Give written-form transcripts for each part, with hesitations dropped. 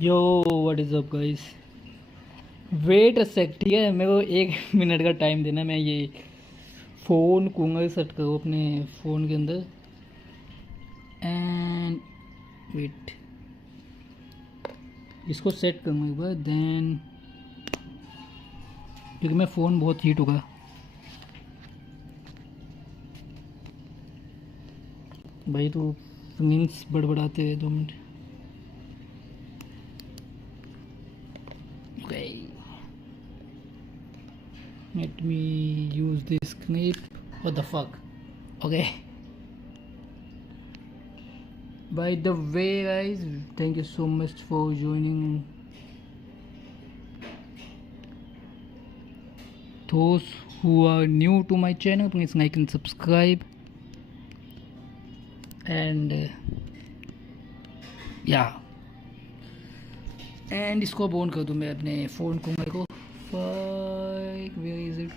Yo what is up guys. Wait a sec, ठीक है, मेरे को 1 मिनट का टाइम देना। मैं ये फ़ोन कूंगा सेट करूँ अपने फ़ोन के अंदर। एंड वेट, इसको सेट करूँगा एक बार देन, क्योंकि मैं फ़ोन बहुत हीट होगा भाई। तो मीन्स बड़बड़ाते हैं 2 minute. Okay, let me use this clip. What the fuck. Okay, by the way guys, thank you so much for joining. Those who are new to my channel, please like and subscribe. And yeah, and इसको अब on कर दूँ मैं अपने phone को। मेरे को where is it,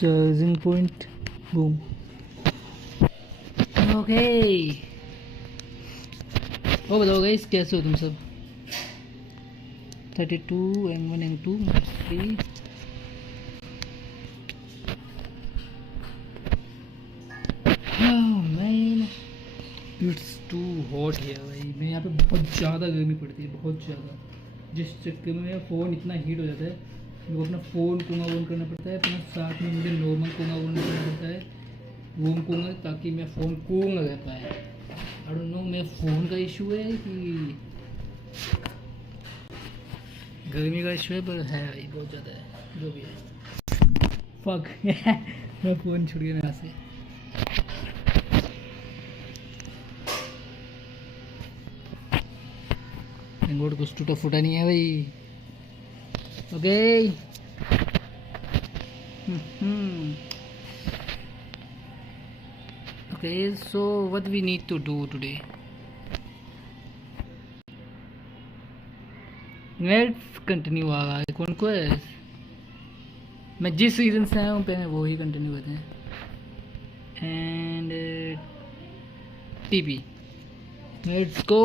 charging point, boom. Okay, वो बताओ गाइस कैसे हो तुम सब। 32 M1 M2 3। Man it's to hot है भाई। मैं यहाँ पे बहुत ज़्यादा गर्मी पड़ती है, बहुत ज़्यादा, जिस चक्कर में मेरा फ़ोन इतना हीट हो जाता है। मेरे को अपना फ़ोन कूंगा ऑन करना पड़ता है, अपना साथ में मुझे नॉर्मल कूंगा ऑन करना पड़ता है, रूम कूंगा, ताकि मैं फ़ोन कूंगा रह पाए। आई डोंट नो मेरे फ़ोन का इशू है कि गर्मी का इशू है, पर है भाई बहुत ज़्यादा है, जो भी है। फक मेरा फ़ोन छूट गया मेरे हाथ से। इंगोट कुछ टूटा फूटा नहीं है भाई। Okay, okay, so what we need to do today? Let's continue आगे। कौन को है, मैं जिस रीज़न से आया हूँ पहले वो ही कंटिन्यू करते हैं। And TP, let's go.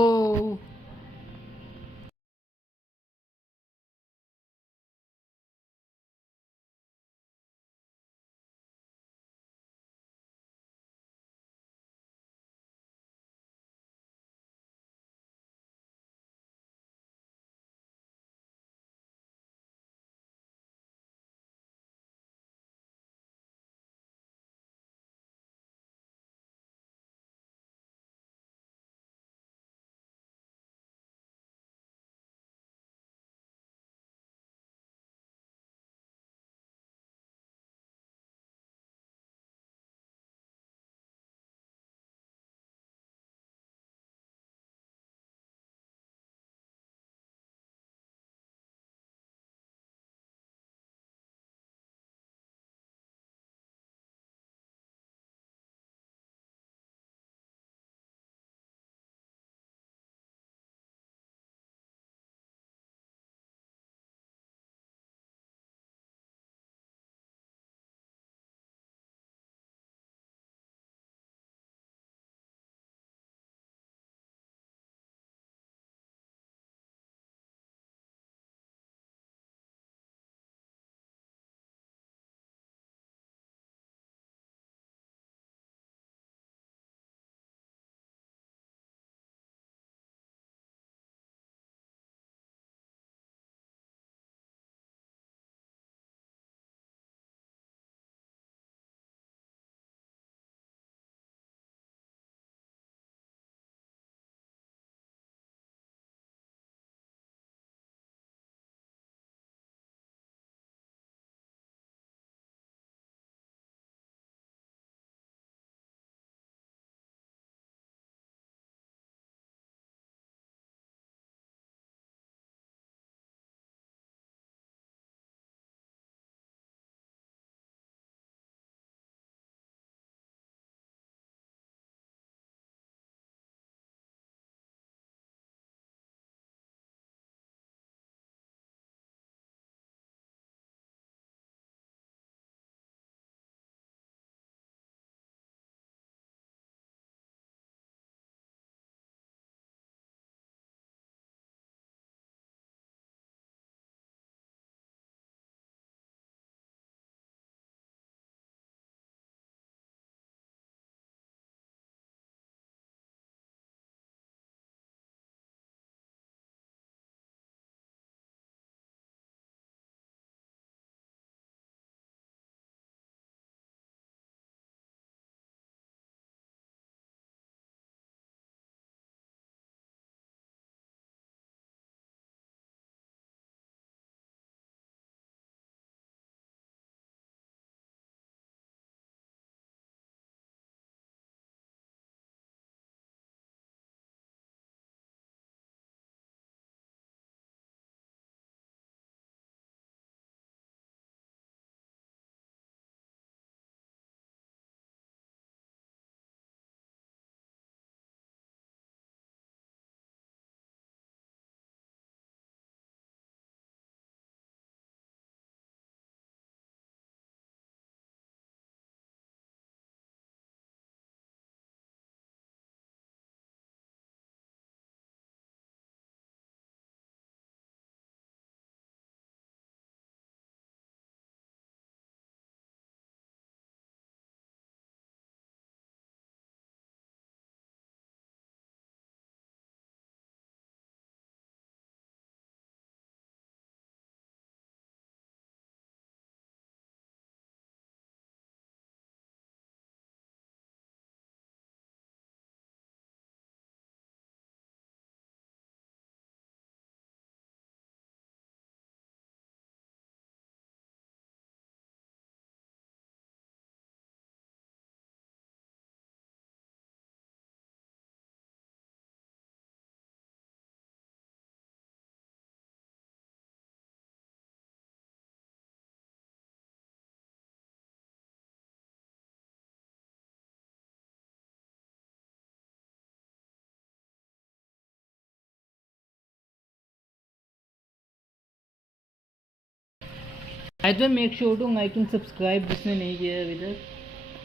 I to make sure to like and subscribe जिसने नहीं किया है अभी तक।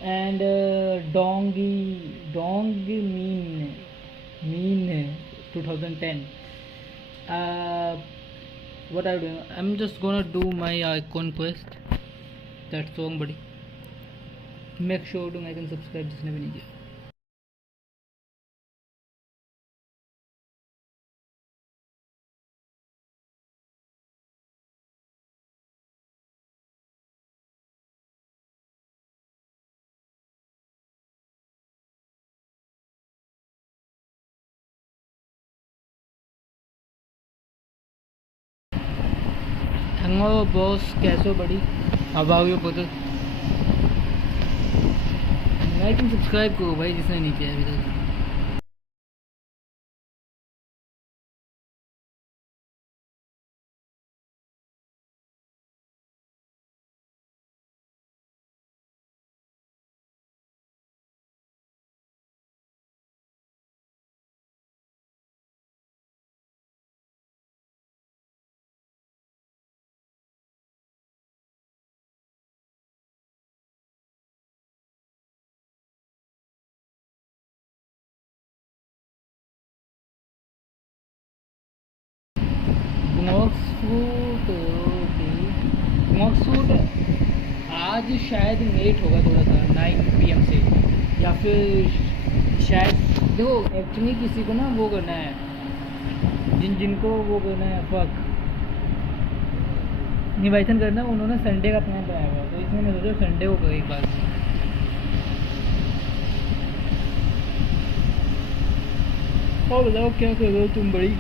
And don't mean 2010 what are you doing? I'm just gonna do my icon quest, that song buddy. Make sure to like and subscribe जिसने भी नहीं किया। हेलो बॉस, कैसे हो बड़ी? अब आओ ये पुत्र, लाइक एंड सब्सक्राइब करो भाई जिसने नहीं किया अभी तक। मॉक्सफूट आज शायद लेट होगा थोड़ा सा 9 PM से, या फिर शायद देखो एक्चुअली किसी को ना वो करना है, जिनको वो करना है फक निवाइथन करना, उन्होंने संडे का प्लान बनाया हुआ, तो इसमें मैं सोचा संडे को एक बार। और बताओ क्या कर रहे हो तुम बड़ी?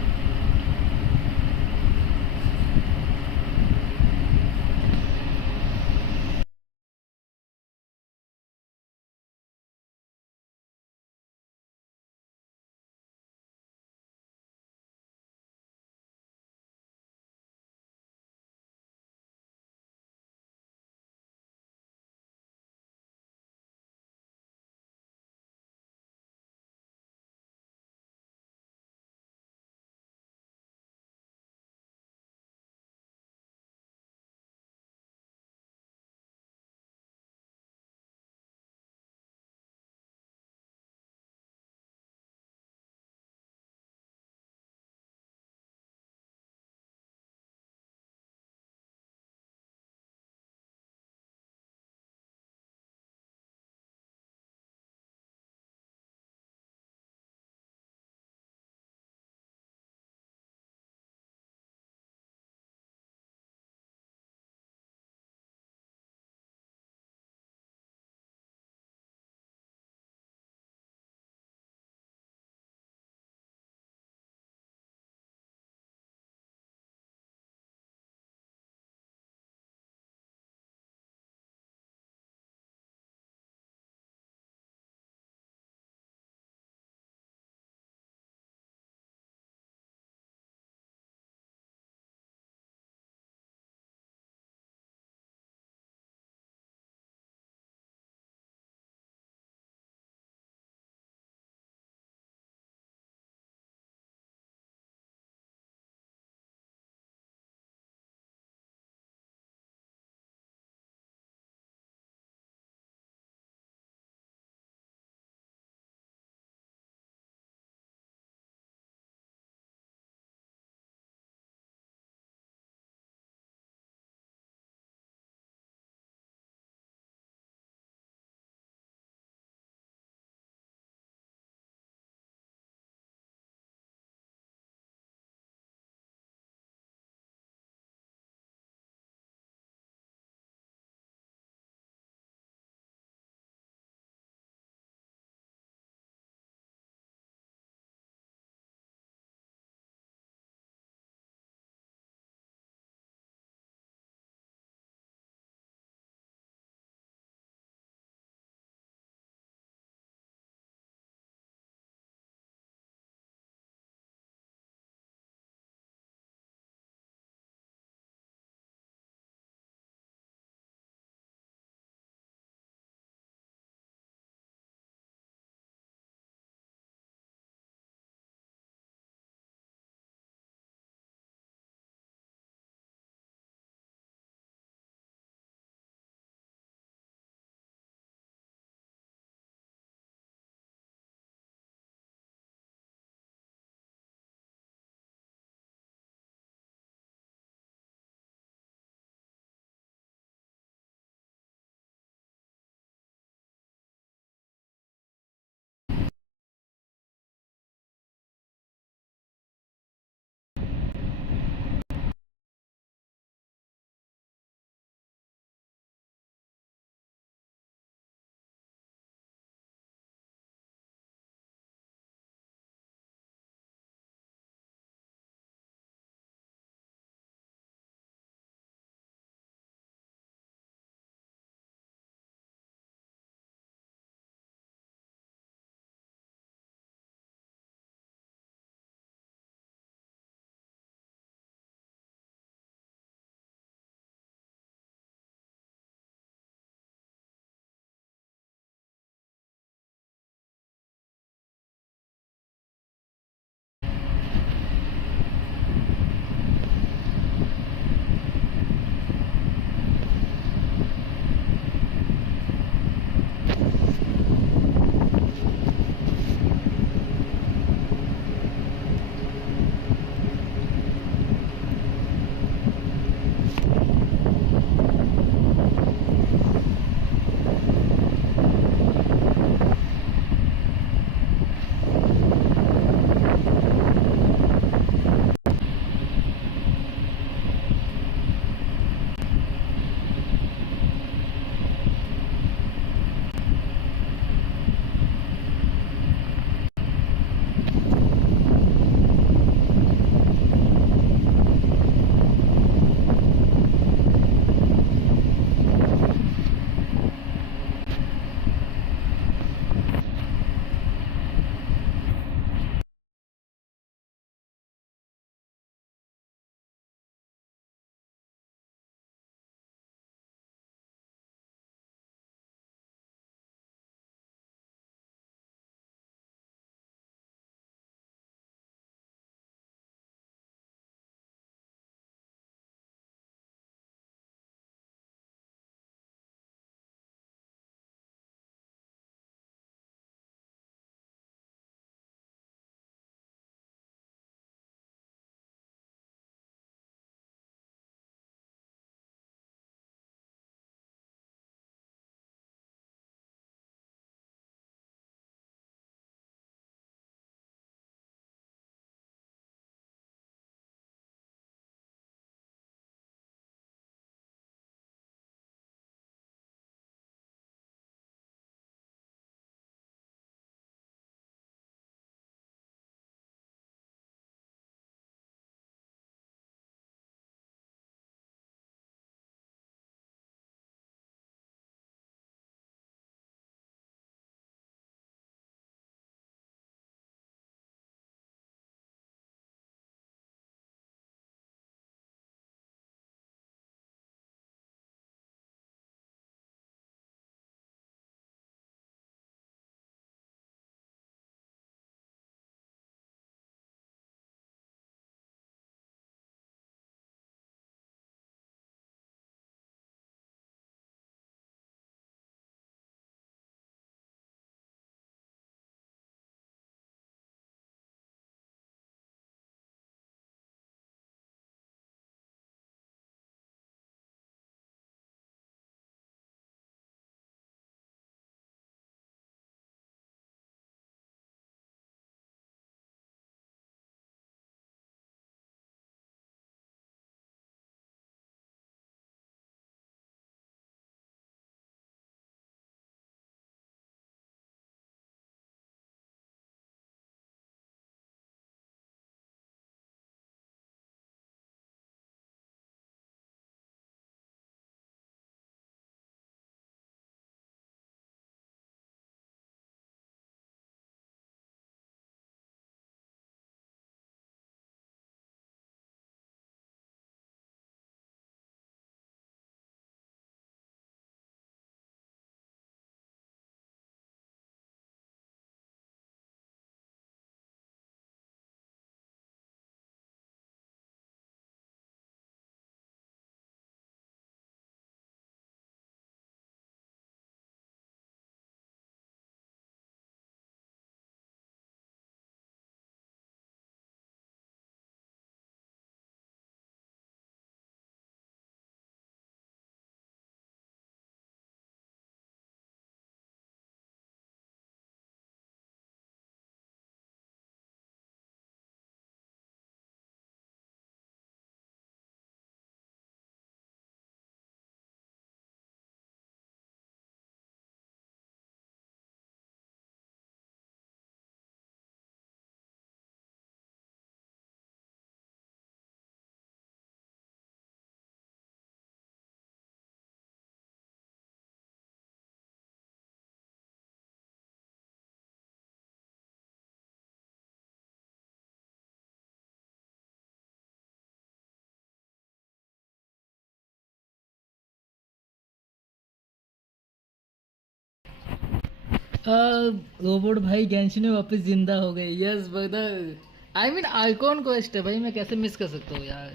रोबोट भाई गेंशिन में वापस जिंदा हो गए। Yes brother, I mean Archon quest है भाई, मैं कैसे मिस कर सकता हूँ यार।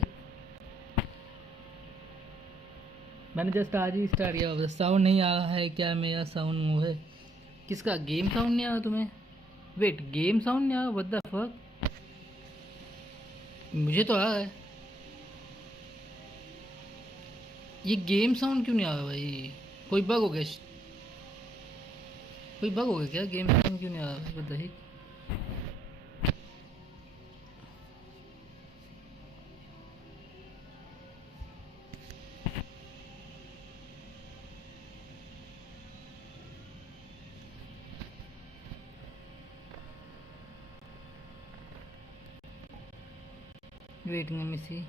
मैंने जस्ट आज ही स्टार्ट किया। साउंड नहीं आ रहा है क्या? मेरा साउंड वो है, किसका गेम साउंड नहीं आ रहा तुम्हें? वेट, गेम साउंड नहीं आ रहा? व्हाट द फक, मुझे तो आ रहा है। ये गेम साउंड क्यों नहीं आ रहा भाई? कोई बग हो गया? कोई बग हो गया क्या? गेम साउंड क्यों नहीं आ रहा? बताइए। वेट में सी,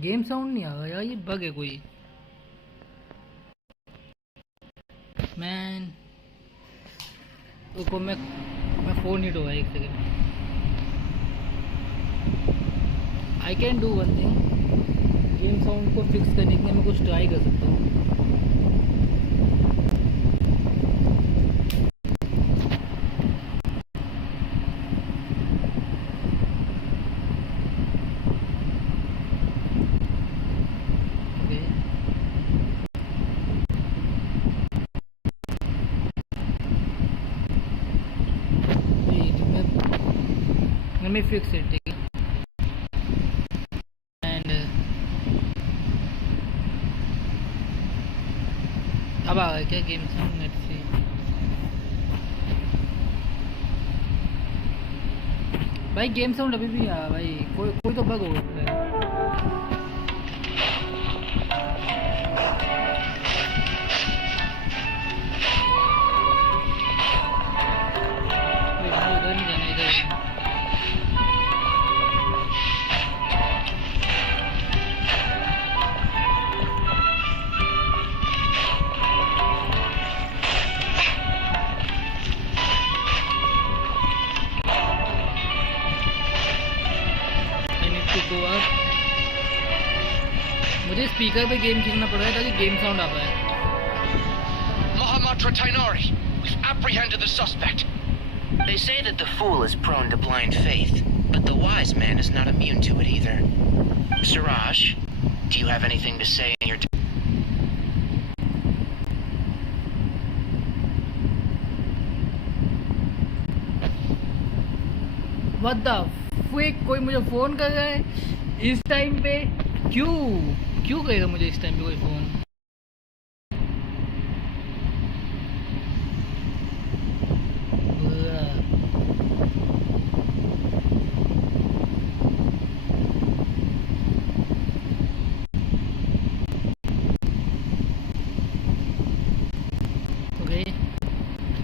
गेम साउंड नहीं आ रहा यार, ये बग है कोई। मैन रुको, मैं फ़ोन हीट हुआ, एक second. I can do one thing, game sound को फिक्स करने के लिए मैं कुछ ट्राई कर सकता हूँ। Let me fix it, ठीक है। एंड अब आ गया क्या गेम साउंड? Let's see. भाई गेम साउंड अभी भी आ भाई, कोई तो बग हो गया है। उधर नहीं जाना, इधर। मुझे स्पीकर पे गेम खेलना पड़ रहा है ताकि गेम साउंड आ पाए। Mahamatra Tainari, we've apprehended the suspect. They say that the fool is prone to blind faith, but the wise man is not immune to it either. Siraj, do you have anything to say in your... What the fuck, कोई मुझे phone कर रहा है इस time पे? क्यों करेगा मुझे इस टाइम पे कोई phone?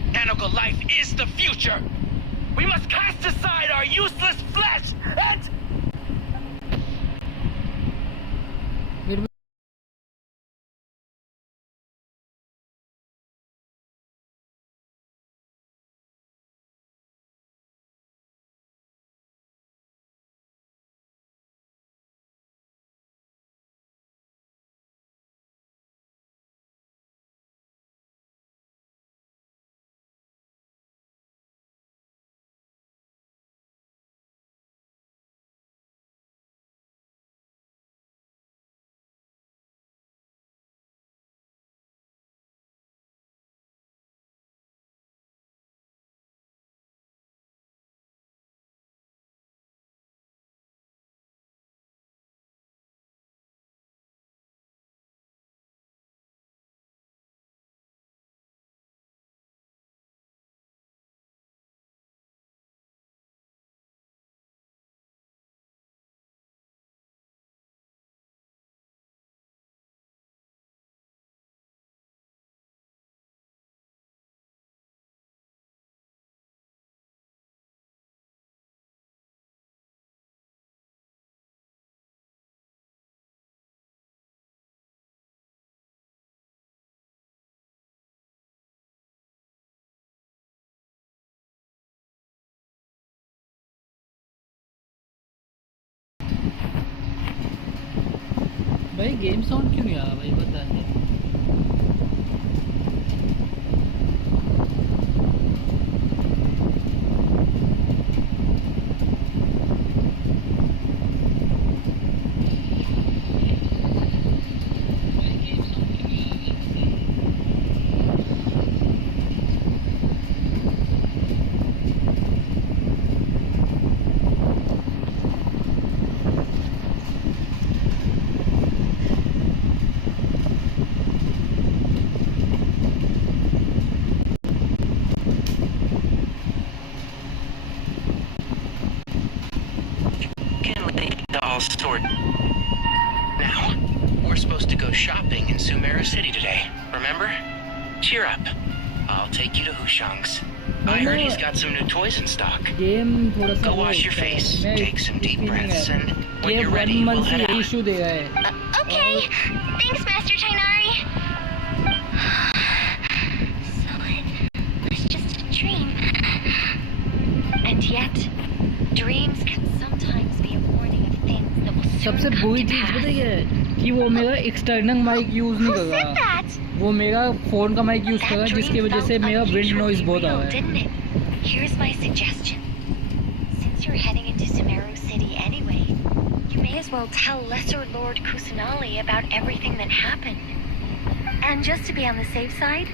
Mechanical life is the future. We must cast aside our useless flesh and... भाई गेम साउंड क्यों नहीं आ रहा भाई, बता दे। Sumeru City today, remember? Cheer up. I'll take you to Hushang's. I heard he's got some new toys in stock. Game थोड़ा सा Go wash your face, take some deep breaths, and when ये you're ready, 1 we'll month head से out. Issue देगा है. Okay. Thanks, Master Tainari. So it was just a dream. And yet, dreams can sometimes be a warning of things that will soon सबसे come बुरी to cheese pass. पता है क्या है? कि वो मेरा एक्सटर्नल माइक यूज़ नहीं Who कर said रहा. that? वो मेरा फ़ोन का माइक यूज़ कर रहा That है जिसकी dream वजह से felt मेरा विंड नॉइज unusually बहुत आ real, रहा है. didn't it? Here's my suggestion. Since you're heading into Sumeru City anyway, you may as well tell Lesser Lord Kusanali about everything that happened. And just to be on the safe side,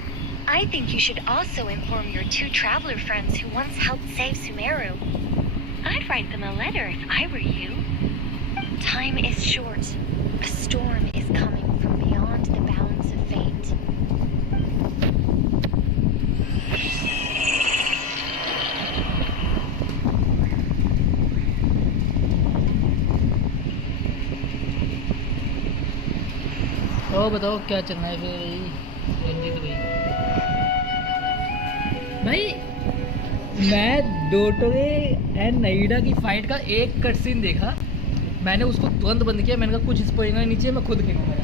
I think you should also inform your 2 traveler friends who once helped save Sumeru. I'd write them a letter if I were you. Time is short. A storm is coming from beyond the bounds of fate. और बताओ क्या चल रहा है फिर रंजीत भाई. मैं डोटोरे and नईडा की फाइट का एक कट सीन देखा. मैंने उसको तुरंत बंद किया. मैंने कहा कुछ स्पॉइलर नीचे, मैं खुद खेलूंगा.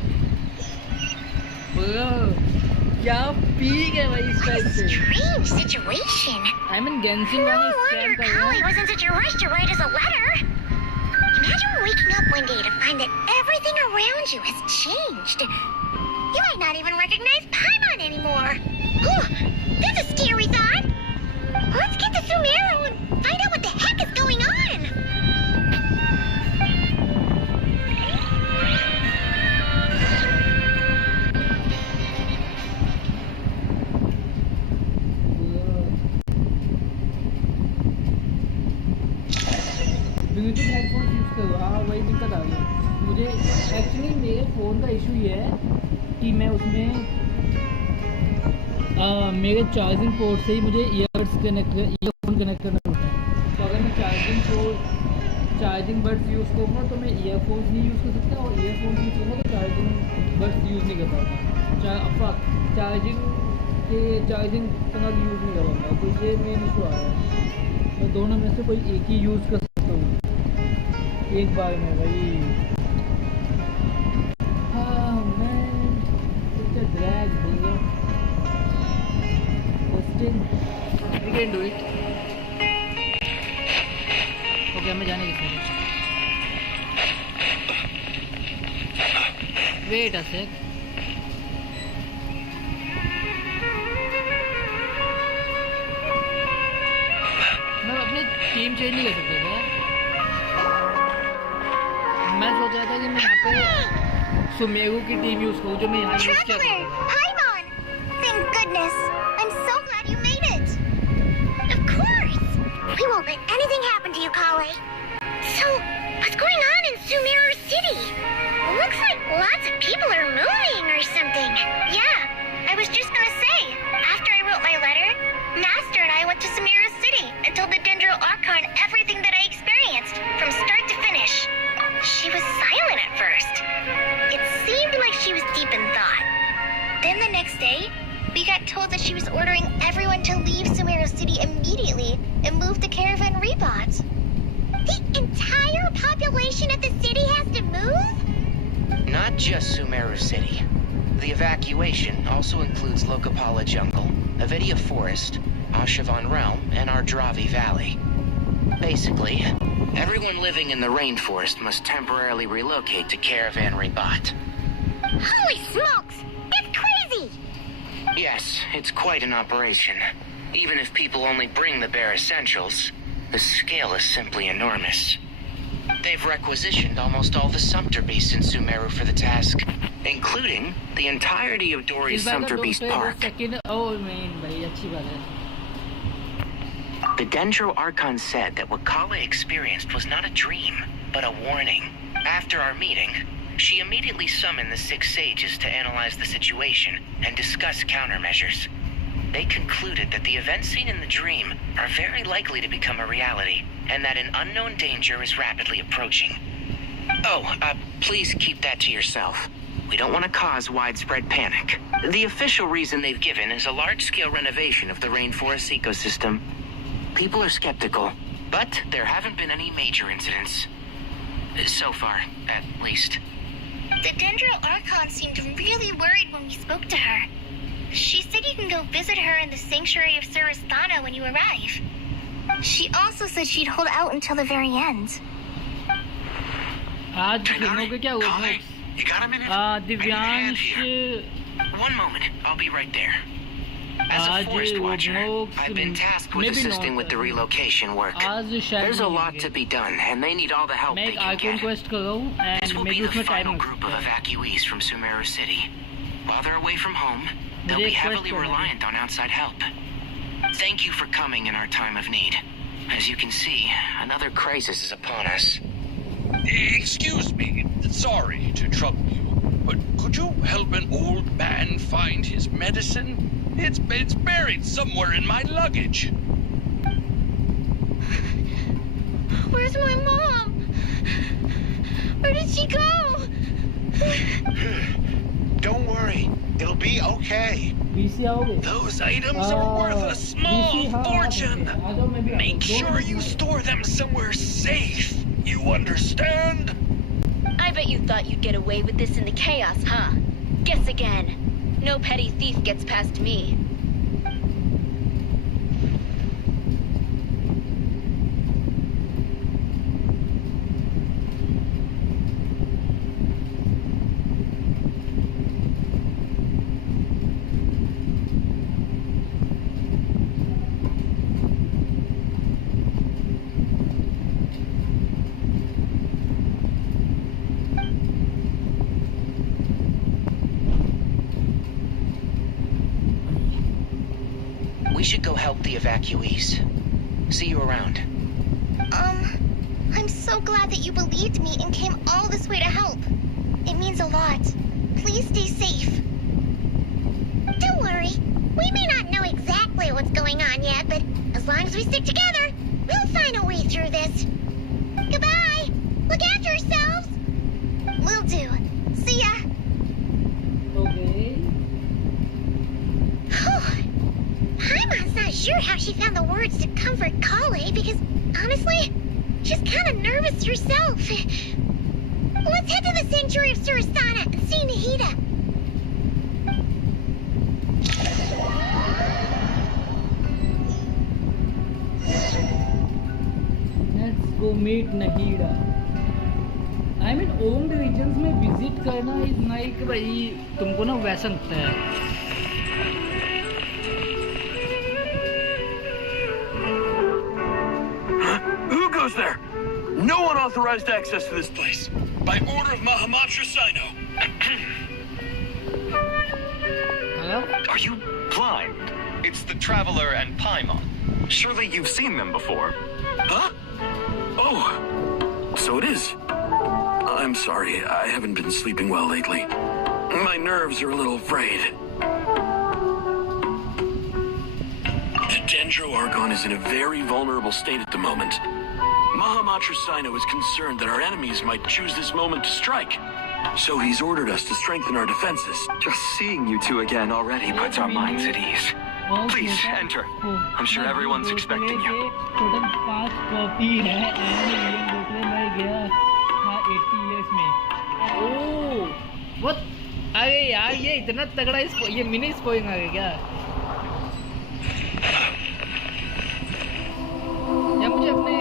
क्या पीक है भाई इस टाइप से. Strange situation. I mean Genshin No वाले स्कैम wonder कर रहे Kali हैं. was in such a rush to write us a letter. Imagine waking up one day to find that everything around you has changed. You might not even recognize Paimon anymore. Whew, that's a scary thought. Let's get to Sumeru and find out what the heck is going on. Bluetooth headphone use करो. हाँ वही दिक्कत आ गई मुझे. Actually मेरे phone का issue ये है कि मैं उसमें मेरे चार्जिंग पोर्ट से ही मुझे ईयरफोन कनेक्ट करना पड़ता है. तो अगर मैं चार्जिंग बड्स यूज़ करूँगा तो मैं ईयरफोन्स नहीं यूज़ कर सकता, और ईयरफोन्स यूज़ करूँगा तो चार्जिंग बड्स यूज़ नहीं कर पाऊँगा. चार्जिंग कनेक्ट यूज़ नहीं कर पाऊँगा. तो ये मेन इशू आ रहा है. मैं दोनों में से कोई एक ही यूज़ कर सकता हूँ एक बार में भाई. हाँ मैं ड्रैग भैया. We can do it. Okay हमें जाने की जरूरत. वेट अ सेक. मैं अपनी टीम चेंज नहीं कर सकता था. मैं सोच रहा था कि मैं यहाँ पे सुमेरु की टीम यूज़ करूँ जो मैं यहाँ यूज़ किया Traveler, था. Paimon! Thank goodness. I'm so glad you made it. Of course. We won't let anything happen to you, Kale. So, what's going on in Sumeru City? Looks like lots of people are moving or something. Yeah, I was just gonna say, after I wrote my letter, Master and I went to Sumeru City and told the Dendro Archon everything that I experienced, from start to finish. She was silent at first. It seemed like she was deep in thought. Then the next day, we got told that she was ordering everyone to leave Sumeru City immediately and move to Caravan Rebot. The entire population of the city has to move? Not just Sumeru City. The evacuation also includes Lokapala Jungle, Avidia Forest, Ashavan Realm, and Ardravi Valley. Basically, everyone living in the rainforest must temporarily relocate to Caravan Rebot. Holy smokes! That's crazy! Yes, it's quite an operation. Even if people only bring the bare essentials, the scale is simply enormous. They've requisitioned almost all the Sumpter beasts in Sumeru for the task, including the entirety of Dory's Sumpter Beast Park. The Dendro Archon said that what Kale experienced was not a dream, but a warning. After our meeting, she immediately summoned the 6 sages to analyze the situation and discuss countermeasures. They concluded that the events seen in the dream are very likely to become a reality, and that an unknown danger is rapidly approaching. Oh, please keep that to yourself. We don't want to cause widespread panic. The official reason they've given is a large-scale renovation of the rainforest ecosystem. People are skeptical, but there haven't been any major incidents. So far, at least. The Dendro Archon seemed really worried when we spoke to her. She said you can go visit her in the Sanctuary of Surasthana when you arrive. She also said she'd hold out until the very end. आज दोनों का क्या हुआ? Kale, you got a minute? Divyansh One moment, I'll be right there. As a forest watcher, I've been tasked with assisting with the relocation work. There's a lot to be done, and they need all the help मैं they एक can icon get. Quest कर रहा हूँ This and will मेरे be the उसमें time final group of evacuees from Sumeru City. While they're away from home, they'll be heavily reliant on outside help. Thank you for coming in our time of need. As you can see, another crisis is upon us. Excuse me, sorry to trouble you, but could you help an old man find his medicine? It's buried somewhere in my luggage. Where's my mom? Where did she go? Don't worry, it'll be okay. BC आओगे? Those items are worth a small fortune. Make sure you store them somewhere safe. You understand? I bet you thought you'd get away with this in the chaos, huh? Guess again. No petty thief gets past me. We should go help the evacuees. See you around. I'm so glad that you believed me and came all this way to help. It means a lot. Please stay safe. Don't worry. We may not know exactly what's going on yet, but as long as we stick together, we'll find a way through this. Goodbye. Look after yourselves. Will do. See ya. Okay. Paimon's not sure how she found the words to comfort Kale because, honestly, she's kind of nervous herself. Let's head to the Sanctuary of Surasthana and see Nahida. Let's go meet Nahida. I mean, owned regions में visit करना is like भाई तुमको ना वैसा लगता है. Who goes there? No unauthorized access to this place. By order of Mahamatra Sino. Hello? Are you blind? It's the Traveler and Paimon. Surely you've seen them before. Huh? Oh, so it is. I'm sorry, I haven't been sleeping well lately. My nerves are a little frayed. The Dendro Archon is in a very vulnerable state at the moment. Mahamatra Sino is concerned that our enemies might choose this moment to strike. So he's ordered us to strengthen our defenses. Just seeing you two again already puts our minds at ease. Please, enter. I'm sure everyone's expecting you. Total 5 copy है and ये बोतलें मैं गया था 80 years में. Oh what? अरे यार ये इतना तगड़ा ये मिनी स्पॉइलिंग आ गया क्या? या मुझे अपने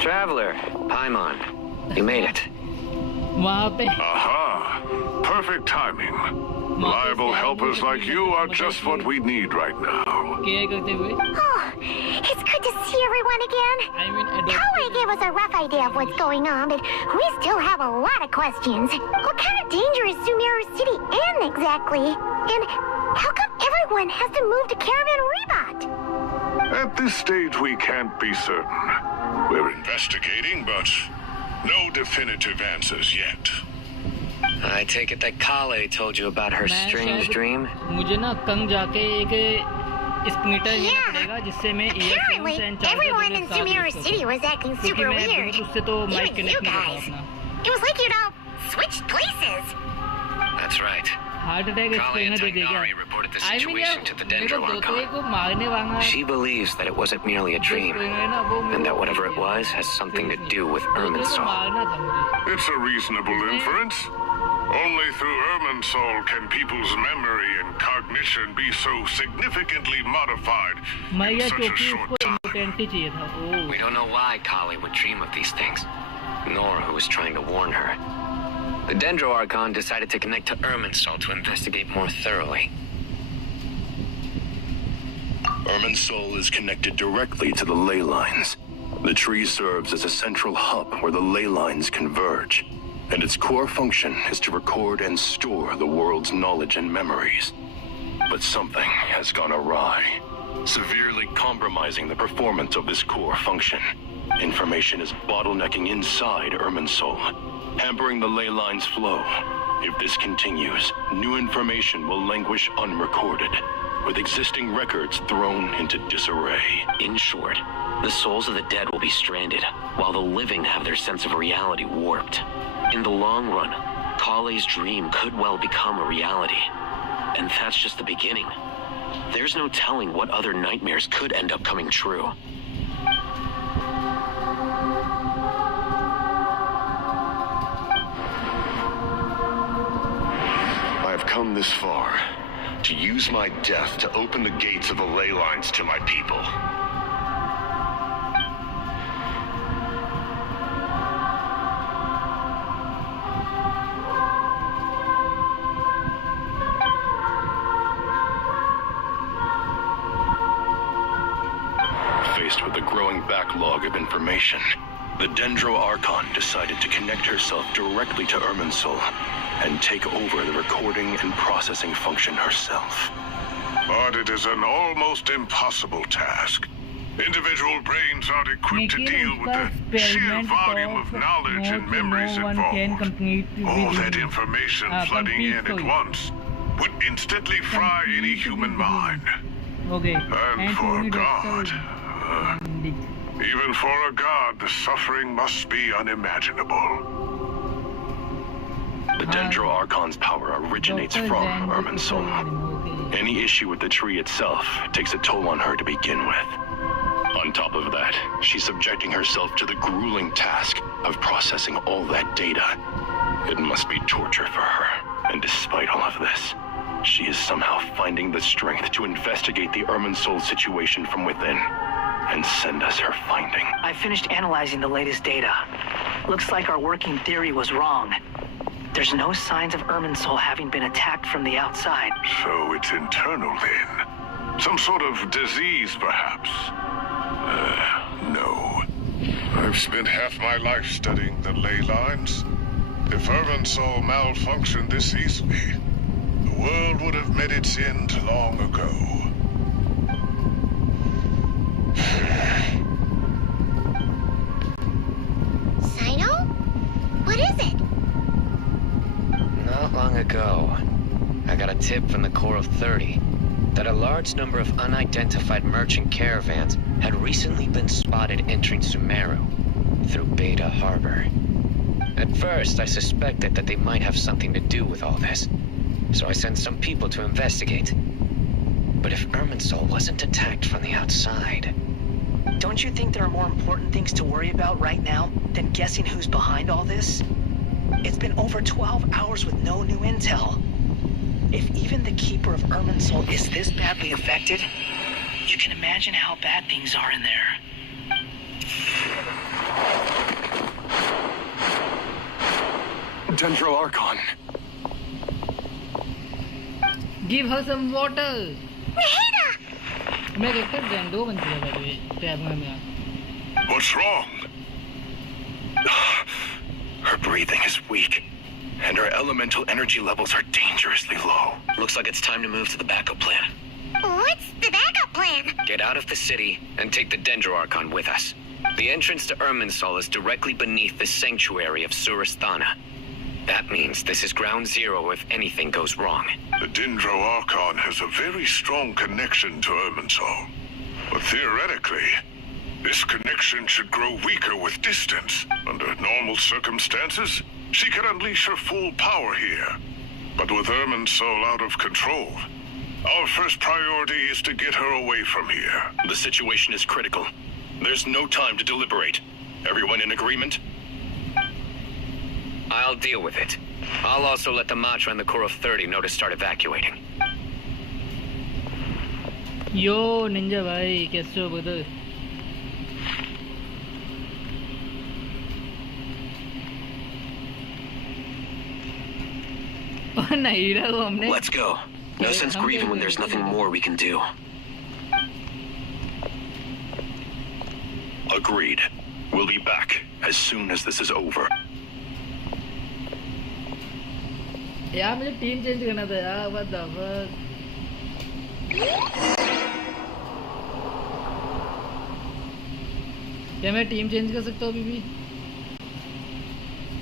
Traveler, Paimon, you made it. वहाँ पे Aha! Perfect timing. Reliable helpers like you are just what we need right now. Care करते हुए. Oh, it's good to see everyone again. I mean, Kale gave us a rough idea of what's going on, but we still have a lot of questions. What kind of danger is Sumeru City in exactly? And how come everyone has to move to Caravan Rebot? At this stage, we can't be certain. We're investigating, but no definitive answers yet. I take it that Kale told you about her मैं strange शायद- dream? मुझे ना कल जाके एक स्पीटर लेना Yeah. पड़ेगा जिससे मैं Apparently, earphones and charger everyone दोनों in साथ यूज Sumeru कर City was acting क्योंकि super मैं weird. ब्लूटूथ से तो माइक Even you कनेक्ट नहीं कर guys. पाता It was like you'd all switched places. That's right. Heart attack Kali and explainer दे दिया Tagnari reported the I mean situation to the मेरे को Dendro दोतोए Archon. को मारने वाला She believes that it wasn't merely a dream, and that whatever it was has something to do with Irminsul. मारना था मुझे It's a reasonable inference. Only through Irminsul can people's memory and cognition be so significantly modified मैं in ये such a क्योंकि short उसको time. Important ही चाहिए था ओ We don't know why Kali would dream of these things, nor who was trying to warn her. The Dendro Archon decided to connect to Irminsul to investigate more thoroughly. Irminsul is connected directly to the ley lines. The tree serves as a central hub where the ley lines converge, and its core function is to record and store the world's knowledge and memories. But something has gone awry, severely compromising the performance of this core function. Information is bottlenecking inside Irminsul, hampering the ley lines' flow. If this continues, new information will languish unrecorded, with existing records thrown into disarray. In short, the souls of the dead will be stranded, while the living have their sense of reality warped. In the long run, Kale's dream could well become a reality. And that's just the beginning. There's no telling what other nightmares could end up coming true. I've come this far to use my death to open the gates of the ley lines to my people. Faced with a growing backlog of information, the Dendro Archon decided to connect herself directly to Irminsul and take over the recording and processing function herself. But it is an almost impossible task. Individual brains aren't equipped to deal with the sheer volume of knowledge and memories involved. All that information flooding in at once would instantly fry any human mind. Okay And for God, even for a god, the suffering must be unimaginable. The Dendro Archon's power originates from Irminsul. Any issue with the tree itself takes a toll on her to begin with. On top of that, she's subjecting herself to the grueling task of processing all that data. It must be torture for her. And despite all of this, she is somehow finding the strength to investigate the Irminsul situation from within and send us her finding. I finished analyzing the latest data. Looks like our working theory was wrong. There's no signs of Irminsul having been attacked from the outside. So it's internal then. Some sort of disease, perhaps. No. I've spent half my life studying the ley lines. If Irminsul malfunctioned this easily, the world would have met its end long ago. Sino? What is it? Not long ago, I got a tip from the Core of 30 that a large number of unidentified merchant caravans had recently been spotted entering Sumeru through Beta Harbor. At first, I suspected that they might have something to do with all this, so I sent some people to investigate. But if Irminsul wasn't attacked from the outside... Don't you think there are more important things to worry about right now than guessing who's behind all this? It's been over 12 hours with no new intel. If even the Keeper of Irminsul is this badly affected, you can imagine how bad things are in there. Dendro Archon. Give her some water. Nahida! मैं देखता डेंडो बन चुका था ये tab में What's wrong? Her breathing is weak, and her elemental energy levels are dangerously low. Looks like it's time to move to the backup plan. What's the backup plan? Get out of the city and take the Dendro Archon with us. The entrance to Irminsul is directly beneath the sanctuary of Surasthana. That means this is ground zero if anything goes wrong. The Dendro Archon has a very strong connection to Irminsul. But theoretically, this connection should grow weaker with distance. Under normal circumstances, she can unleash her full power here. But with Irminsul out of control, our first priority is to get her away from here. The situation is critical. There's no time to deliberate. Everyone in agreement? I'll deal with it. I'll also let the Matra and the Core of 30 know to start evacuating. Yo, Ninja भाई, कैसे हो brother? नहीं रहा हमने. Let's go. No sense grieving when there's nothing more we can do. Agreed. We'll be back as soon as this is over. यार मुझे team change करना था यार. What the fuck? क्या मैं टीम चेंज कर सकता हूँ अभी भी?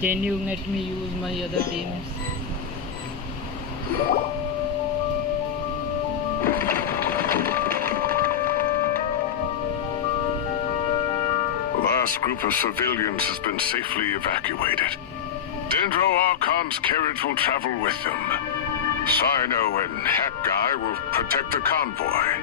Can you let me use my other teams? The last group of civilians has been safely evacuated. Dendro Archon's carriage will travel with them. Sino and Hat Guy will protect the convoy.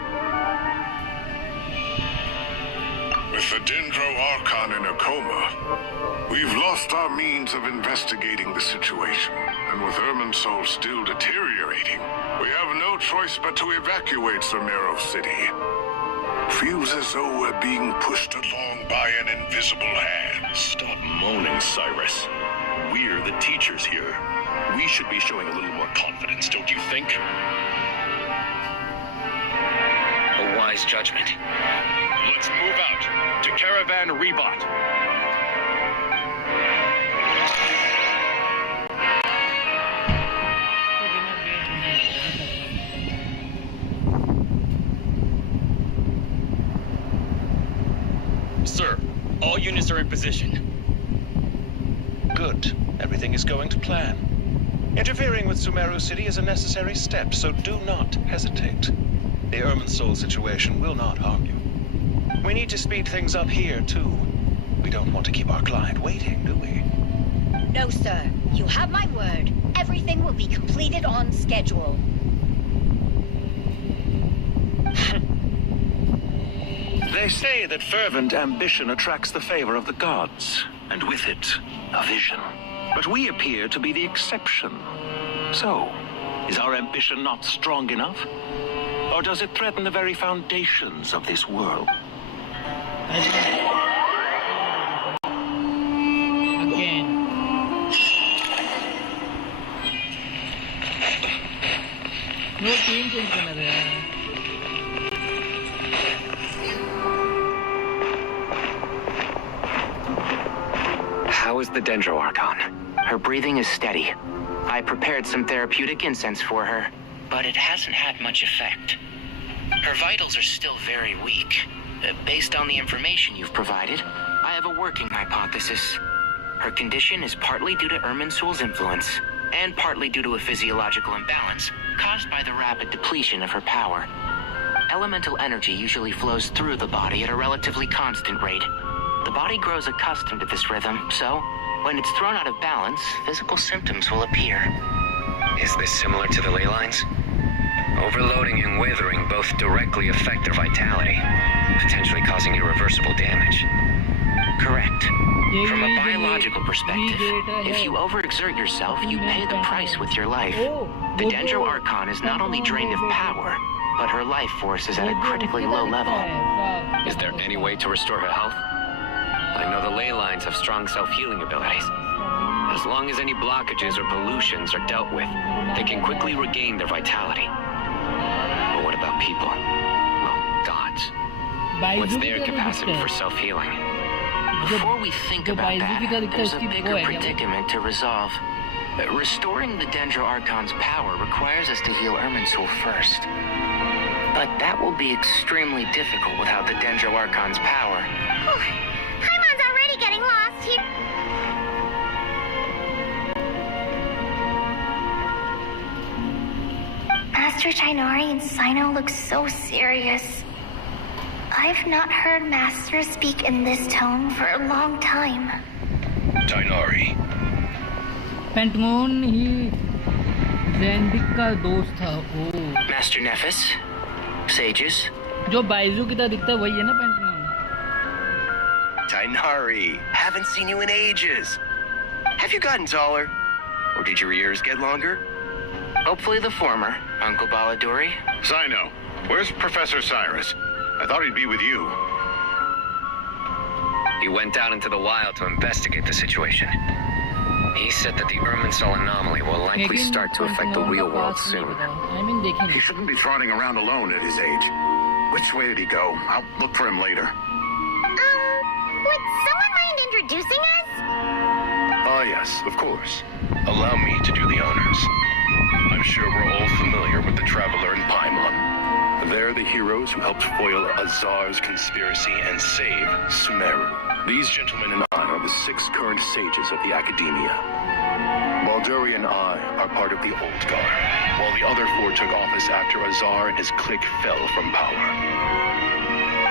With the Dendro Archon in a coma, we've lost our means of investigating the situation. And with Irminsul still deteriorating, we have no choice but to evacuate Sumeru City. Feels as though we're being pushed along by an invisible hand. Stop moaning, Cyrus. We're the teachers here. We should be showing a little more confidence, don't you think? A wise judgment. Let's move out to Caravan Rebot. Sir, all units are in position. Good. Everything is going to plan. Interfering with Sumeru City is a necessary step, so do not hesitate. The Irminsul situation will not harm you. We need to speed things up here, too. We don't want to keep our client waiting, do we? No, sir. You have my word. Everything will be completed on schedule. They say that fervent ambition attracts the favor of the gods, and with it, a vision. But we appear to be the exception. So, is our ambition not strong enough? Or does it threaten the very foundations of this world? Again. No team change करना था यार. How is the Dendro Archon? Her breathing is steady. I prepared some therapeutic incense for her, but it hasn't had much effect. Her vitals are still very weak. Based on the information you've provided, I have a working hypothesis. Her condition is partly due to Irminsul's influence, and partly due to a physiological imbalance caused by the rapid depletion of her power. Elemental energy usually flows through the body at a relatively constant rate. The body grows accustomed to this rhythm, so when it's thrown out of balance, physical symptoms will appear. Is this similar to the ley lines? Overloading and withering both directly affect their vitality, potentially causing irreversible damage. Correct. From a biological perspective, if you overexert yourself, you pay the price with your life. The Dendro Archon is not only drained of power, but her life force is at a critically low level. Is there any way to restore her health? I know the ley lines have strong self-healing abilities. As long as any blockages or pollutions are dealt with, they can quickly regain their vitality. But what about people? Well, gods. What's their capacity for self-healing? Before we think about that, there's a bigger predicament to resolve. Restoring the Dendro Archon's power requires us to heal Irminsul first. But that will be extremely difficult without the Dendro Archon's power. Paimon's already getting lost here. Master Chinari and Sino look so serious. I've not heard Master speak in this tone for a long time. Chinari. पेंटमोन ही ज़ेंडिक का दोस्त था। ओ Master Nefis, sages. जो बाइजू की तरह दिखता है वही है ना पेंटमोन? Chinari, haven't seen you in ages. Have you gotten taller? Or did your ears get longer? Hopefully the former, Uncle Baladuri. Sino, where's Professor Cyrus? I thought he'd be with you. He went down into the wild to investigate the situation. He said that the Irminsul anomaly will likely start to affect the real world soon. He shouldn't be trotting around alone at his age. Which way did he go? I'll look for him later. Would someone mind introducing us? Ah, yes, of course. Allow me to do the honors. I'm sure we're all familiar with the Traveler and Paimon. They're the heroes who helped foil Azar's conspiracy and save Sumeru. These gentlemen and I are the 6 current sages of the Academia. Balduri and I are part of the Old Guard, while the other 4 took office after Azar and his clique fell from power.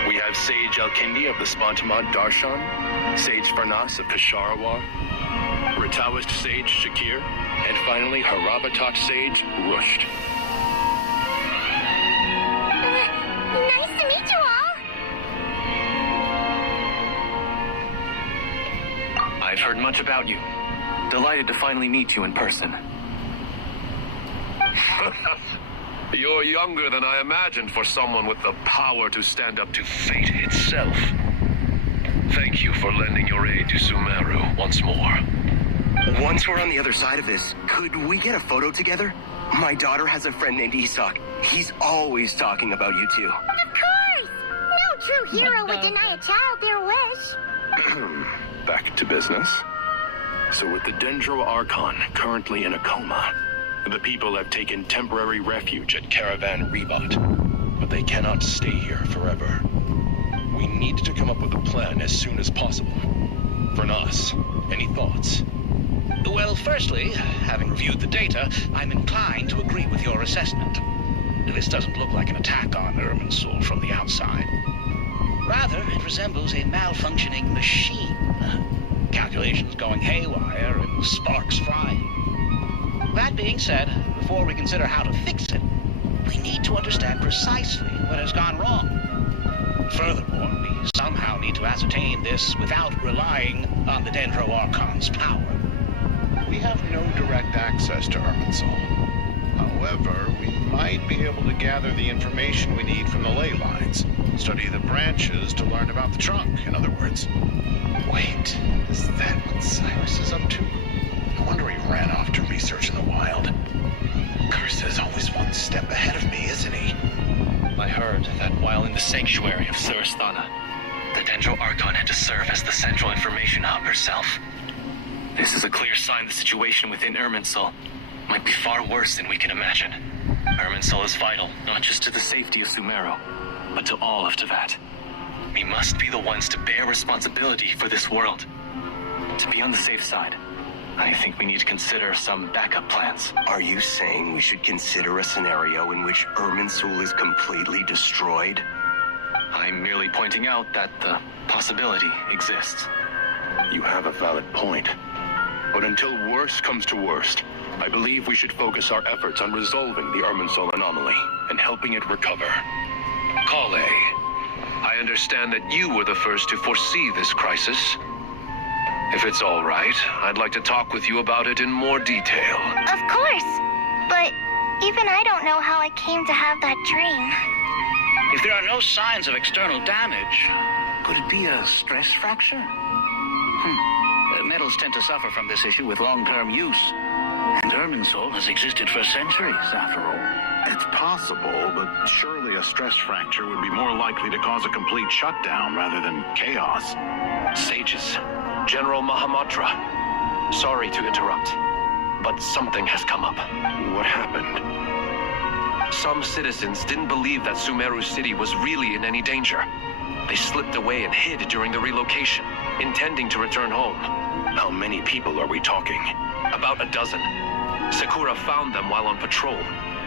We have Sage Alkindi of the Spontamont Darshan, Sage Farnas of Kasharawa, Rataoist Sage Shakir, and finally Harabatot Sage Rusht. Nice to meet you all. I've heard much about you. Delighted to finally meet you in person. You're younger than I imagined for someone with the power to stand up to fate itself. Thank you for lending your aid to Sumeru once more. Once we're on the other side of this, could we get a photo together? My daughter has a friend named Isak. He's always talking about you two. Of course! No true hero would deny a child their wish. Back to business. So with the Dendro Archon currently in a coma, the people have taken temporary refuge at Caravan Rebot. But they cannot stay here forever. We need to come up with a plan as soon as possible. Vernas, any thoughts? Well, firstly, having reviewed the data, I'm inclined to agree with your assessment. This doesn't look like an attack on Irminsul from the outside. Rather, it resembles a malfunctioning machine. Calculations going haywire and sparks flying. That being said, before we consider how to fix it, we need to understand precisely what has gone wrong. Furthermore, we somehow need to ascertain this without relying on the Dendro Archon's power. We have no direct access to Irminsul. However, we might be able to gather the information we need from the ley lines. Study the branches to learn about the trunk, in other words. Wait, is that what Cyrus is up to? No wonder he ran off to research in the wild. Curse is always one step ahead of me, isn't he? I heard that while in the sanctuary of Surasthana, the Dendro Archon had to serve as the central information hub herself. This is a clear sign the situation within Irminsul might be far worse than we can imagine. Irminsul is vital, not just to the safety of Sumeru, but to all of Teyvat. We must be the ones to bear responsibility for this world. To be on the safe side, I think we need to consider some backup plans. Are you saying we should consider a scenario in which Irminsul is completely destroyed? I'm merely pointing out that the possibility exists. You have a valid point. But until worst comes to worst, I believe we should focus our efforts on resolving the Irminsul anomaly and helping it recover. Kale, I understand that you were the first to foresee this crisis. If it's all right, I'd like to talk with you about it in more detail. Of course. But even I don't know how I came to have that dream. If there are no signs of external damage, Could it be a stress fracture? metals tend to suffer from this issue with long-term use. And Irminsul has existed for centuries, after all. It's possible, but surely a stress fracture would be more likely to cause a complete shutdown rather than chaos. Sages, General Mahamatra, sorry to interrupt, but something has come up. What happened? Some citizens didn't believe that Sumeru City was really in any danger. They slipped away and hid during the relocation, intending to return home. How many people are we talking? About a dozen. Sakura found them while on patrol.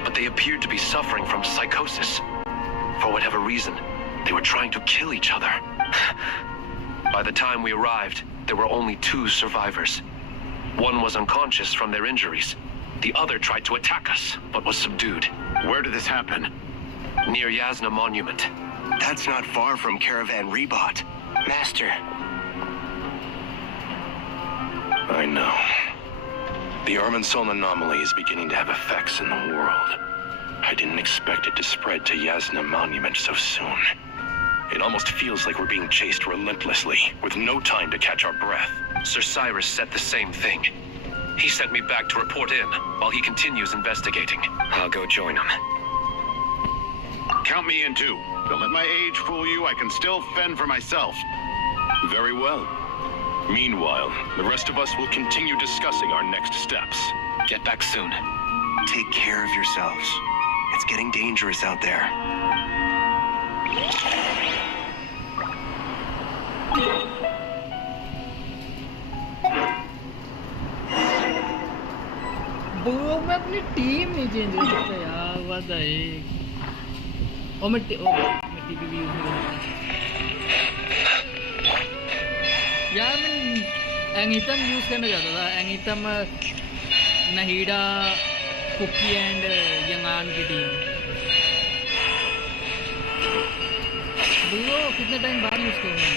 but they appeared to be suffering from psychosis. For whatever reason, they were trying to kill each other. By the time we arrived, there were only 2 survivors. One was unconscious from their injuries. The other tried to attack us, but was subdued. Where did this happen? Near Yasna Monument. That's not far from Caravan Rebot. Master. I know. The Irminsul anomaly is beginning to have effects in the world. I didn't expect it to spread to Yasna Monument so soon. It almost feels like we're being chased relentlessly, with no time to catch our breath. Sir Cyrus said the same thing. He sent me back to report in, while he continues investigating. I'll go join him. Count me in too. Don't let my age fool you. I can still fend for myself. Very well. Meanwhile, the rest of us will continue discussing our next steps. Get back soon. Take care of yourselves. It's getting dangerous out there. Bro मैं अपनी team नहीं change कर सकता यार, बात है एक। और मैं टीपी भी यूज नहीं कर सकता यार। मैं एंगीतम यूज करना चाहता था, एंगीतम, नहीडा, कुकी एंड यंगान की टीम। ब्रो कितने टाइम बाद यूज करूँगा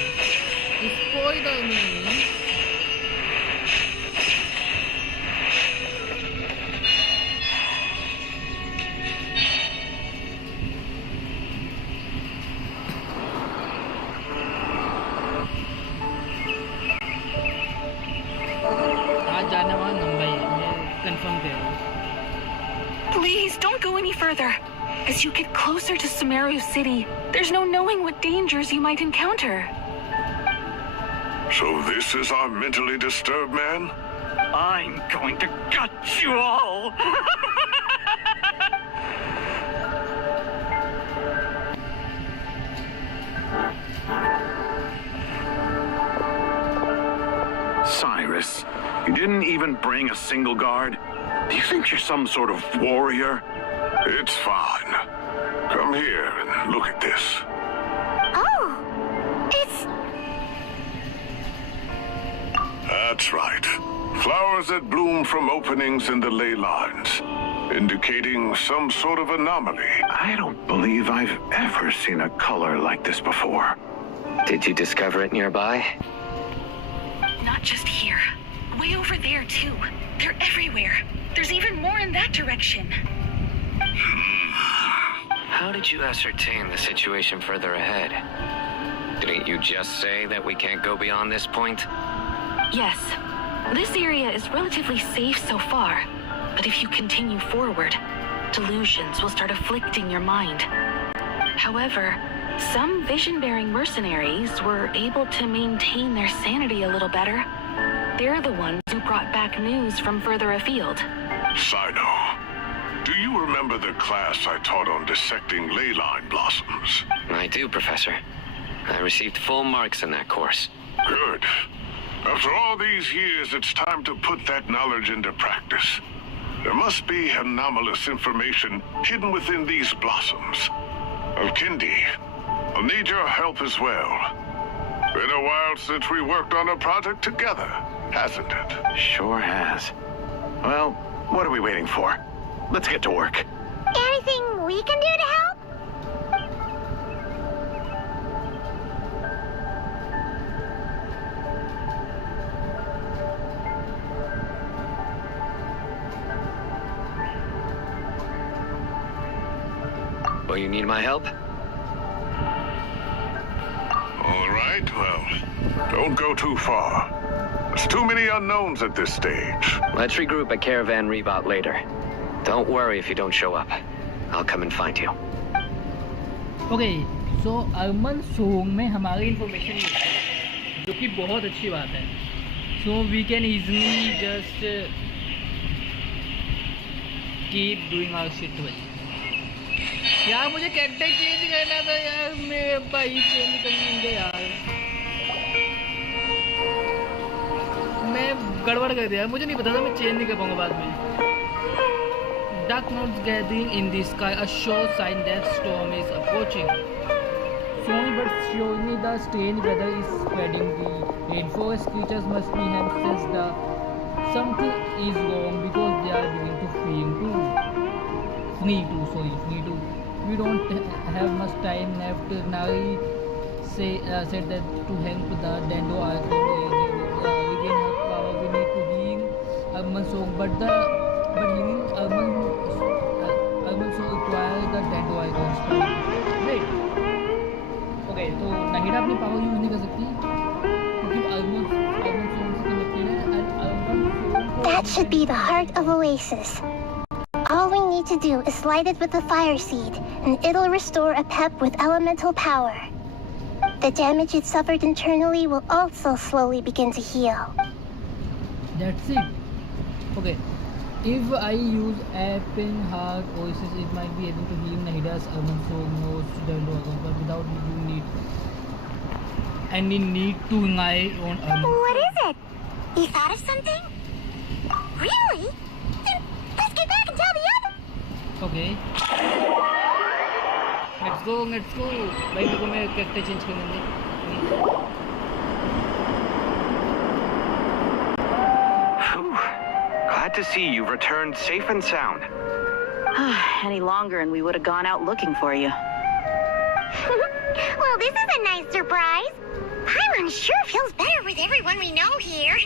इसको ही तो नहीं। Please don't go any further. As you get closer to Sumeru City, there's no knowing what dangers you might encounter. So this is our mentally disturbed man? I'm going to gut you all! Cyrus, you didn't even bring a single guard? Do you think you're some sort of warrior? It's fine. Come here and look at this. Oh, it's... That's right. Flowers that bloom from openings in the ley lines, indicating some sort of anomaly. I don't believe I've ever seen a color like this before. Did you discover it nearby? Not just here. Way over there, too. They're everywhere. There's even more in that direction. How did you ascertain the situation further ahead? Didn't you just say that we can't go beyond this point? Yes. This area is relatively safe so far. But if you continue forward, delusions will start afflicting your mind. However, some vision-bearing mercenaries were able to maintain their sanity a little better. They're the ones who brought back news from further afield. Sino, do you remember the class I taught on dissecting ley line blossoms? I do, Professor. I received full marks in that course. Good. After all these years, it's time to put that knowledge into practice. There must be anomalous information hidden within these blossoms. Kindi, I'll need your help as well. Been a while since we worked on a project together, hasn't it? Sure has. Well, what are we waiting for? Let's get to work. Anything we can do to help? Will you need my help? All right, well, don't go too far. There's too many unknowns at this stage. Let's regroup at Caravan Rebot later. Don't worry if you don't show up. I'll come and find you. Okay, so अर्मन song में हमारी information मिलती है, जो कि बहुत अच्छी बात है. So we can easily just keep doing our shit भाई. यार मुझे कैरेक्टर चेंज करना था यार, मेरे भाई चेंज करने दे यार. मैं गड़बड़ कर दिया, मुझे नहीं पता था मैं चेंज नहीं कर पाऊंगा बाद में. dark clouds gathering in the sky, a sure sign that storm is approaching. Slowly but surely, the strange weather is spreading. The rainforest creatures must be have sensed that something is wrong because they are beginning to flee too. We don't have much time left. Nari said that to help the Dendo Archon regain her power, we need to heal Urban's soul. But healing Urban's soul requires the Dendo Archon's power. Wait. Okay, तो Nahida अपनी power use नहीं कर सकती क्योंकि Urban soul से connected है and Urban soul. That should be the heart of Oasis. All we need to do is light it with the fire seed, and it'll restore a pep with elemental power. The damage it suffered internally will also slowly begin to heal. That's it. Okay. If I use Open Heart Oasis, it might be able to heal Nahida's Urban Soul Nose to Dendo Archon, but without you need any need to rely on Urban. What is it? You thought of something? Really? Then let's get back and tell the others. Okay. Let's go. भाई मेरे को मैं character change करने दे. Glad to see you've returned safe and sound. Any longer and we would have gone out looking for you. Well, this is a nice surprise. Paimon sure feels better with everyone we know here.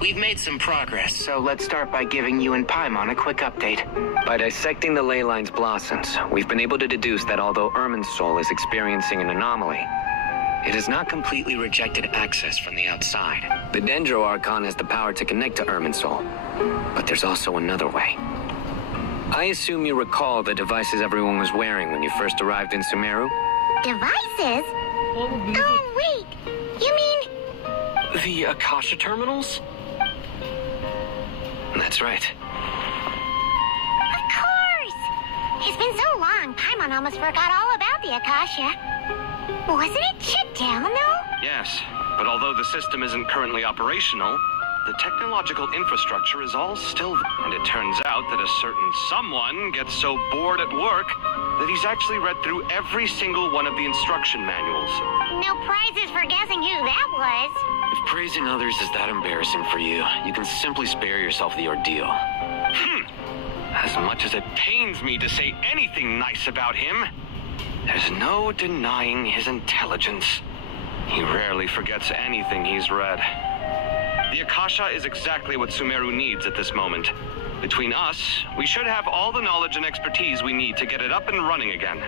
We've made some progress, so let's start by giving you and Paimon a quick update. By dissecting the ley line's blossoms, we've been able to deduce that although Irmin's soul is experiencing an anomaly, it has not completely rejected access from the outside. The Dendro Archon has the power to connect to Irmin's soul, but there's also another way. I assume you recall the devices everyone was wearing when you first arrived in Sumeru? Devices? Oh, wait. You mean... The Akasha terminals? That's right. Of course! It's been so long, Paimon almost forgot all about the Akasha. Wasn't it shut down, though? Yes, but although the system isn't currently operational, the technological infrastructure is all still there. And it turns out that a certain someone gets so bored at work that he's actually read through every single one of the instruction manuals. No prizes for guessing who that was. If praising others is that embarrassing for you, you can simply spare yourself the ordeal. As much as it pains me to say anything nice about him, there's no denying his intelligence. He rarely forgets anything he's read. The Akasha is exactly what Sumeru needs at this moment. Between us, we should have all the knowledge and expertise we need to get it up and running again.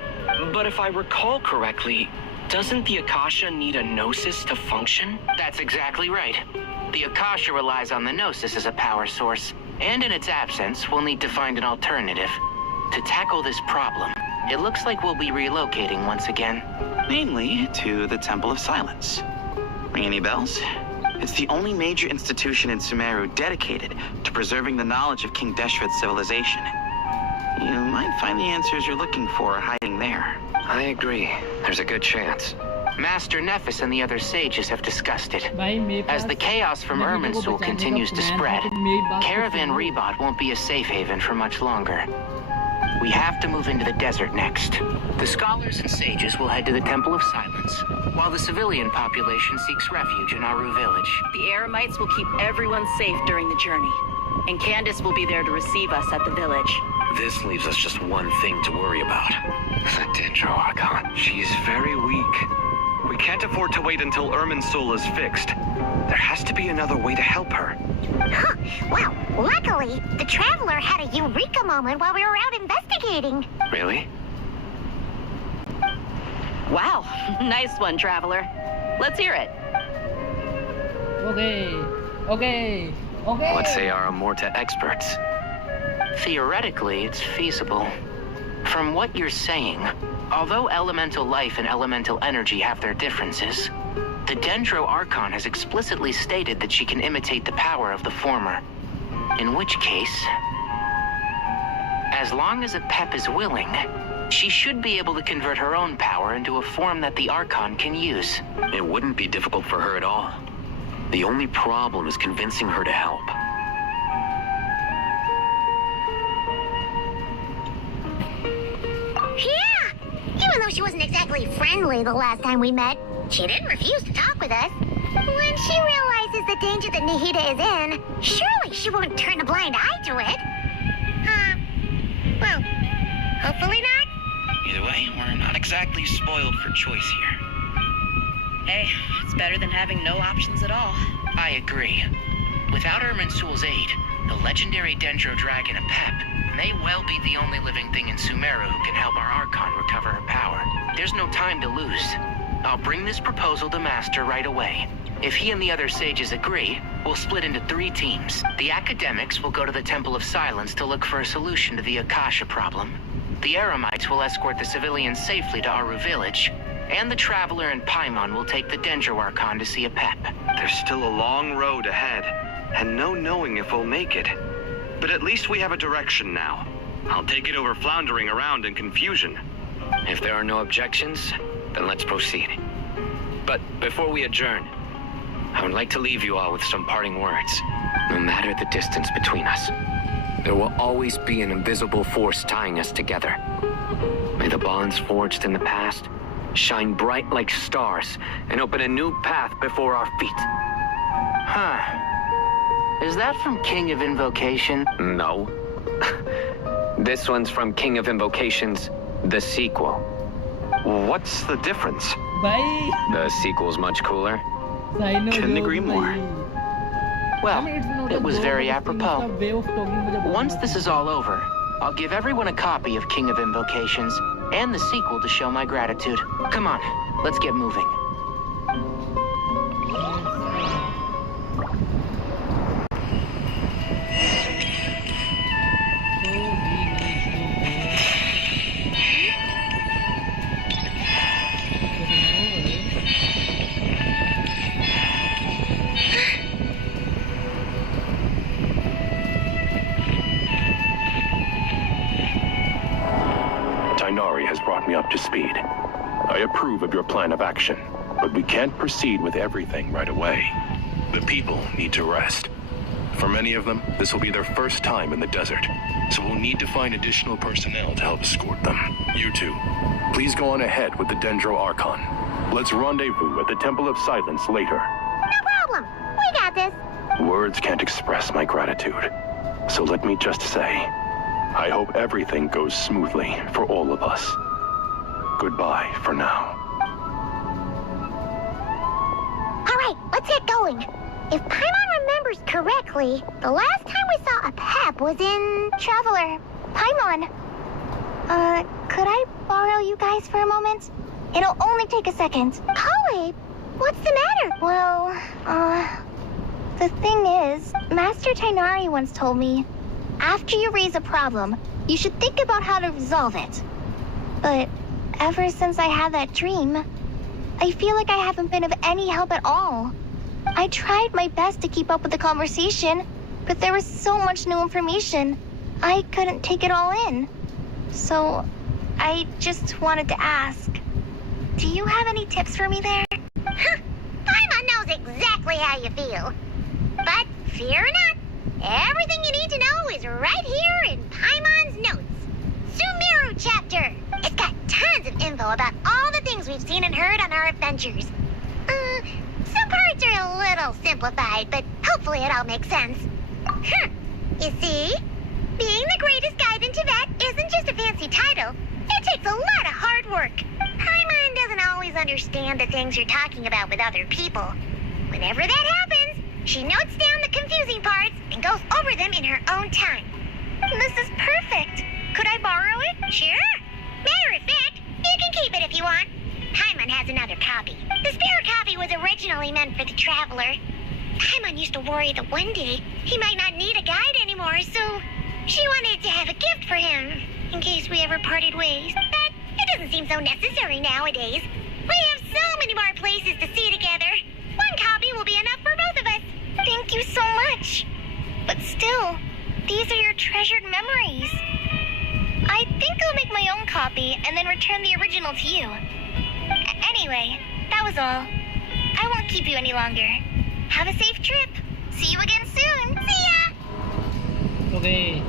But if I recall correctly, doesn't the Akasha need a gnosis to function? That's exactly right. The Akasha relies on the Gnosis as a power source, and in its absence, we'll need to find an alternative. To tackle this problem, it looks like we'll be relocating once again. Namely, to the Temple of Silence. Ring any bells? It's the only major institution in Sumeru dedicated to preserving the knowledge of King Deshret's civilization. You might find the answers you're looking for hiding there. I agree. There's a good chance. Master Nephis and the other sages have discussed it. As the chaos from Irminsul continues to spread, Caravan Rebot won't be a safe haven for much longer. We have to move into the desert next. The scholars and sages will head to the Temple of Silence, while the civilian population seeks refuge in Aru village. The Eremites will keep everyone safe during the journey, and Candace will be there to receive us at the village. This leaves us just one thing to worry about. The Dendro Archon. She's very weak. We can't afford to wait until Irminsul is fixed. There has to be another way to help her. Huh. Well, luckily, the Traveler had a eureka moment while we were out investigating. Really? Wow, nice one, Traveler. Let's hear it. Okay. What say our Amorta experts? Theoretically, it's feasible. From what you're saying, although elemental life and elemental energy have their differences, the Dendro Archon has explicitly stated that she can imitate the power of the former. In which case, as long as a Pep is willing, she should be able to convert her own power into a form that the Archon can use. It wouldn't be difficult for her at all. The only problem is convincing her to help. though she wasn't exactly friendly the last time we met, she didn't refuse to talk with us. When she realizes the danger that Nahida is in, surely she won't turn a blind eye to it. Well, hopefully not. Either way, we're not exactly spoiled for choice here. Hey, it's better than having no options at all. I agree. Without Irminsul's aid, the legendary Dendro Dragon Apep may well be the only living thing in Sumeru who can help our Archon recover her power. There's no time to lose. I'll bring this proposal to Master right away. If he and the other sages agree, we'll split into 3 teams. The academics will go to the Temple of Silence to look for a solution to the Akasha problem. The Eremites will escort the civilians safely to Aru Village. And the Traveler and Paimon will take the Dendro Archon to see Apep. There's still a long road ahead, and no knowing if we'll make it. But at least we have a direction now. I'll take it over floundering around in confusion. If there are no objections, then let's proceed. But before we adjourn, I would like to leave you all with some parting words. No matter the distance between us, there will always be an invisible force tying us together. May the bonds forged in the past shine bright like stars and open a new path before our feet. Huh. Is that from King of Invocation? No. This one's from King of Invocations, the sequel. What's the difference? Bye. The sequel's much cooler. Couldn't agree more. Well, it was very apropos. Once this is all over, I'll give everyone a copy of King of Invocations and the sequel to show my gratitude. Come on, let's get moving. Tainari has brought me up to speed. I approve of your plan of action, but we can't proceed with everything right away. The people need to rest. For many of them, this will be their first time in the desert, so we'll need to find additional personnel to help escort them. You two, please go on ahead with the Dendro Archon. Let's rendezvous at the Temple of Silence later. No problem. We got this. Words can't express my gratitude, so let me just say, I hope everything goes smoothly for all of us. Goodbye for now. All right, let's get going. If Paimon remembers correctly, the last time we saw Apep was in Traveler. Paimon, could I borrow you guys for a moment? It'll only take a second. Kale, what's the matter? Well, the thing is, Master Tainari once told me, after you raise a problem, you should think about how to resolve it. But ever since I had that dream, I feel like I haven't been of any help at all. I tried my best to keep up with the conversation, but there was so much new information, I couldn't take it all in. So, I just wanted to ask, do you have any tips for me there? Huh, Paimon knows exactly how you feel. But fear not, everything you need to know is right here in Paimon's notes. Sumeru chapter. It's got tons of info about all the things we've seen and heard on our adventures. Some parts are a little simplified, but hopefully it all makes sense. You see? Being the greatest guide in Tibet isn't just a fancy title. It takes a lot of hard work. Paimon doesn't always understand the things you're talking about with other people. Whenever that happens, she notes down the confusing parts and goes over them in her own time. This is perfect. Could I borrow it? Sure. Matter of fact, you can keep it if you want. Paimon has another copy. The spare copy was originally meant for the Traveler. Paimon used to worry that one day he might not need a guide anymore, so she wanted to have a gift for him in case we ever parted ways. But it doesn't seem so necessary nowadays. We have so many more places to see together. One copy will be enough for both of us. Thank you so much. But still, these are your treasured memories. I think I'll make my own copy and then return the original to you. Anyway, that was all. I won't keep you any longer. Have a safe trip. See you again soon. See ya! Okay.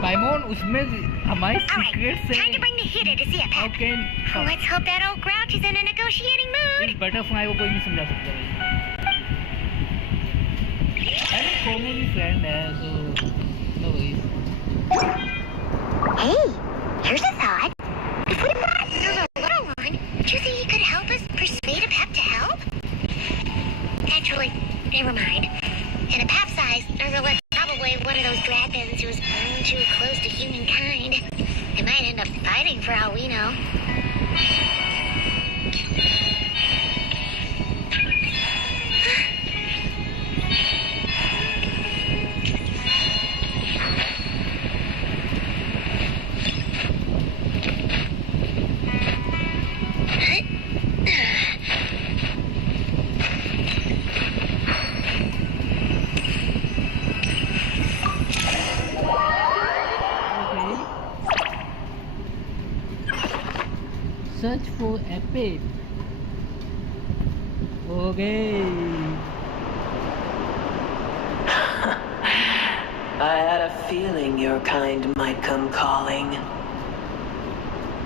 Paimon उसमें हमारे All right, secrets time to bring the hitter to see it, Pep. Okay. Let's hope that old grouch is in a negotiating mood. इस butterfly को कोई नहीं समझा सकता भाई। अरे कोमो भी फ्रेंड है तो no worries. Hey, here's a thought. If we brought the little one, do you think he could help us persuade a Pep to help? Actually, never mind. In a Pep size, Urza's probably one of those dragons who's too close to humankind. They might end up fighting for all we know. Search for Epic. Okay. I had a feeling your kind might come calling.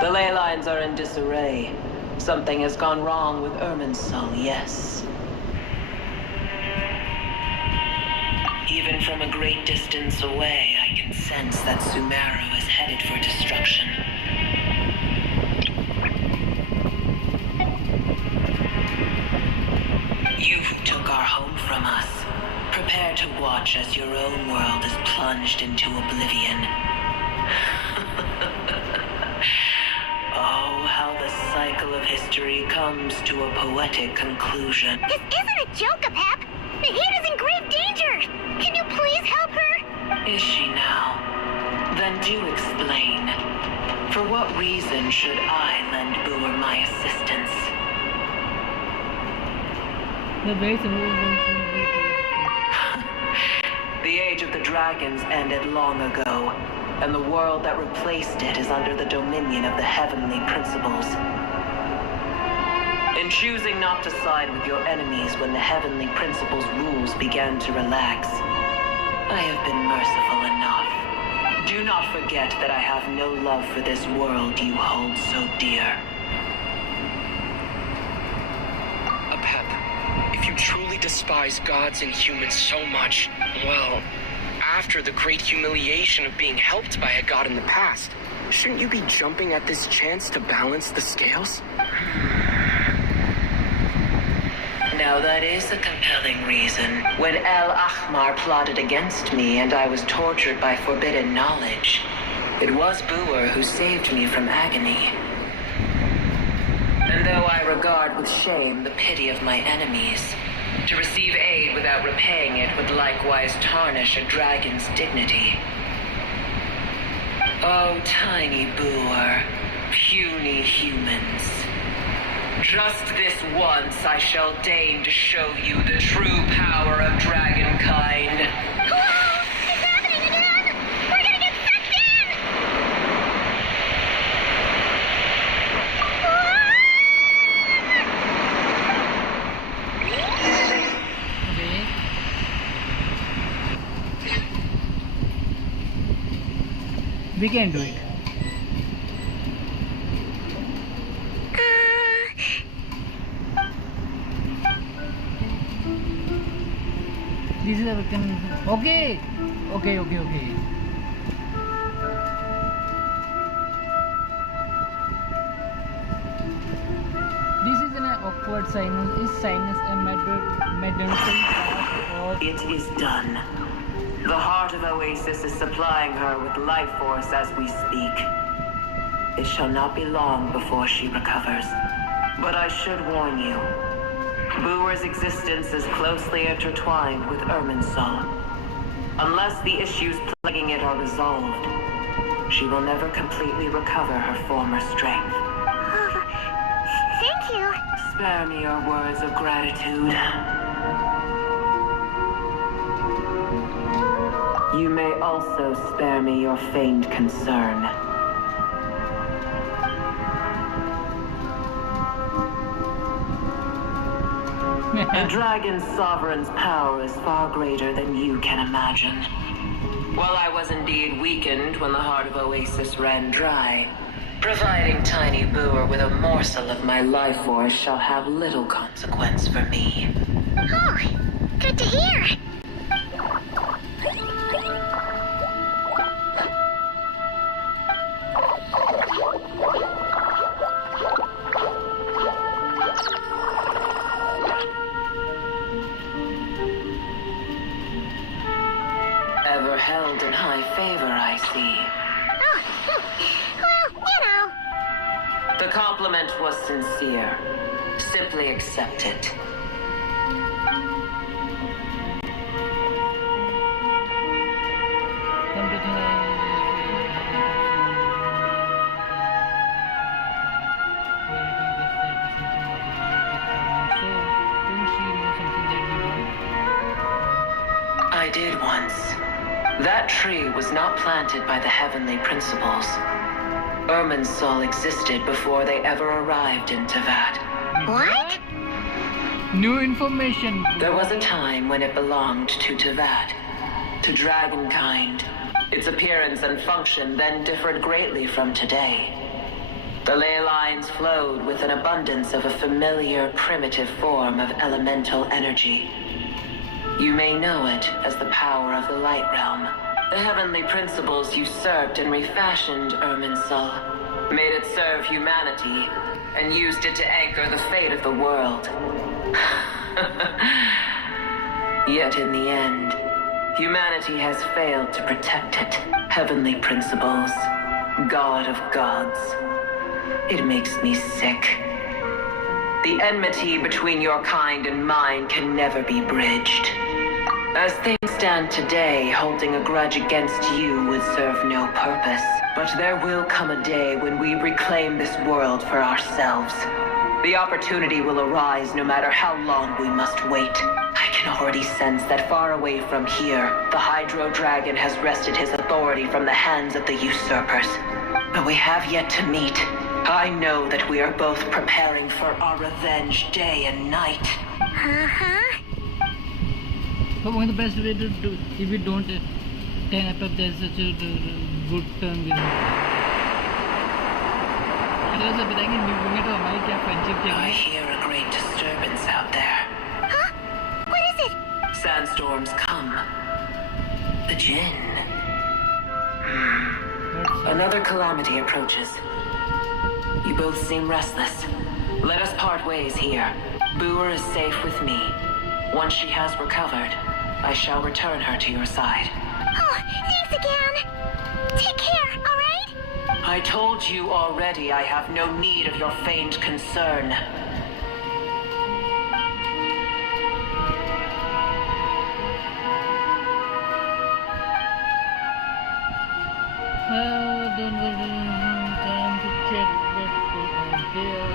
The ley lines are in disarray. Something has gone wrong with Irminsul, yes. Even from a great distance away, I can sense that Sumeru is headed for destruction. You who took our home from us, prepare to watch as your own world is plunged into oblivion. Oh, how the cycle of history comes to a poetic conclusion. This isn't a joke, Pep. Nahita's in grave danger. Can you please help her? Is she now? Then do explain. For what reason should I lend Booer my assistance? The age of the dragons ended long ago, and the world that replaced it is under the dominion of the heavenly principles. In choosing not to side with your enemies when the heavenly principles' rules began to relax, I have been merciful enough. Do not forget that I have no love for this world you hold so dear. If you truly despise gods and humans so much, well, after the great humiliation of being helped by a god in the past, shouldn't you be jumping at this chance to balance the scales? Now that is a compelling reason. When El Ahmar plotted against me and I was tortured by forbidden knowledge, it was Booer who saved me from agony. And though I regard with shame the pity of my enemies, to receive aid without repaying it would likewise tarnish a dragon's dignity. Oh, tiny Booer, puny humans. Just this once I shall deign to show you the true power of dragonkind. Hello! It's happening again! We're gonna get sucked in! We can do it. This is a okay. This is an awkward sinus. Is sinus a mandatory part of? It is done. The heart of Oasis is supplying her with life force as we speak. It shall not be long before she recovers. But I should warn you, Booer's existence is closely intertwined with Irminsul. Unless the issues plaguing it are resolved, she will never completely recover her former strength. Thank you. Spare me your words of gratitude. You may also spare me your feigned concern. The dragon's sovereign's power is far greater than you can imagine. Well, I was indeed weakened when the heart of Oasis ran dry. Providing tiny Booer with a morsel of my life force shall have little consequence for me. Oh, good to hear. Ever held in high favor, I see. Oh, well, you know. The compliment was sincere. Simply accept it. I did once. That tree was not planted by the heavenly principles. Irminsul existed before they ever arrived in Teyvat. What? New information. There was a time when it belonged to Teyvat, to dragonkind. Its appearance and function then differed greatly from today. The ley lines flowed with an abundance of a familiar, primitive form of elemental energy. You may know it as the power of the Light Realm. The heavenly principles usurped and refashioned Irminsul, made it serve humanity, and used it to anchor the fate of the world. Yet in the end, humanity has failed to protect it. Heavenly principles, God of gods. It makes me sick. The enmity between your kind and mine can never be bridged. As things stand today, holding a grudge against you would serve no purpose. But there will come a day when we reclaim this world for ourselves. The opportunity will arise no matter how long we must wait. I can already sense that far away from here, the Hydro Dragon has wrested his authority from the hands of the usurpers. But we have yet to meet. I know that we are both preparing for our revenge day and night. Uh-huh. But one of the best way to do, if we don't tap up, there's such a good term with it. I hear a great disturbance out there. Huh? What is it? Sandstorms come. The Jinn. Another calamity approaches. You both seem restless. Let us part ways here. Booer is safe with me. Once she has recovered, I shall return her to your side. Oh, thanks again. Take care, all right? I told you already I have no need of your feigned concern. Time to check what's going on here.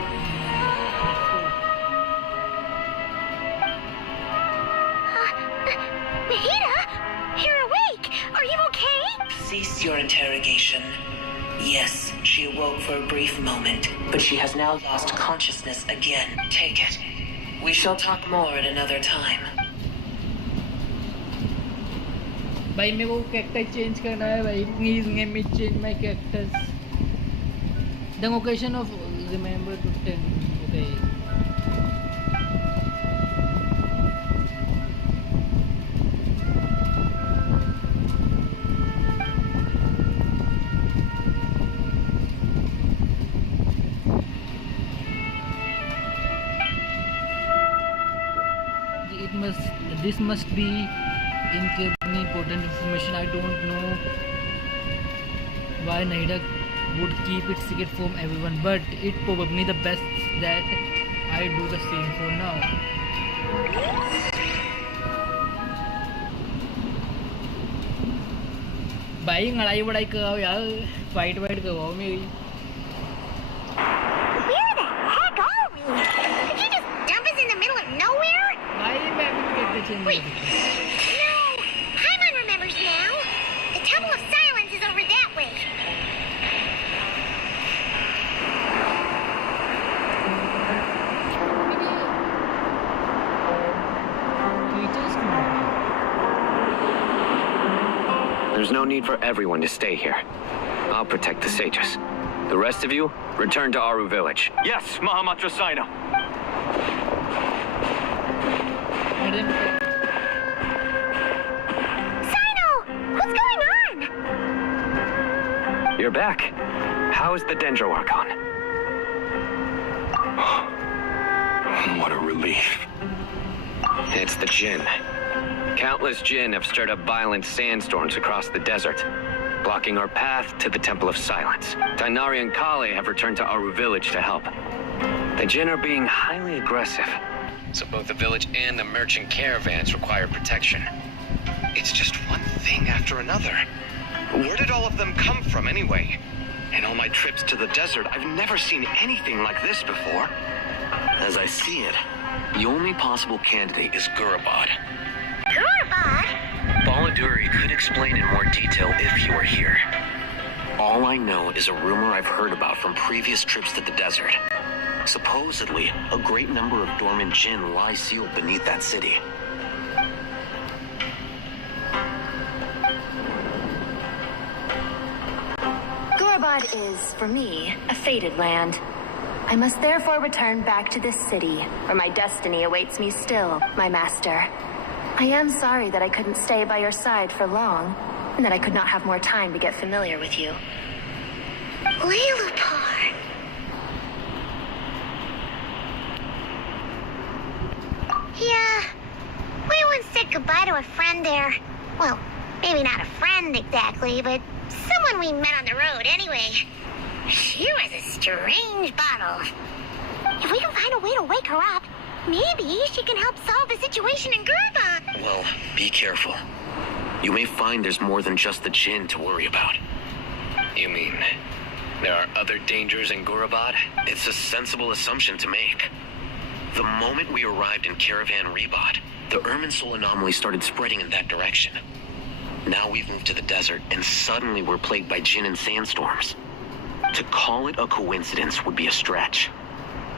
Mahita, you're awake. Are you okay? Cease your interrogation. Yes, she awoke for a brief moment, but she has now lost consciousness again. Take it. We shall talk more at another time. भाई मेरे को character change करना है भाई please let me change my characters. The occasion of remember to tell. Okay. This must be incredibly important information. I don't know why Naida would keep it secret from everyone, but it probably the best that I do the same for now. भाई लड़ाई वड़ाई कराओ यार, fight white करवाओ मेरी. Where the heck are we? Did you just dump us in the middle of nowhere? Wait. No. Paimon remembers now. The Temple of Silence is over that way. There's no need for everyone to stay here. I'll protect the sages. The rest of you, return to Aru village. Yes, Mahamatra Sino. What's going on? You're back. How is the Dendro Archon? What a relief. It's the Jinn. Countless Jinn have stirred up violent sandstorms across the desert, blocking our path to the Temple of Silence. Tainari and Kale have returned to Aru village to help. The Jinn are being highly aggressive. So both the village and the merchant caravans require protection. It's just one thing after another. Where did all of them come from anyway? In all my trips to the desert, I've never seen anything like this before. As I see it, the only possible candidate is Gurabad. Gurabad? Baladuri could explain in more detail if he were here. All I know is a rumor I've heard about from previous trips to the desert. Supposedly, a great number of dormant Jinn lie sealed beneath that city. Gurabad is, for me, a fated land. I must therefore return back to this city, where my destiny awaits me still, my master. I am sorry that I couldn't stay by your side for long, and that I could not have more time to get familiar with you. Leilupar. Yeah, we once said goodbye to a friend there. Well, maybe not a friend exactly, but someone we met on the road anyway. She was a strange bottle. If we can find a way to wake her up, maybe she can help solve the situation in Gurabad. Well, be careful. You may find there's more than just the Jinn to worry about. You mean there are other dangers in Gurabad? It's a sensible assumption to make. The moment we arrived in Caravan Rebot, the Irminsul anomaly started spreading in that direction. Now we've moved to the desert, and suddenly we're plagued by Jinn and sandstorms. To call it a coincidence would be a stretch.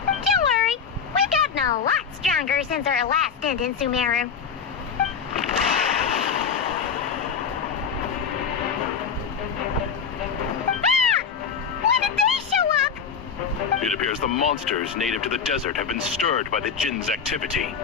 Don't worry, we've gotten a lot stronger since our last stint in Sumeru. Ah! Why did they show up? It appears the monsters native to the desert have been stirred by the Jinn's activity.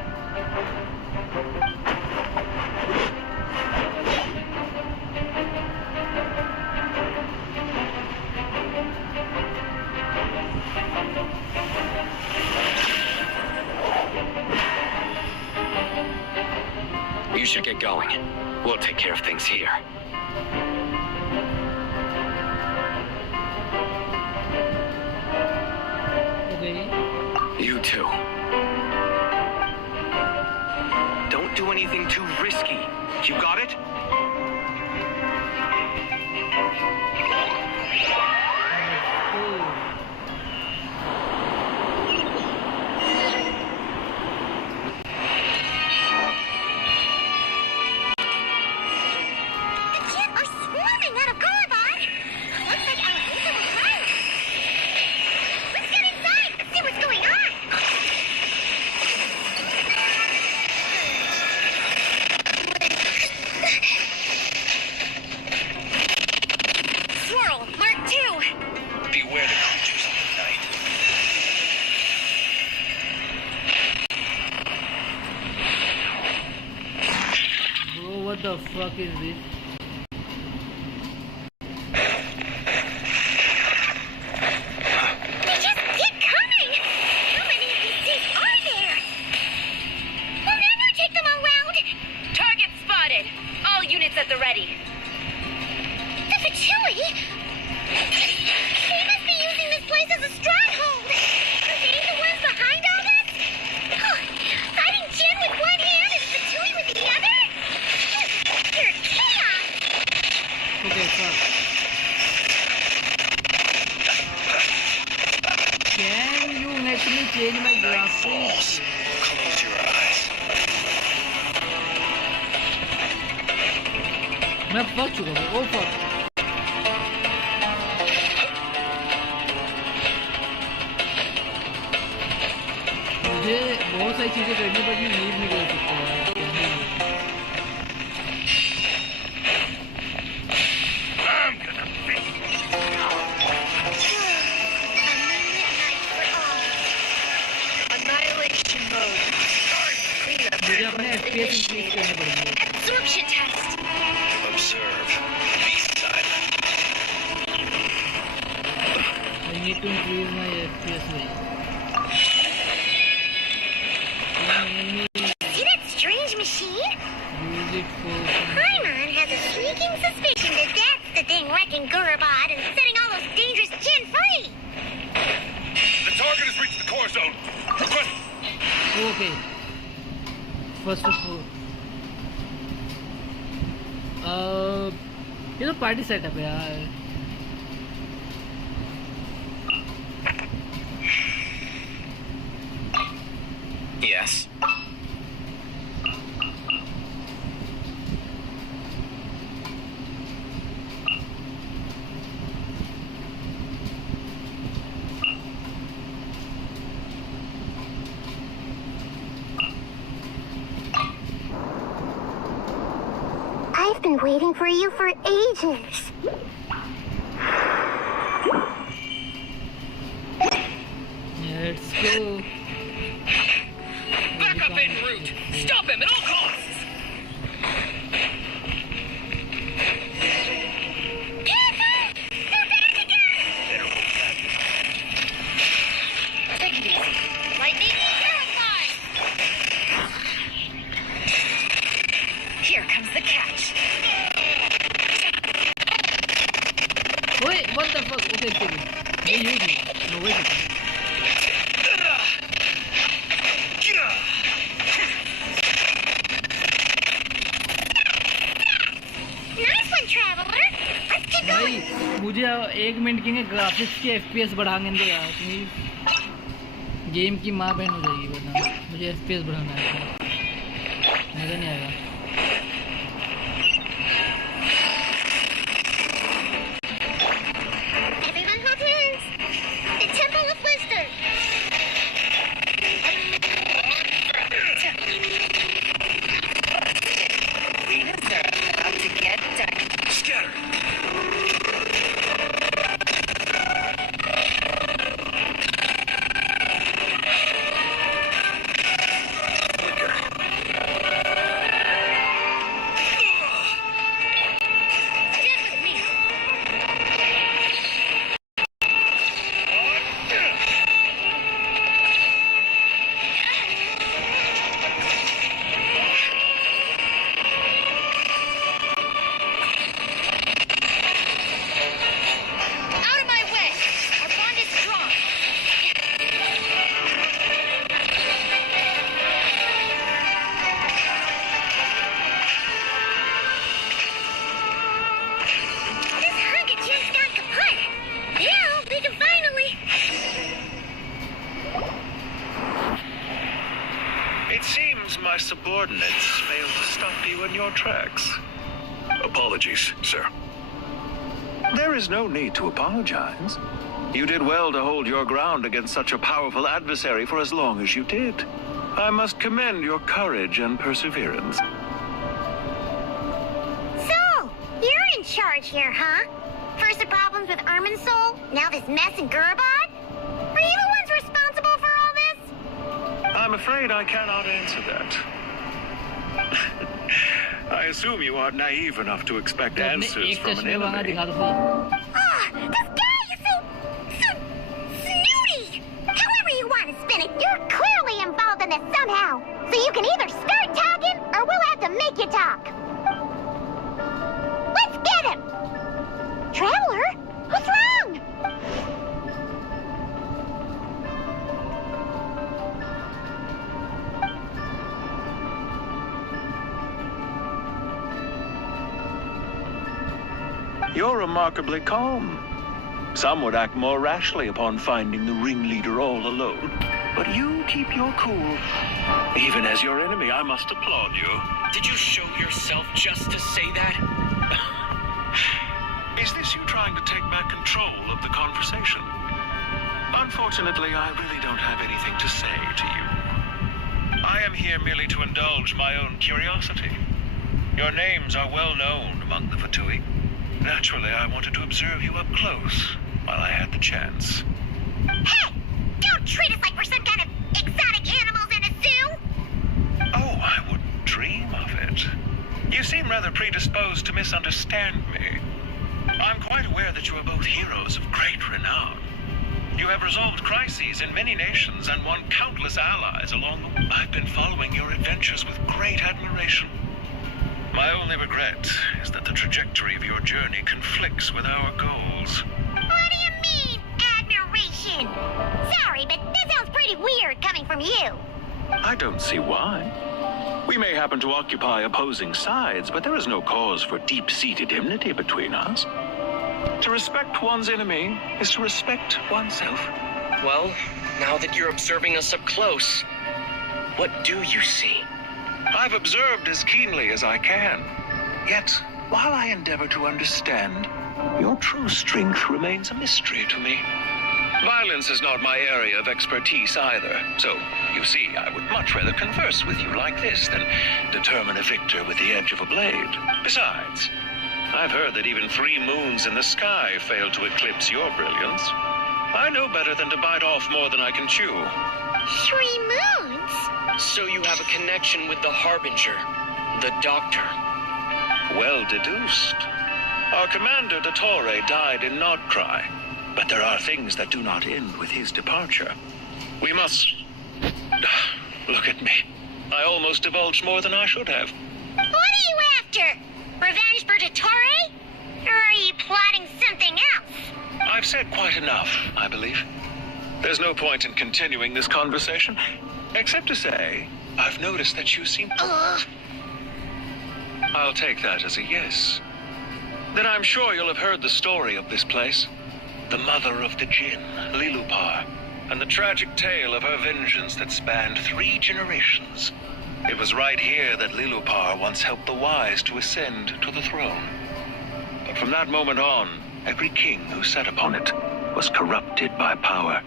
You should get going. We'll take care of things here. Okay. You too. Don't do anything too risky. You got it? What the fuck is this? They just keep coming! How many of these things are there? We'll never take them all out! Target spotted. All units at the ready. The Vichili? They must be using this place as a stronghold! Are they the ones behind all this? Oh, fighting Jin with one hand and Vichili with the other? Pure chaos! Okay, fuck. Can you let me change my graphics? Close your eyes. मैं फंस चुका हूँ। Oh fuck. मुझे बहुत सारी चीजें करनी पड़ती, लीव नहीं कर सकता। need to increase my FPS rate. See that strange machine? Use it for... Paimon has a sneaking suspicion that that's the thing wrecking Gurabad and setting all those dangerous Jinn free. The target has reached the core zone. Request. Okay. First of all, ये तो party setup है यार. Yes. I've been waiting for you for ages. Let's go. Back up en route! Stop him at all costs! Take it easy. Lightning terrified! Here comes the catch. Wait, what the fuck? Okay, okay. Hey, use me. No, wait a second. भाई मुझे 1 minute के लिए graphics के FPS बढ़ाने दो यार. Game की माँ बहन हो जाएगी वरना. मुझे FPS बढ़ाना है. मज़ा नहीं आएगा. Everyone hold hands. The Temple of Wisdom. Leaders are about to get done. Scatter! My subordinates failed to stop you in your tracks. Apologies, sir. There is no need to apologize. You did well to hold your ground against such a powerful adversary for as long as you did. I must commend your courage and perseverance. So, you're in charge here, huh? First the problems with Irminsul, now this mess in Gurabad? Are you the ones responsible for all this? I'm afraid I cannot answer that. I assume you are naive enough to expect answers from an enemy. This guy is so snooty! However you want to spin it, you're clearly involved in this somehow. So you can either start talking, or we'll have to make you talk. Let's get him! Traveler? What's wrong? You're remarkably calm. Some would act more rashly upon finding the ringleader all alone. But you keep your cool. Even as your enemy, I must applaud you. Did you show yourself just to say that? Is this you trying to take back control of the conversation? Unfortunately, I really don't have anything to say to you. I am here merely to indulge my own curiosity. Your names are well known among the Vatui. Naturally, I wanted to observe you up close while I had the chance. Hey! Don't treat us like we're some kind of exotic animals in a zoo! Oh, I wouldn't dream of it. You seem rather predisposed to misunderstand me. I'm quite aware that you are both heroes of great renown. You have resolved crises in many nations and won countless allies along the way. I've been following your adventures with great admiration. My only regret is that the trajectory of your journey conflicts with our goals. What do you mean, admiration? Sorry, but that sounds pretty weird coming from you. I don't see why. We may happen to occupy opposing sides, but there is no cause for deep-seated enmity between us. To respect one's enemy is to respect oneself. Well, now that you're observing us up close, what do you see? I've observed as keenly as I can. Yet, while I endeavor to understand, your true strength remains a mystery to me. Violence is not my area of expertise either, so, you see, I would much rather converse with you like this than determine a victor with the edge of a blade. Besides, I've heard that even 3 moons in the sky fail to eclipse your brilliance. I know better than to bite off more than I can chew. 3 moons? So you have a connection with the Harbinger, the Doctor. Well deduced. Our commander, Dottore, died in Nordcry, but there are things that do not end with his departure. We must... Look at me. I almost divulged more than I should have. What are you after? Revenge for Dottore? Or are you plotting something else? I've said quite enough, I believe. There's no point in continuing this conversation, except to say, I've noticed that you seem... I'll take that as a yes. Then I'm sure you'll have heard the story of this place. The mother of the Jinn, Lilupar, and the tragic tale of her vengeance that spanned 3 generations. It was right here that Lilupar once helped the wise to ascend to the throne. But from that moment on, every king who sat upon it was corrupted by power.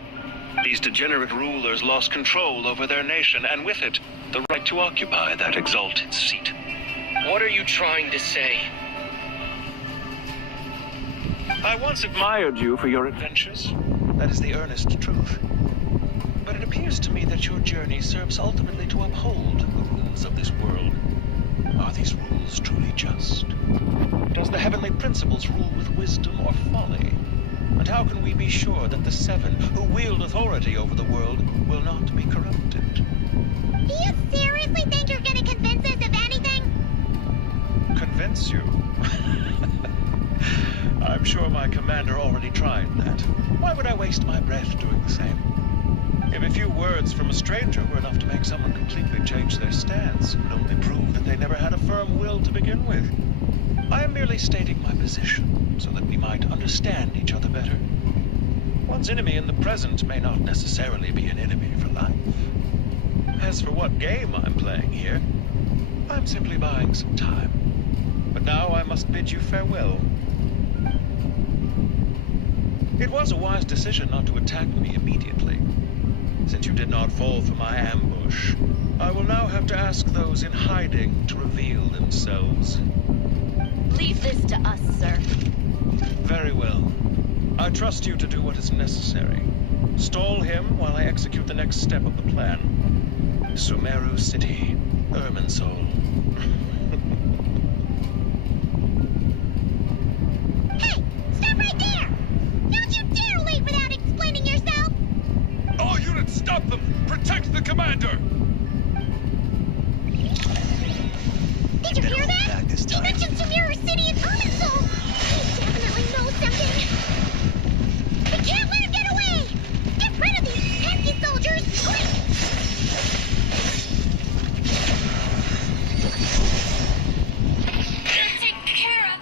These degenerate rulers lost control over their nation, and with it, the right to occupy that exalted seat. What are you trying to say? I once admired you for your adventures. That is the earnest truth. But it appears to me that your journey serves ultimately to uphold the rules of this world. Are these rules truly just? Does the heavenly principles rule with wisdom or folly? And how can we be sure that the 7 who wield authority over the world will not be corrupted? Do you seriously think you're gonna convince us of anything? Convince you? I'm sure my commander already tried that. Why would I waste my breath doing the same? If a few words from a stranger were enough to make someone completely change their stance, it would only prove that they never had a firm will to begin with. I am merely stating my position, so that we might understand each other better. One's enemy in the present may not necessarily be an enemy for life. As for what game I'm playing here, I'm simply buying some time. But now I must bid you farewell. It was a wise decision not to attack me immediately. Since you did not fall for my ambush, I will now have to ask those in hiding to reveal themselves. Leave this to us, sir. Very well. I trust you to do what is necessary. Stall him while I execute the next step of the plan. Sumeru City, Irminsul. Hey! Stop right there! Don't you dare leave without explaining yourself! All units, stop them! Protect the commander! Did you hear that? He mentioned Sumeru City and Irminsul! He definitely knows something! We can't let him get away! Get rid of these pesky soldiers, quick! They're taken care of.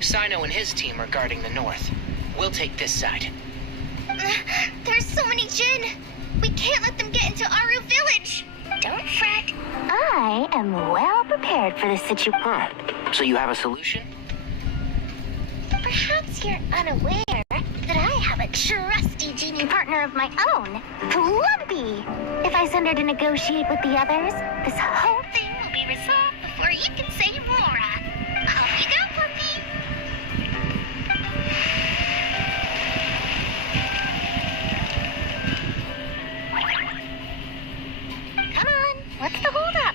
Sino and his team are guarding the north. We'll take this side. There's so many Jinn. We can't let them get into Aru village. Don't fret. I am well prepared for this situation. So you have a solution? Perhaps you're unaware that I have a trusty genie partner of my own, Plumpy. If I send her to negotiate with the others, this whole thing will be resolved before you can say Mora. Off you go, Plumpy. Come on, what's the holdup?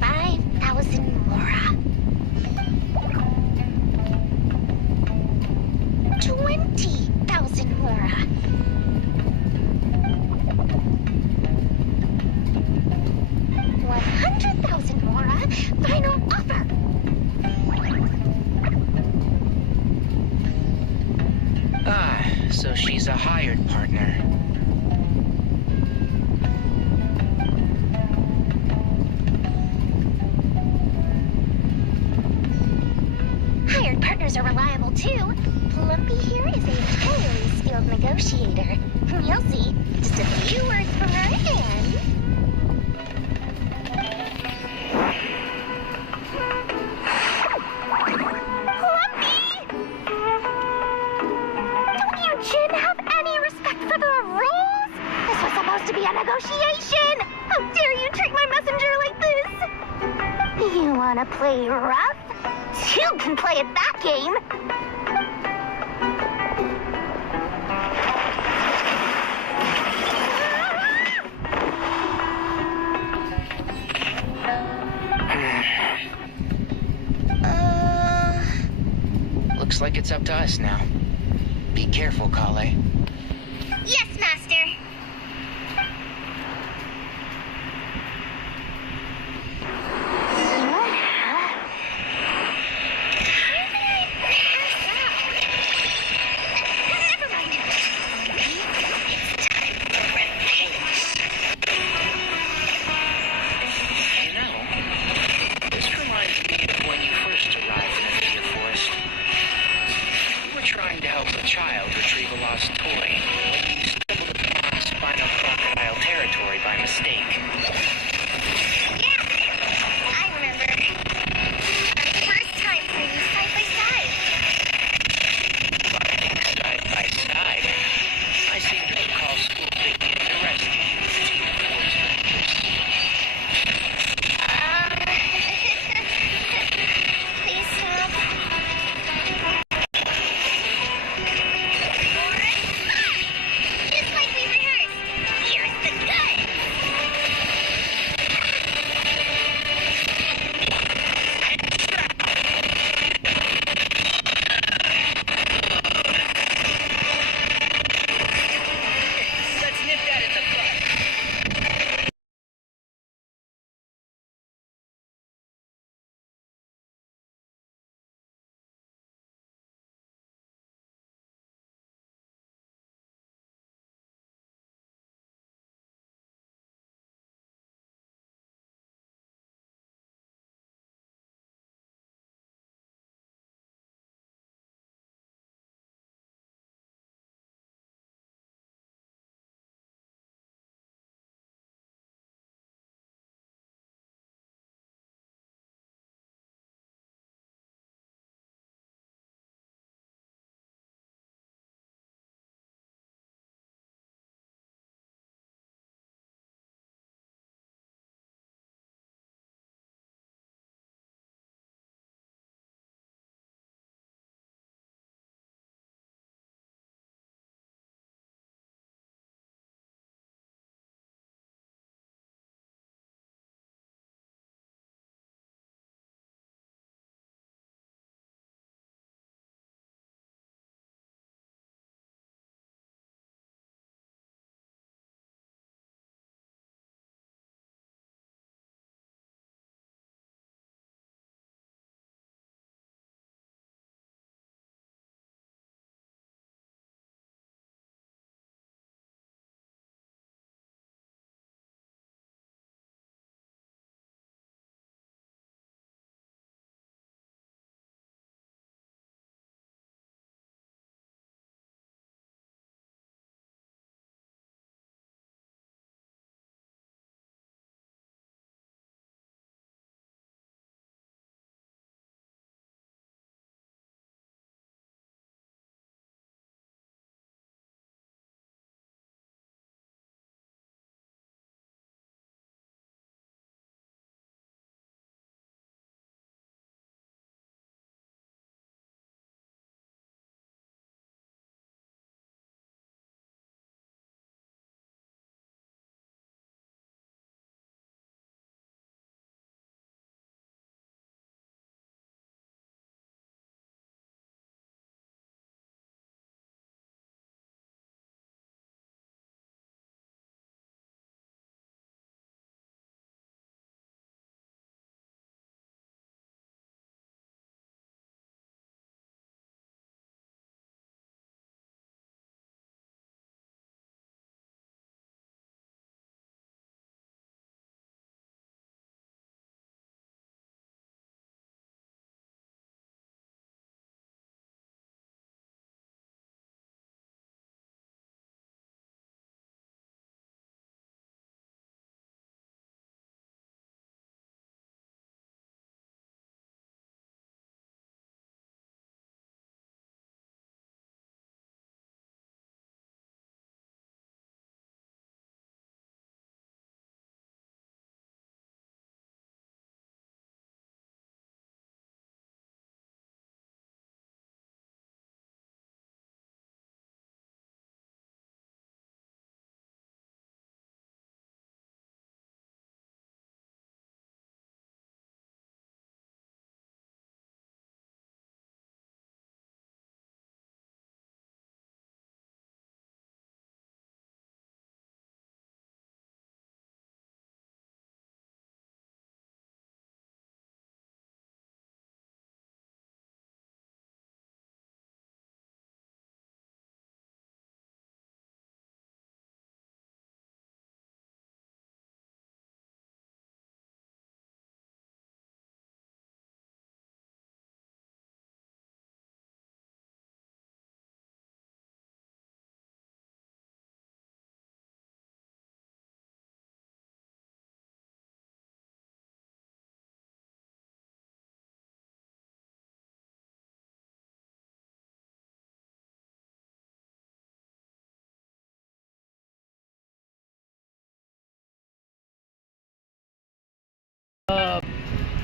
5,000 Mora. 20,000 Mora. 100,000 Mora. Final offer. So she's a hired partner. Hired partners are reliable too. Plumpy here is a highly skilled negotiator. You'll see. Just a few words from her and... Plumpy! Don't you Jinn have any respect for the rules? This was supposed to be a negotiation! How dare you treat my messenger like this? You wanna play rough? You can play at that game! Looks like it's up to us now. Be careful, Kale. Yes, Master! Trying to help a child retrieve a lost toy.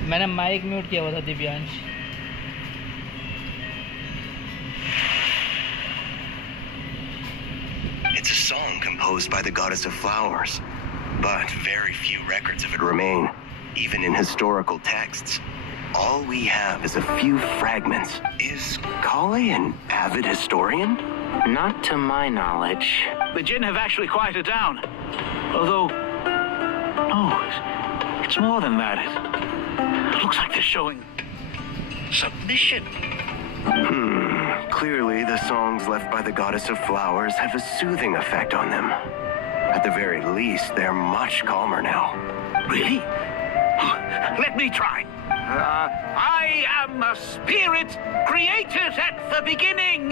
मैंने mic mute किया हुआ था Divyansh. It's a song composed by the goddess of flowers, but very few records of it remain, even in historical texts. All we have is a few fragments. Is Kale an avid historian? Not to my knowledge. The Jinn have actually quieted down. Although, no, it's more than that. It looks like they're showing submission. Clearly, the songs left by the goddess of flowers have a soothing effect on them. At the very least, they're much calmer now. Really? Let me try. I am a spirit created at the beginning.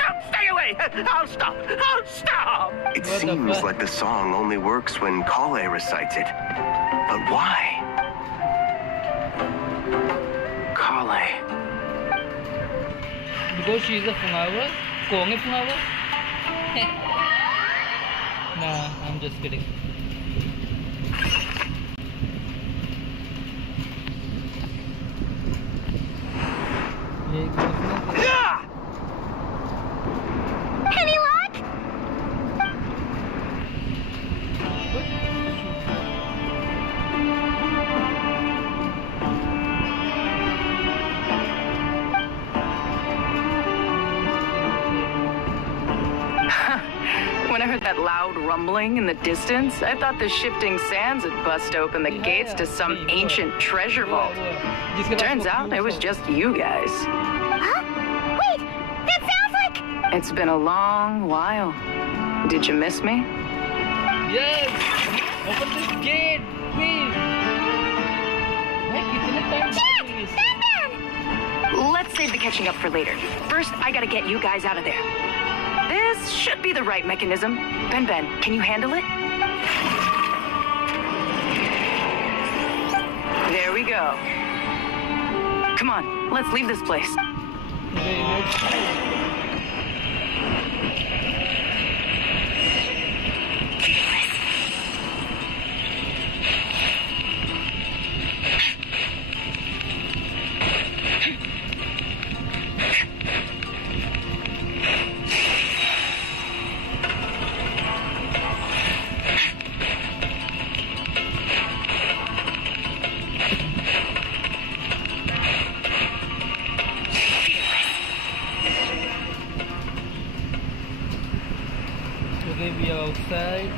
Don't stay away. I'll stop. It seems like the song only works when Kale recites it. But why? Kale. Because she's a flower? Kong a flower? Nah, I'm just kidding. Any luck? When I heard that loud rumbling in the distance, I thought the shifting sands had bust open the gates to some ancient treasure vault. Turns out it was just you guys. Huh? Wait, that sounds like... It's been a long while. Did you miss me? Yes! Open this gate, please! Let's save the catching up for later. First, I gotta get you guys out of there. This should be the right mechanism. Ben, can you handle it? There we go. Come on, let's leave this place. Okay, we are outside.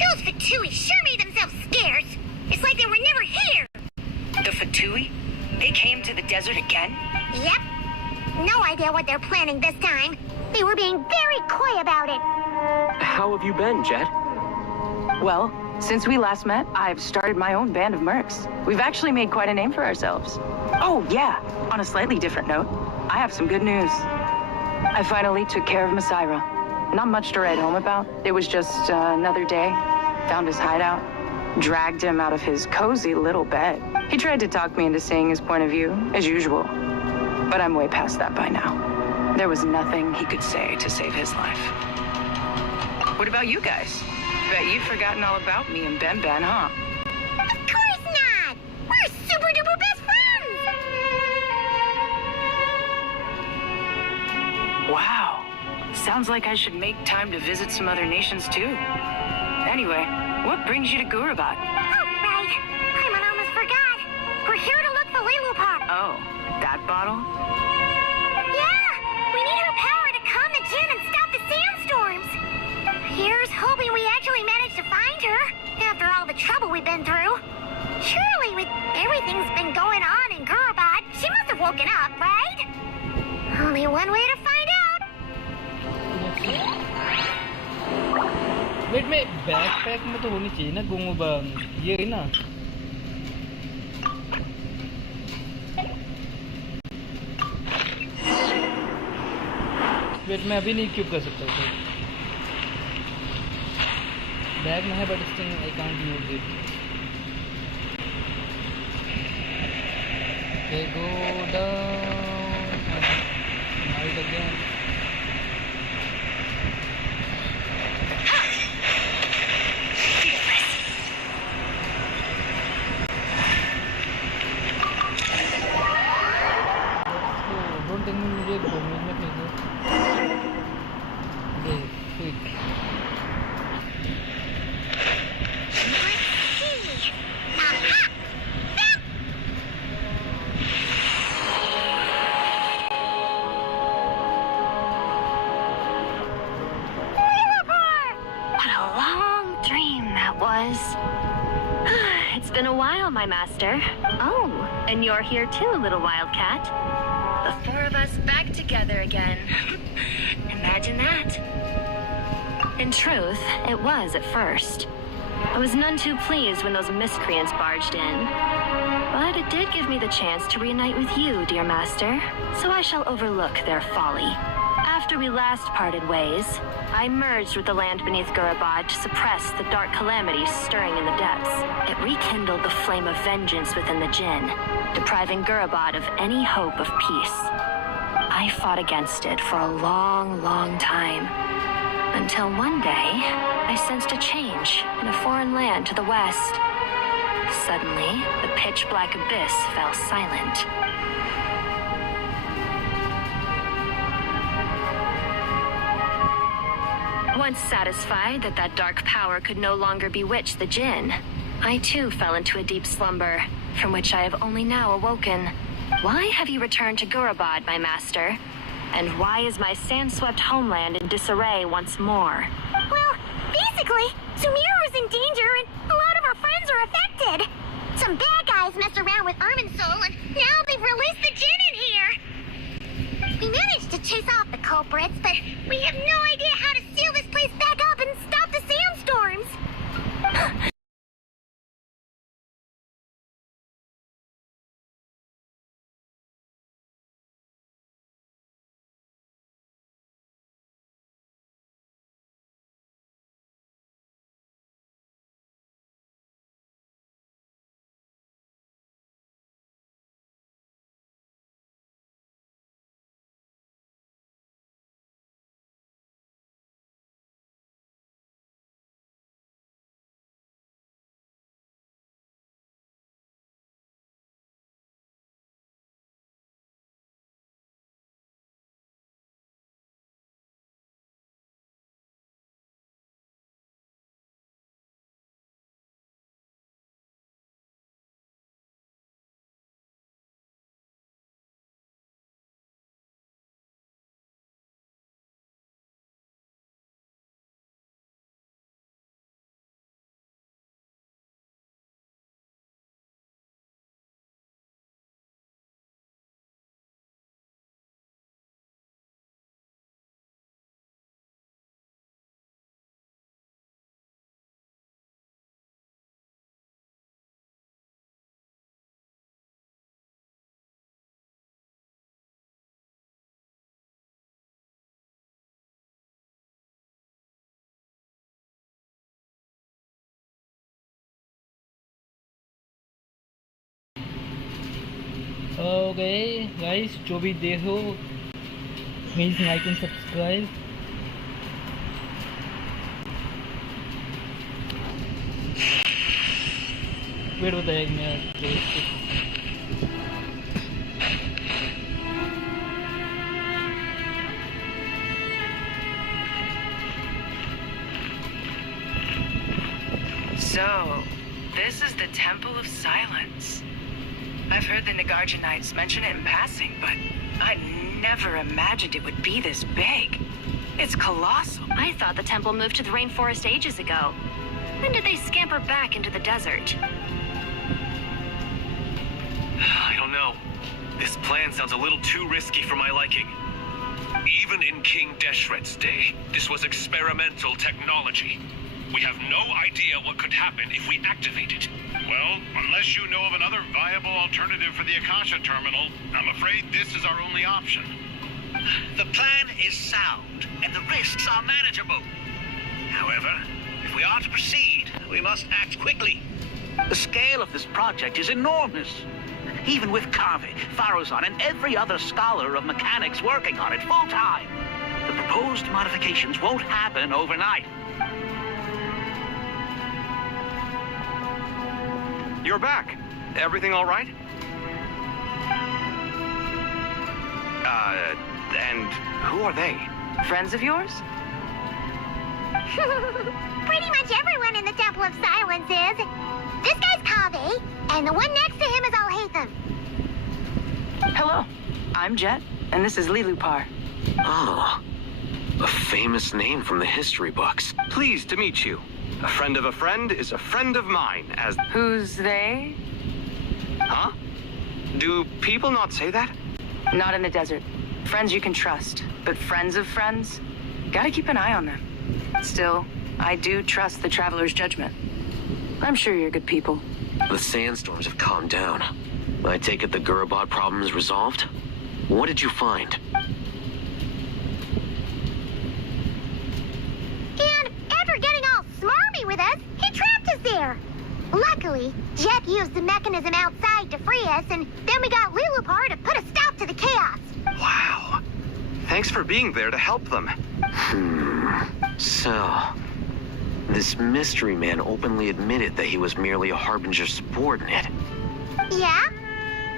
Those Fatui sure made themselves scarce. It's like they were never here. The Fatui? They came to the desert again? Yep. No idea what they're planning this time. They were being very coy about it. How have you been, Jet? Well, since we last met, I've started my own band of mercs. We've actually made quite a name for ourselves. Oh, yeah. On a slightly different note, I have some good news. I finally took care of Masaira. Not much to write home about. It was just another day. Found his hideout. Dragged him out of his cozy little bed. He tried to talk me into seeing his point of view, as usual. But I'm way past that by now. There was nothing he could say to save his life. What about you guys? Bet you've forgotten all about me and Ben, huh? Of course not! We're super duper best friends! Wow. Sounds like I should make time to visit some other nations too. Anyway, what brings you to Gurabat? Oh, right. I almost forgot. We're here to look for Lilupar. Oh, that bottle? Yeah! We need her power to calm the Jinn and stop the sandstorms. Here's hoping we actually managed to find her, after all the trouble we've been through. Surely, with everything's been going on in Gurabat, she must have woken up, right? Only one way to find out. Wait, में backpack में तो होनी चाहिए ना गुंगुबाम ये है ना wait मैं अभी नहीं क्यूब कर सकता हूँ बैग में है but still I can't use it Okay, go down. Hide again. Don't tell me मुझे डैमेज में फेंको. Okay, quick. It's been a while, my master. Oh, and you're here too, little wildcat. The four of us back together again. Imagine that. In truth, it was at first. I was none too pleased when those miscreants barged in. But it did give me the chance to reunite with you, dear master, so I shall overlook their folly. After we last parted ways, I merged with the land beneath Gurabad to suppress the dark calamities stirring in the depths. It rekindled the flame of vengeance within the Jinn, depriving Gurabad of any hope of peace. I fought against it for a long, long time, until one day, I sensed a change in a foreign land to the west. Suddenly, the pitch-black abyss fell silent. Once satisfied that that dark power could no longer bewitch the Jinn, I too fell into a deep slumber, from which I have only now awoken. Why have you returned to Gurabad, my master? And why is my sand-swept homeland in disarray once more? Well, basically, Sumeru's in danger and a lot of our friends are affected. Some bad guys messed around with Irminsul and now they've released the Jinn in here. We managed to chase off the culprits, but we have no idea how to seal this place back up and stop the sandstorms. Okay, guys, जो भी देखो, please like and subscribe. Wait बताया कि मैं So, this is the Temple of Silence. I've heard the Nagarjanites mention it in passing, but I never imagined it would be this big. It's colossal. I thought the temple moved to the rainforest ages ago. When did they scamper back into the desert? I don't know. This plan sounds a little too risky for my liking. Even in King Deshret's day, this was experimental technology. We have no idea what could happen if we activate it. Well, unless you know of another viable alternative for the Akasha terminal, I'm afraid this is our only option. The plan is sound, and the risks are manageable. However, if we are to proceed, we must act quickly. The scale of this project is enormous. Even with Kave, Faruzan, and every other scholar of mechanics working on it full-time, the proposed modifications won't happen overnight. You're back. Everything all right? And who are they? Friends of yours? Pretty much everyone in the Temple of Silence is. This guy's Kave, and the one next to him is Alhaitham. Hello, I'm Jet, and this is Lilupar. Ah, a famous name from the history books. Pleased to meet you. A friend of a friend is a friend of mine, as... Who's they? Huh? Do people not say that? Not in the desert. Friends you can trust, but friends of friends? Gotta keep an eye on them. Still, I do trust the Traveler's judgment. I'm sure you're good people. The sandstorms have calmed down. I take it the Gurubot problem is resolved? What did you find? And after getting all smarmy with us, he trapped us there. Luckily, Jet used the mechanism outside to free us, and then we got Lilupar to put a stop to the chaos. Wow. Thanks for being there to help them. So, this mystery man openly admitted that he was merely a Harbinger subordinate. Yeah?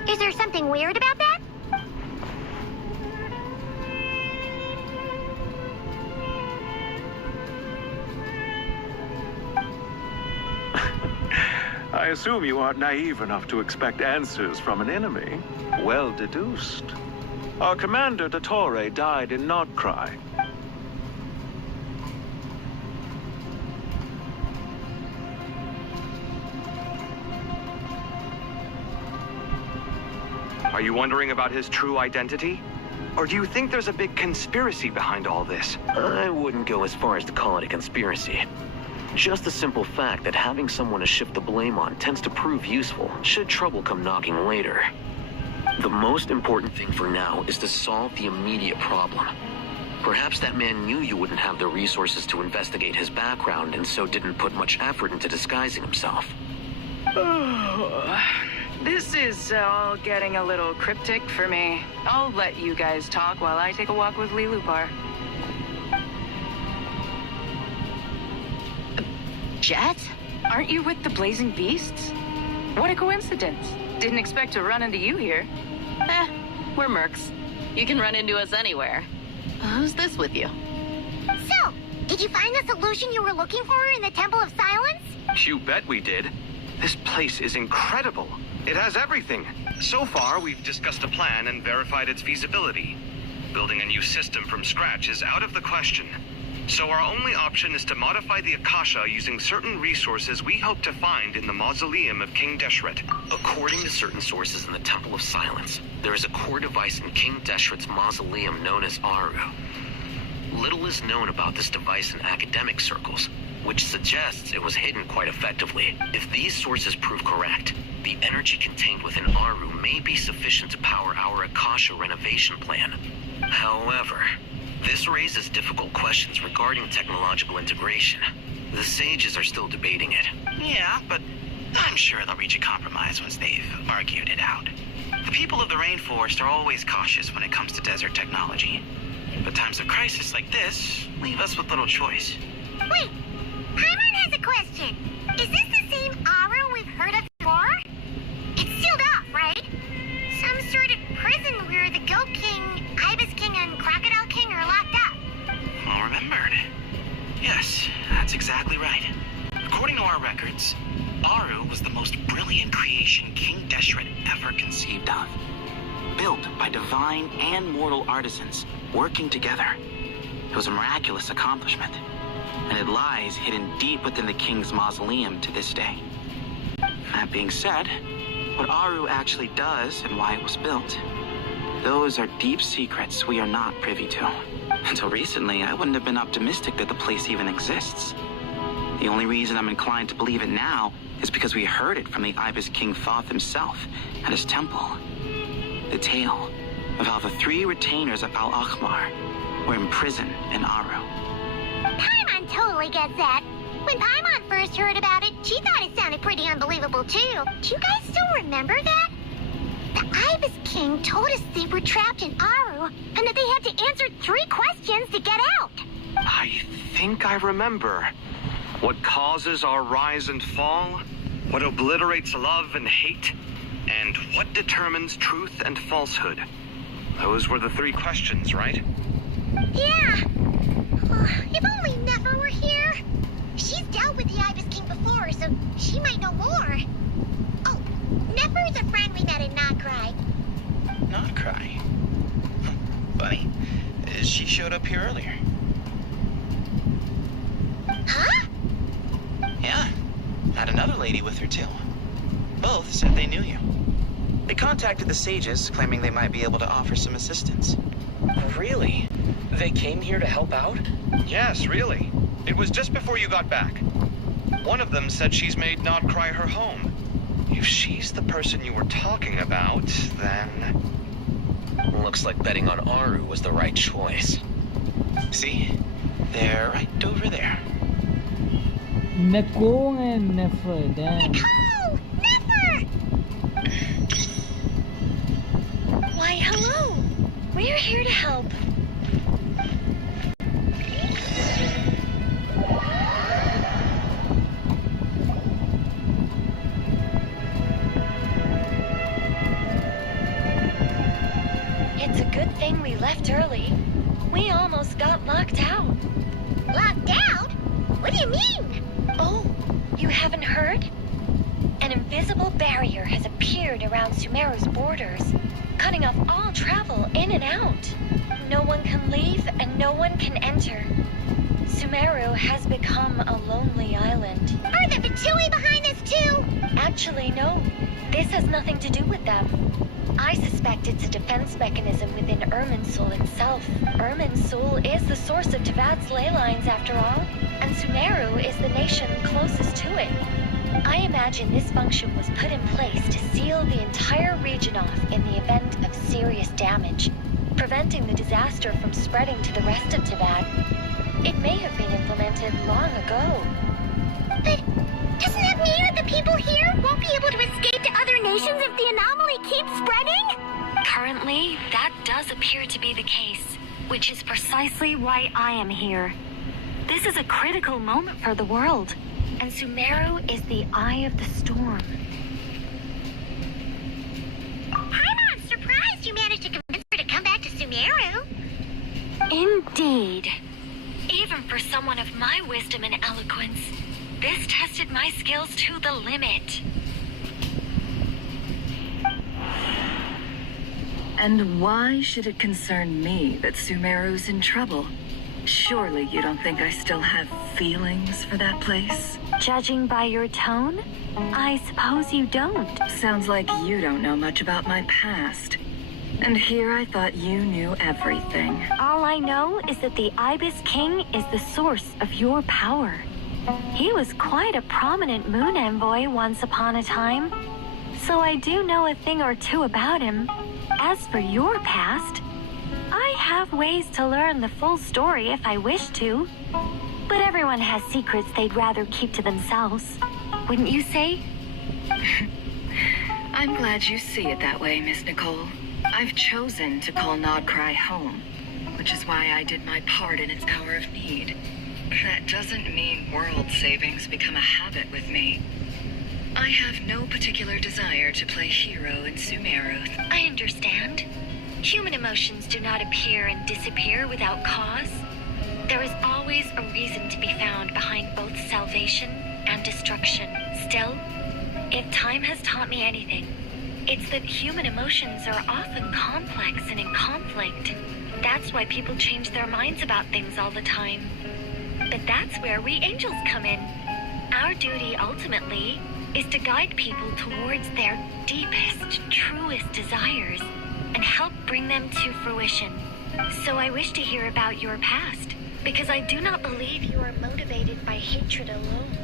Is there something weird about that? I assume you aren't naive enough to expect answers from an enemy. Well deduced. Our commander, Dottore, died in Nordcry. Are you wondering about his true identity? Or do you think there's a big conspiracy behind all this? I wouldn't go as far as to call it a conspiracy. Just the simple fact that having someone to shift the blame on tends to prove useful, should trouble come knocking later. The most important thing for now is to solve the immediate problem. Perhaps that man knew you wouldn't have the resources to investigate his background and so didn't put much effort into disguising himself. This is all getting a little cryptic for me. I'll let you guys talk while I take a walk with Lilupar. Jet? Aren't you with the Blazing Beasts? What a coincidence. Didn't expect to run into you here. We're mercs. You can run into us anywhere. Who's this with you? So, did you find the solution you were looking for in the Temple of Silence? You bet we did. This place is incredible. It has everything. So far, we've discussed a plan and verified its feasibility. Building a new system from scratch is out of the question. So our only option is to modify the Akasha using certain resources we hope to find in the mausoleum of King Deshret. According to certain sources in the Temple of Silence, there is a core device in King Deshret's mausoleum known as Aru. Little is known about this device in academic circles, which suggests it was hidden quite effectively. If these sources prove correct, the energy contained within Aru may be sufficient to power our Akasha renovation plan. However, this raises difficult questions regarding technological integration. The sages are still debating it. Yeah, but I'm sure they'll reach a compromise once they've argued it out. The people of the Rainforest are always cautious when it comes to desert technology. But times of crisis like this leave us with little choice. Wait, Paimon has a question. Is this the same Aru we've heard of before? It's sealed off, right? Some sort of prison where the Goat King, Ibis King, and Crocodile King are locked up. Well remembered. Yes, that's exactly right. According to our records, Aru was the most brilliant creation King Deshret ever conceived of. Built by divine and mortal artisans working together. It was a miraculous accomplishment, and it lies hidden deep within the king's mausoleum to this day. That being said, what Aru actually does and why it was built, those are deep secrets we are not privy to. Until recently, I wouldn't have been optimistic that the place even exists. The only reason I'm inclined to believe it now is because we heard it from the Ibis King Thoth himself at his temple. The tale of how the 3 retainers of Al-Akhmar were imprisoned in Aru. Paimon totally gets that. When Paimon first heard about it, she thought it sounded pretty unbelievable too. Do you guys still remember that? The Ibis King told us they were trapped in Aru, and that they had to answer 3 questions to get out. I think I remember. What causes our rise and fall? What obliterates love and hate? And what determines truth and falsehood? Those were the 3 questions, right? Yeah. If only Nefer were here. She's dealt with the Ibis King before, so she might know more. Oh, Nefer's a friend we met in Notcry. Notcry? Funny. She showed up here earlier. Huh? Yeah. Had another lady with her, too. Both said they knew you. They contacted the sages, claiming they might be able to offer some assistance. Really? They came here to help out? Yes, really. It was just before you got back. One of them said she's made Notcry her home. If she's the person you were talking about, then... Looks like betting on Aru was the right choice. See? They're right over there. Nicole and Nefer, damn. Nicole! Nefer! Why, hello. We're here to help. It's a good thing we left early. We almost got locked out. Locked out? What do you mean? Oh, you haven't heard? An invisible barrier has appeared around Sumeru's borders, cutting off all travel in and out. No one can leave and no one can enter. Sumeru has become a lonely island. Are the Fatui behind this too? Actually, no. This has nothing to do with them. I suspect it's a defense mechanism within Irminsul itself. Irminsul is the source of Tavad's ley lines, after all, and Sumeru is the nation closest to it. I imagine this function was put in place to seal the entire region off in the event of serious damage, preventing the disaster from spreading to the rest of Tavad. It may have been implemented long ago. But doesn't that mean that the people here won't be able to escape to other nations if the anomaly keeps spreading? Currently, that does appear to be the case, which is precisely why I am here. This is a critical moment for the world, and Sumeru is the eye of the storm. I'm surprised you managed to convince her to come back to Sumeru. Indeed. Even for someone of my wisdom and eloquence, this tested my skills to the limit. And why should it concern me that Sumeru's in trouble? Surely you don't think I still have feelings for that place? Judging by your tone, I suppose you don't. Sounds like you don't know much about my past. And here I thought you knew everything. All I know is that the Ibis King is the source of your power. He was quite a prominent moon envoy once upon a time, so I do know a thing or two about him. As for your past, I have ways to learn the full story if I wish to. But everyone has secrets they'd rather keep to themselves. Wouldn't you say? I'm glad you see it that way, Miss Nicole. I've chosen to call Notcry home, which is why I did my part in its hour of need. That doesn't mean world savings become a habit with me. I have no particular desire to play hero in Sumeru. I understand. Human emotions do not appear and disappear without cause. There is always a reason to be found behind both salvation and destruction. Still, if time has taught me anything, it's that human emotions are often complex and in conflict. That's why people change their minds about things all the time. But that's where we angels come in. Our duty, ultimately, is to guide people towards their deepest, truest desires and help bring them to fruition. So I wish to hear about your past, because I do not believe you are motivated by hatred alone.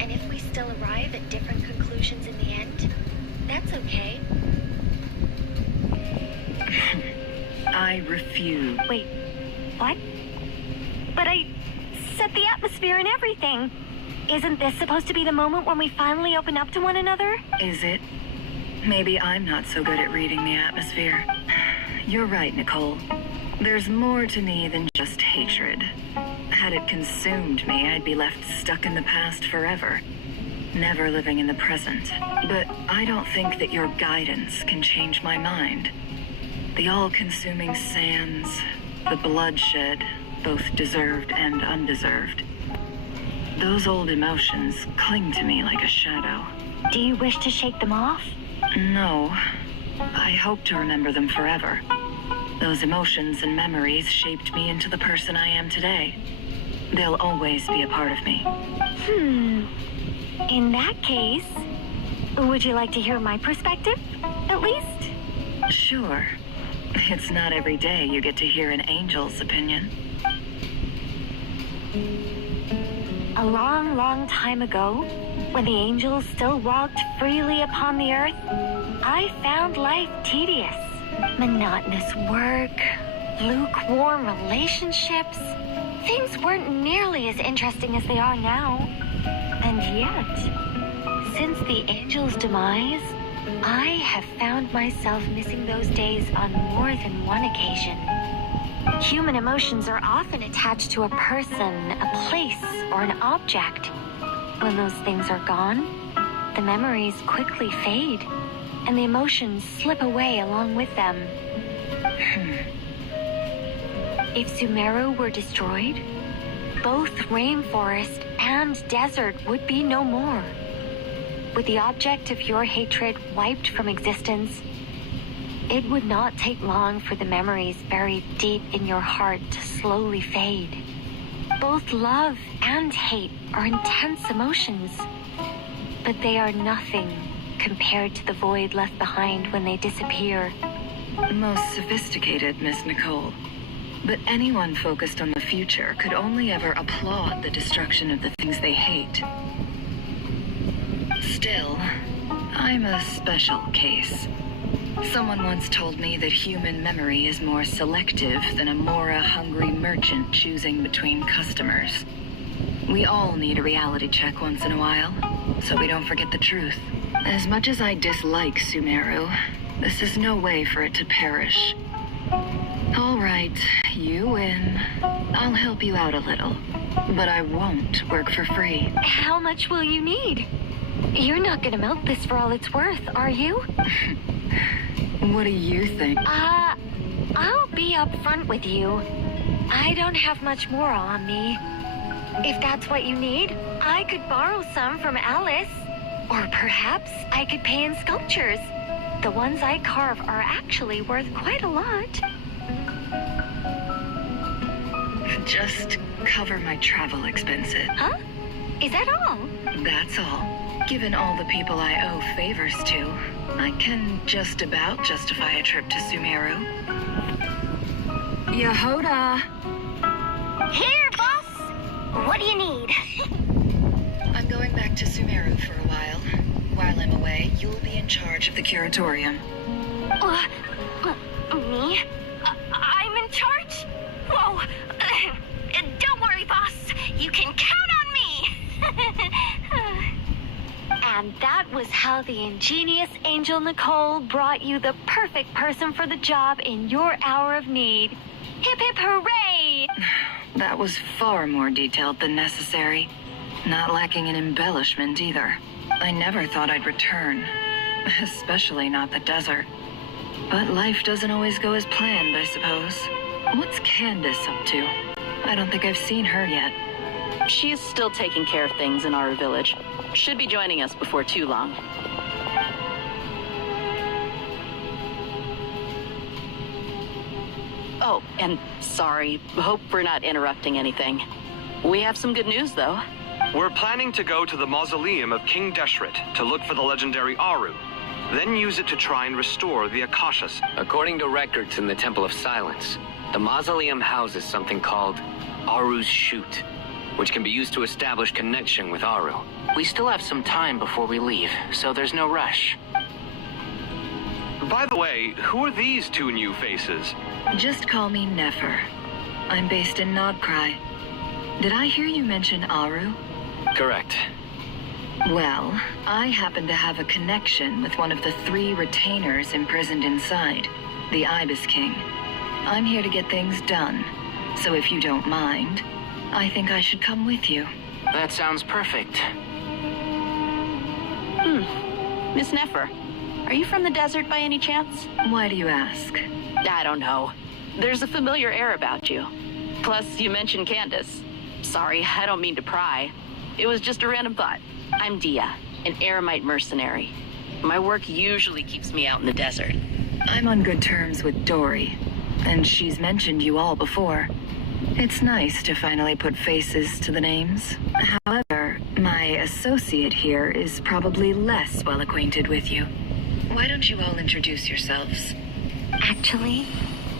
And if we still arrive at different conclusions in the end, that's okay. I refuse. Wait, what? But I set the atmosphere and everything. isn't this supposed to be the moment when we finally open up to one another? Is it? Maybe I'm not so good at reading the atmosphere. You're right, Nicole. There's more to me than just hatred. Had it consumed me, I'd be left stuck in the past forever, never living in the present. But I don't think that your guidance can change my mind. The all-consuming sands, the bloodshed, both deserved and undeserved. Those old emotions cling to me like a shadow. Do you wish to shake them off? No. I hope to remember them forever. Those emotions and memories shaped me into the person I am today. They'll always be a part of me. In that case, would you like to hear my perspective, at least? Sure. It's not every day you get to hear an angel's opinion. A long, long time ago, when the angels still walked freely upon the earth, I found life tedious. Monotonous work, lukewarm relationships. Things weren't nearly as interesting as they are now. And yet, since the angels' demise, I have found myself missing those days on more than one occasion. Human emotions are often attached to a person, a place, or an object. When those things are gone, the memories quickly fade, and the emotions slip away along with them. If Sumeru were destroyed, both rainforest and desert would be no more. With the object of your hatred wiped from existence, it would not take long for the memories buried deep in your heart to slowly fade. Both love and hate are intense emotions, but they are nothing compared to the void left behind when they disappear. Most sophisticated, Miss Nicole. But anyone focused on the future could only ever applaud the destruction of the things they hate. Still, I'm a special case. Someone once told me that human memory is more selective than a Mora-hungry merchant choosing between customers. We all need a reality check once in a while, so we don't forget the truth. As much as I dislike Sumeru, this is no way for it to perish. All right, you win. I'll help you out a little, but I won't work for free. How much will you need? You're not gonna milk this for all it's worth, are you? What do you think? I'll be upfront with you. I don't have much more on me. If that's what you need, I could borrow some from Alice. Or perhaps I could pay in sculptures. The ones I carve are actually worth quite a lot. Just cover my travel expenses. Huh? Is that all? That's all. Given all the people I owe favors to, I can just about justify a trip to Sumeru. Yehoda! Here, boss! What do you need? I'm going back to Sumeru for a while. While I'm away, you'll be in charge of the curatorium. Me? I'm in charge? Whoa! Don't worry, boss. You can count on me! And that was how the ingenious Angel Nicole brought you the perfect person for the job in your hour of need. Hip hip hooray! That was far more detailed than necessary. Not lacking in embellishment either. I never thought I'd return. Especially not the desert. But life doesn't always go as planned, I suppose. What's Candace up to? I don't think I've seen her yet. She is still taking care of things in our village. Should be joining us before too long. Oh, and sorry. Hope we're not interrupting anything. We have some good news, though. We're planning to go to the mausoleum of King Deshret to look for the legendary Aru, then use it to try and restore the Akashas. According to records in the Temple of Silence, the mausoleum houses something called Aru's Chute, which can be used to establish connection with Aru. We still have some time before we leave, so there's no rush. By the way, who are these two new faces? Just call me Nefer. I'm based in Nodcry. Did I hear you mention Aru? Correct. Well, I happen to have a connection with one of the 3 retainers imprisoned inside, the Ibis King. I'm here to get things done, so if you don't mind, I think I should come with you. That sounds perfect. Miss Nefer, are you from the desert by any chance? Why do you ask? I don't know. There's a familiar air about you. Plus, you mentioned Candace. Sorry, I don't mean to pry. It was just a random thought. I'm Dia, an Eremite mercenary. My work usually keeps me out in the desert. I'm on good terms with Dory, and she's mentioned you all before. It's nice to finally put faces to the names. However, my associate here is probably less well acquainted with you. Why don't you all introduce yourselves? Actually,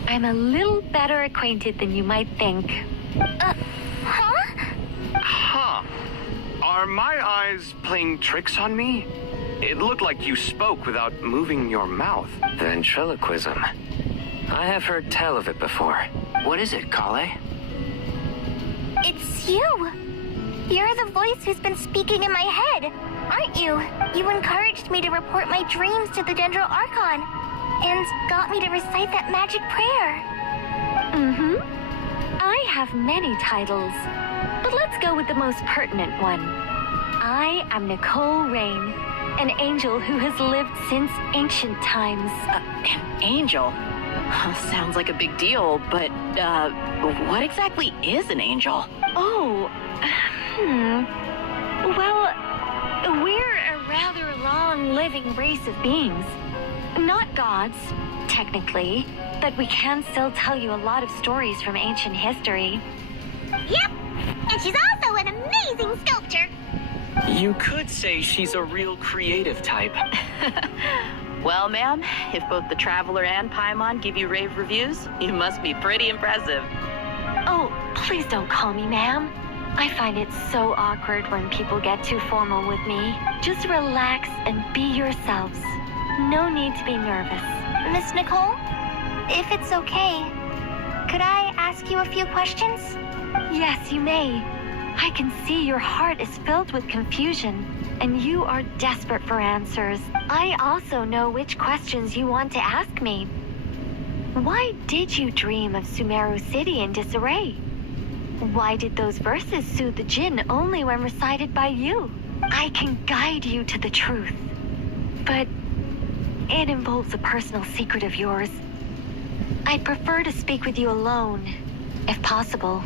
I'm a little better acquainted than you might think. Huh. Are my eyes playing tricks on me? It looked like you spoke without moving your mouth. Ventriloquism. I have heard tell of it before. What is it, Kale? It's you! You're the voice who's been speaking in my head, aren't you? You encouraged me to report my dreams to the Dendro Archon, and got me to recite that magic prayer. I have many titles, but let's go with the most pertinent one. I am Nicole Rain, an angel who has lived since ancient times. An angel? Sounds like a big deal, but, what exactly is an angel? Oh, Well, we're a rather long-living race of beings. Not gods, technically, but we can still tell you a lot of stories from ancient history. Yep, and she's also an amazing sculptor. You could say she's a real creative type. Well, ma'am, if both the Traveler and Paimon give you rave reviews, you must be pretty impressive. Oh, please don't call me ma'am. I find it so awkward when people get too formal with me. Just relax and be yourselves. No need to be nervous. Miss Nicole, if it's okay, could I ask you a few questions? Yes, you may. I can see your heart is filled with confusion, and you are desperate for answers. I also know which questions you want to ask me. Why did you dream of Sumeru City in disarray? Why did those verses soothe the Jinn only when recited by you? I can guide you to the truth, but it involves a personal secret of yours. I'd prefer to speak with you alone, if possible.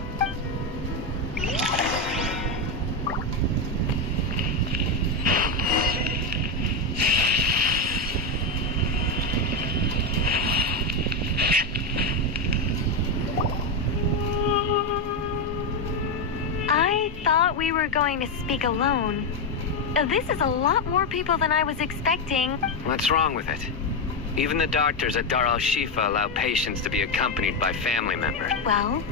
I thought we were going to speak alone. This is a lot more people than I was expecting. What's wrong with it? Even the doctors at Dar al-Shifa allow patients to be accompanied by family members. Well,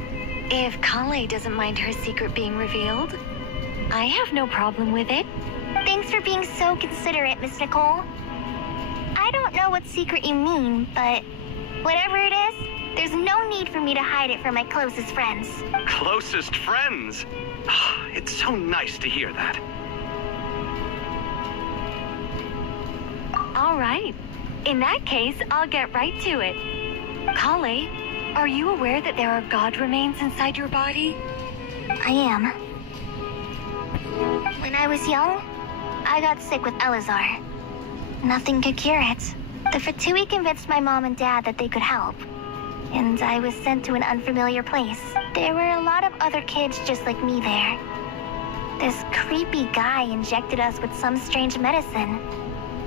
if Kale doesn't mind her secret being revealed, I have no problem with it. Thanks for being so considerate, Miss Nicole. I don't know what secret you mean, but whatever it is, there's no need for me to hide it from my closest friends. Closest friends? It's so nice to hear that. All right. In that case, I'll get right to it. Kale, are you aware that there are god remains inside your body? I am. When I was young, I got sick with Elazar. Nothing could cure it. The Fatui convinced my mom and dad that they could help, and I was sent to an unfamiliar place. There were a lot of other kids just like me there. This creepy guy injected us with some strange medicine,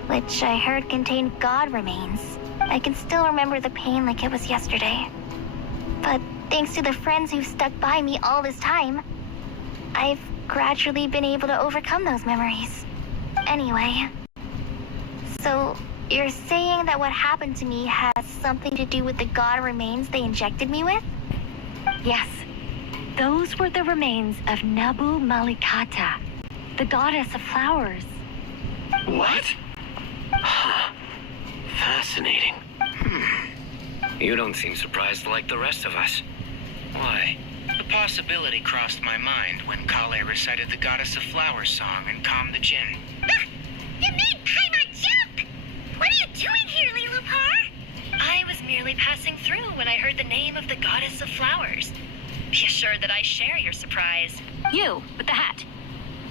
which I heard contained god remains. I can still remember the pain like it was yesterday. But thanks to the friends who've stuck by me all this time, I've gradually been able to overcome those memories. Anyway, so you're saying that what happened to me has something to do with the god remains they injected me with? Yes. Those were the remains of Nabu Malikata, the goddess of flowers. What? Fascinating. You don't seem surprised like the rest of us. Why? possibility crossed my mind when Kale recited the Goddess of Flowers song and calmed the djinn. You made Paimon jump! What are you doing here, Lilupar? I was merely passing through when I heard the name of the Goddess of Flowers. Be assured that I share your surprise. You, with the hat.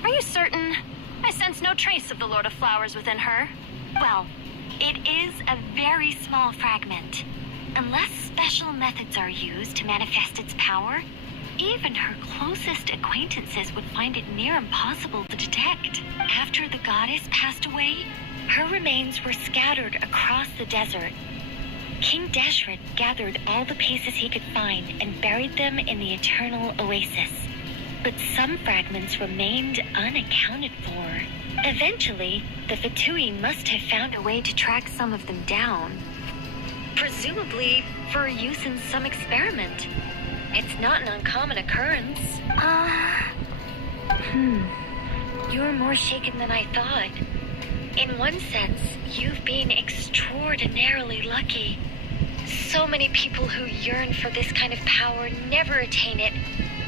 Are you certain? I sense no trace of the Lord of Flowers within her. Well, it is a very small fragment. Unless special methods are used to manifest its power, even her closest acquaintances would find it near impossible to detect. After the goddess passed away, her remains were scattered across the desert. King Deshret gathered all the pieces he could find and buried them in the Eternal Oasis. But some fragments remained unaccounted for. Eventually, the Fatui must have found a way to track some of them down. Presumably for use in some experiment. It's not an uncommon occurrence. You're more shaken than I thought. In one sense, you've been extraordinarily lucky. So many people who yearn for this kind of power never attain it,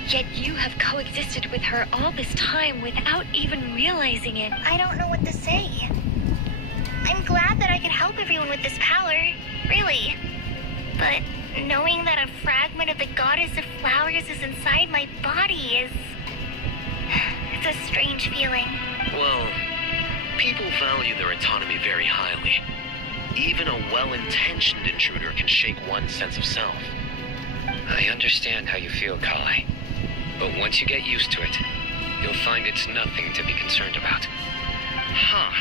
yet you have coexisted with her all this time without even realizing it. I don't know what to say. I'm glad that I could help everyone with this power, really. But knowing that a fragment of the Goddess of Flowers is inside my body is... it's a strange feeling. Well, people value their autonomy very highly. Even a well-intentioned intruder can shake one's sense of self. I understand how you feel, Kale. But once you get used to it, you'll find it's nothing to be concerned about. Huh.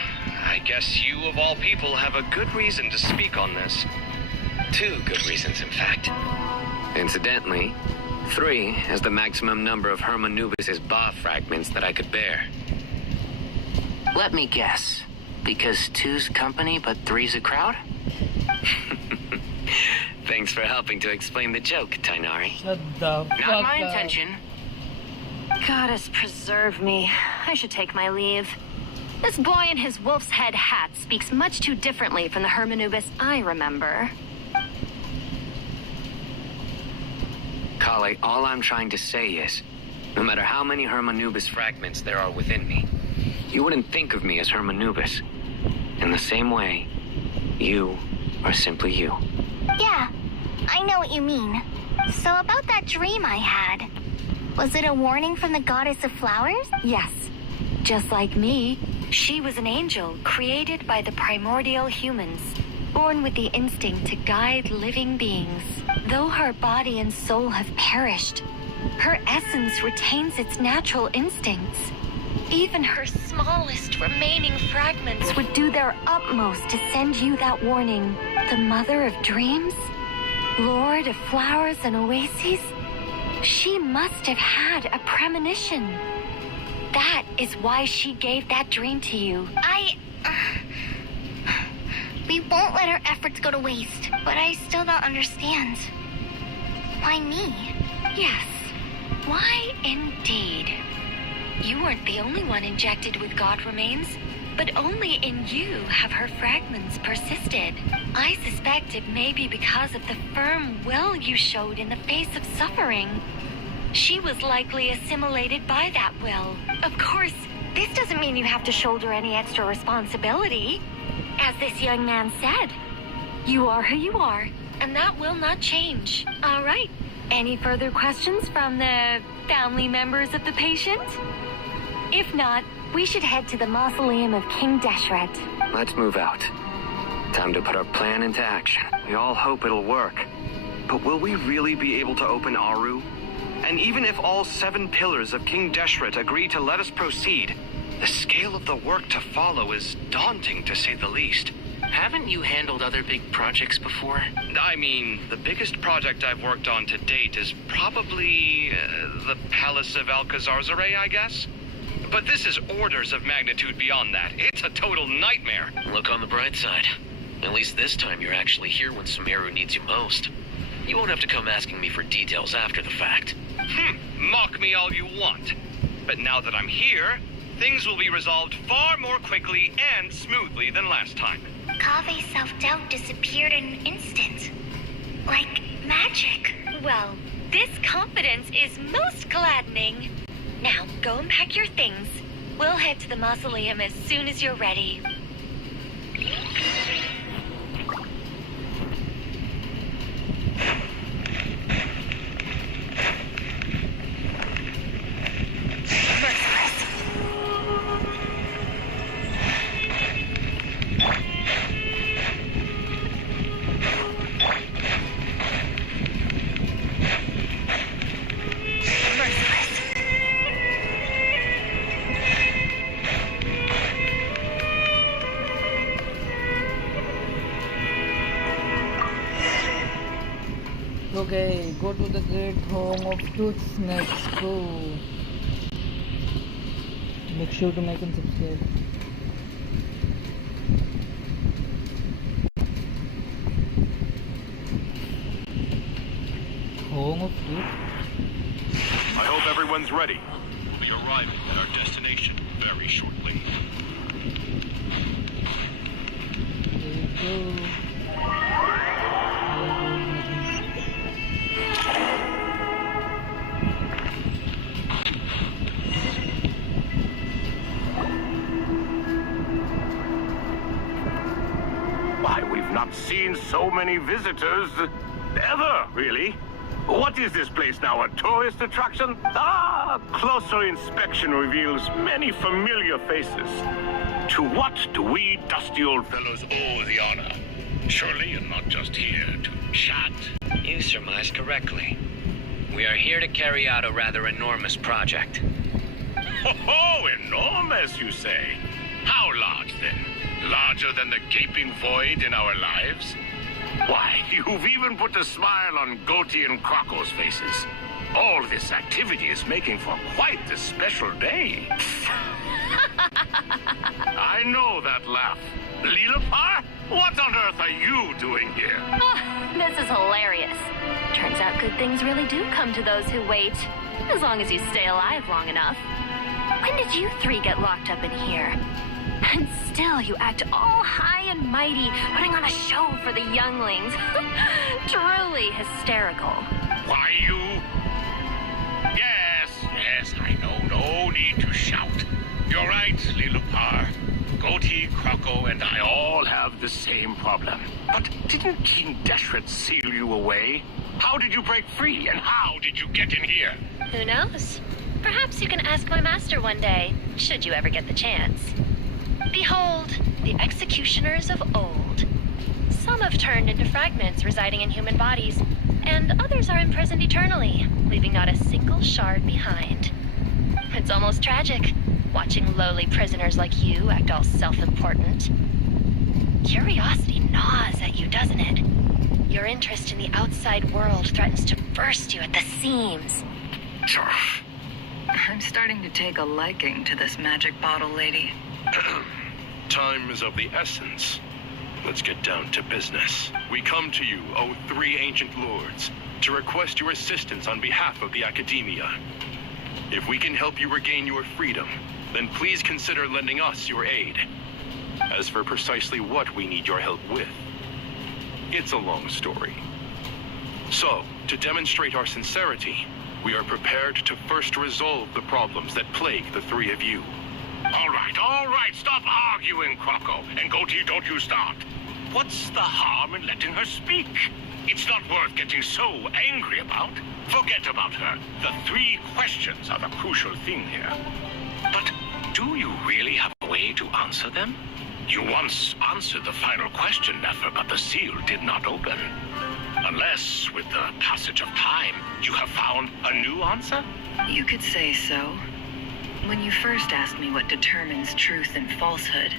I guess you, of all people, have a good reason to speak on this. 2 good reasons, in fact. Incidentally, 3 is the maximum number of Hermanubis' Ba fragments that I could bear. Let me guess. Because 2's company, but 3's a crowd? Thanks for helping to explain the joke, Tainari. Shut the fuck Not my up. intention. Goddess preserve me. I should take my leave. This boy in his wolf's head hat speaks much too differently from the Hermanubis I remember. Kale, all I'm trying to say is, no matter how many Hermanubis fragments there are within me, you wouldn't think of me as Hermanubis. In the same way, you are simply you. Yeah, I know what you mean. So about that dream I had, was it a warning from the Goddess of Flowers? Yes. Just like me, she was an angel created by the primordial humans, born with the instinct to guide living beings. Though her body and soul have perished, her essence retains its natural instincts. Even her smallest remaining fragments would do their utmost to send you that warning. The Mother of Dreams? Lord of Flowers and Oases? She must have had a premonition. That is why she gave that dream to you. We won't let our efforts go to waste, but I still don't understand. Why me? Yes. Why indeed? You weren't the only one injected with God remains, but only in you have her fragments persisted. I suspect it may be because of the firm will you showed in the face of suffering. She was likely assimilated by that will. Of course, this doesn't mean you have to shoulder any extra responsibility. As this young man said, you are who you are, and that will not change. All right. Any further questions from the family members of the patient? If not, we should head to the mausoleum of King Deshret. Let's move out. Time to put our plan into action. We all hope it'll work. But will we really be able to open Aru? And even if all 7 pillars of King Deshret agree to let us proceed, the scale of the work to follow is daunting, to say the least. Haven't you handled other big projects before? I mean, the biggest project I've worked on to date is probably the Palace of Alcazarzaray, I guess? But this is orders of magnitude beyond that. It's a total nightmare. Look on the bright side. At least this time you're actually here when Sumeru needs you most. You won't have to come asking me for details after the fact. Mock me all you want. But now that I'm here, things will be resolved far more quickly and smoothly than last time. Kave's self-doubt disappeared in an instant. Like magic. Well, This confidence is most gladdening. Now, go and pack your things. We'll head to the mausoleum as soon as you're ready. Okay, go to the great home of truths next. Go. Make sure to like and subscribe. Home of truth. I hope everyone's ready. We'll be arriving at our destination very shortly. There you go. Not seen so many visitors ever, really. What is this place now, a tourist attraction? Ah, closer inspection reveals many familiar faces. To what do we dusty old fellows owe the honor? Surely you're not just here to chat. You surmise correctly. We are here to carry out a rather enormous project. Oh, enormous, you say? How large, then? Larger than the gaping void in our lives? Why, you've even put a smile on Goatee and Crocco's faces. All this activity is making for quite a special day. I know that laugh. Lilipar, what on earth are you doing here? Oh, this is hilarious. Turns out good things really do come to those who wait, as long as you stay alive long enough. When did you three get locked up in here? And still you act all high and mighty, putting on a show for the younglings. Truly hysterical. Why, you... Yes, I know. No need to shout. You're right, Lilipar. Goatee, Crocco, and I all have the same problem. But didn't King Deshret seal you away? How did you break free, and how did you get in here? Who knows? Perhaps you can ask my master one day, should you ever get the chance. Behold, the executioners of old. Some have turned into fragments residing in human bodies, and others are imprisoned eternally, leaving not a single shard behind. It's almost tragic, watching lowly prisoners like you act all self-important. Curiosity gnaws at you, doesn't it? Your interest in the outside world threatens to burst you at the seams. I'm starting to take a liking to this magic bottle lady. Time is of the essence. Let's get down to business. We come to you, O three ancient lords, to request your assistance on behalf of the Academia. If we can help you regain your freedom, then please consider lending us your aid. As for precisely what we need your help with, it's a long story. So, to demonstrate our sincerity, we are prepared to first resolve the problems that plague the three of you. All right, stop arguing, Crocco. And Goatee, don't you start. What's the harm in letting her speak? It's not worth getting so angry about. Forget about her. The three questions are the crucial thing here. But do you really have a way to answer them? You once answered the final question, Nefer, but the seal did not open. Unless, with the passage of time, you have found a new answer? You could say so. When you first asked me what determines truth and falsehood,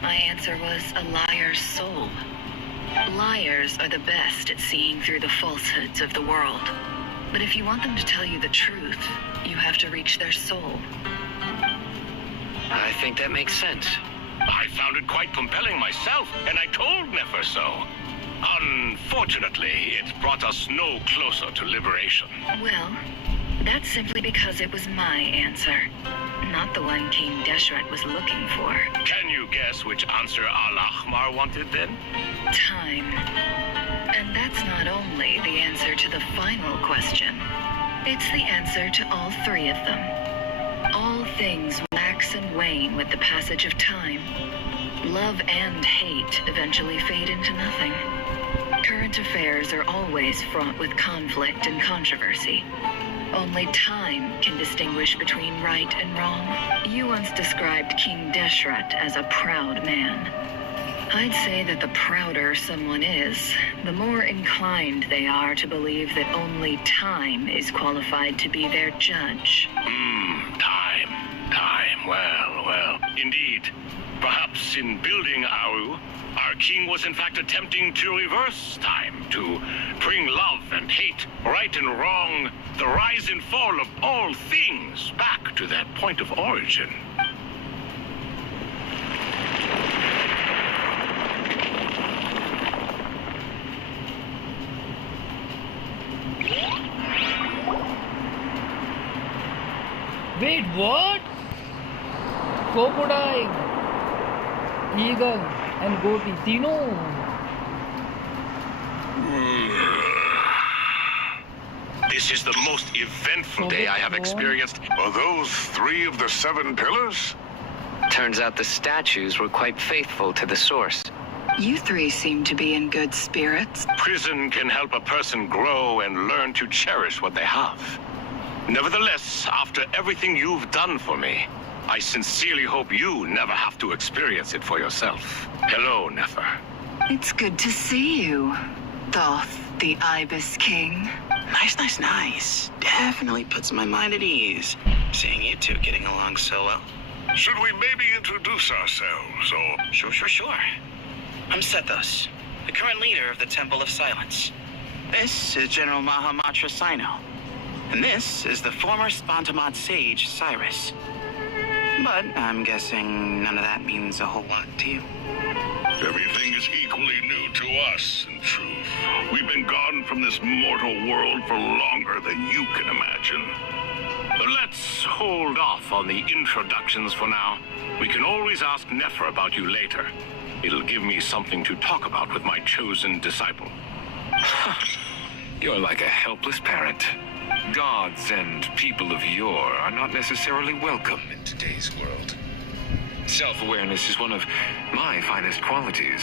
my answer was a liar's soul. Liars are the best at seeing through the falsehoods of the world. But if you want them to tell you the truth, you have to reach their soul. I think that makes sense. I found it quite compelling myself, and I told Nefer so. Unfortunately, it brought us no closer to liberation. Well, that's simply because it was my answer, not the one King Deshret was looking for. Can you guess which answer Al-Ahmar wanted then? Time. And that's not only the answer to the final question, It's the answer to all three of them. All things wax and wane with the passage of time. Love and hate eventually fade into nothing. Current affairs are always fraught with conflict and controversy. Only time can distinguish between right and wrong. You once described King Deshret as a proud man. I'd say that the prouder someone is, the more inclined they are to believe that only time is qualified to be their judge. Time. Well. Indeed. Perhaps in building Aru, our king was in fact attempting to reverse time, to bring love and hate, right and wrong, the rise and fall of all things back to that point of origin. Wait, what? Crocodile, eagle, and goatee. Tino. This is the most eventful day I have experienced. Are those 3 of the 7 pillars? Turns out the statues were quite faithful to the source. You three seem to be in good spirits. Prison can help a person grow and learn to cherish what they have. Nevertheless, after everything you've done for me, I sincerely hope you never have to experience it for yourself. Hello, Nefer. It's good to see you, Thoth, the Ibis King. Nice. Definitely puts my mind at ease, seeing you two getting along so well. Should we maybe introduce ourselves, or... Sure. I'm Sethos, the current leader of the Temple of Silence. This is General Mahamatra Sino. And this is the former Spontamod sage, Cyrus. But I'm guessing none of that means a whole lot to you. Everything is equally new to us, in truth. We've been gone from this mortal world for longer than you can imagine. But let's hold off on the introductions for now. We can always ask Nefer about you later. It'll give me something to talk about with my chosen disciple. You're like a helpless parent. Gods and people of yore are not necessarily welcome in today's world. Self-awareness is one of my finest qualities.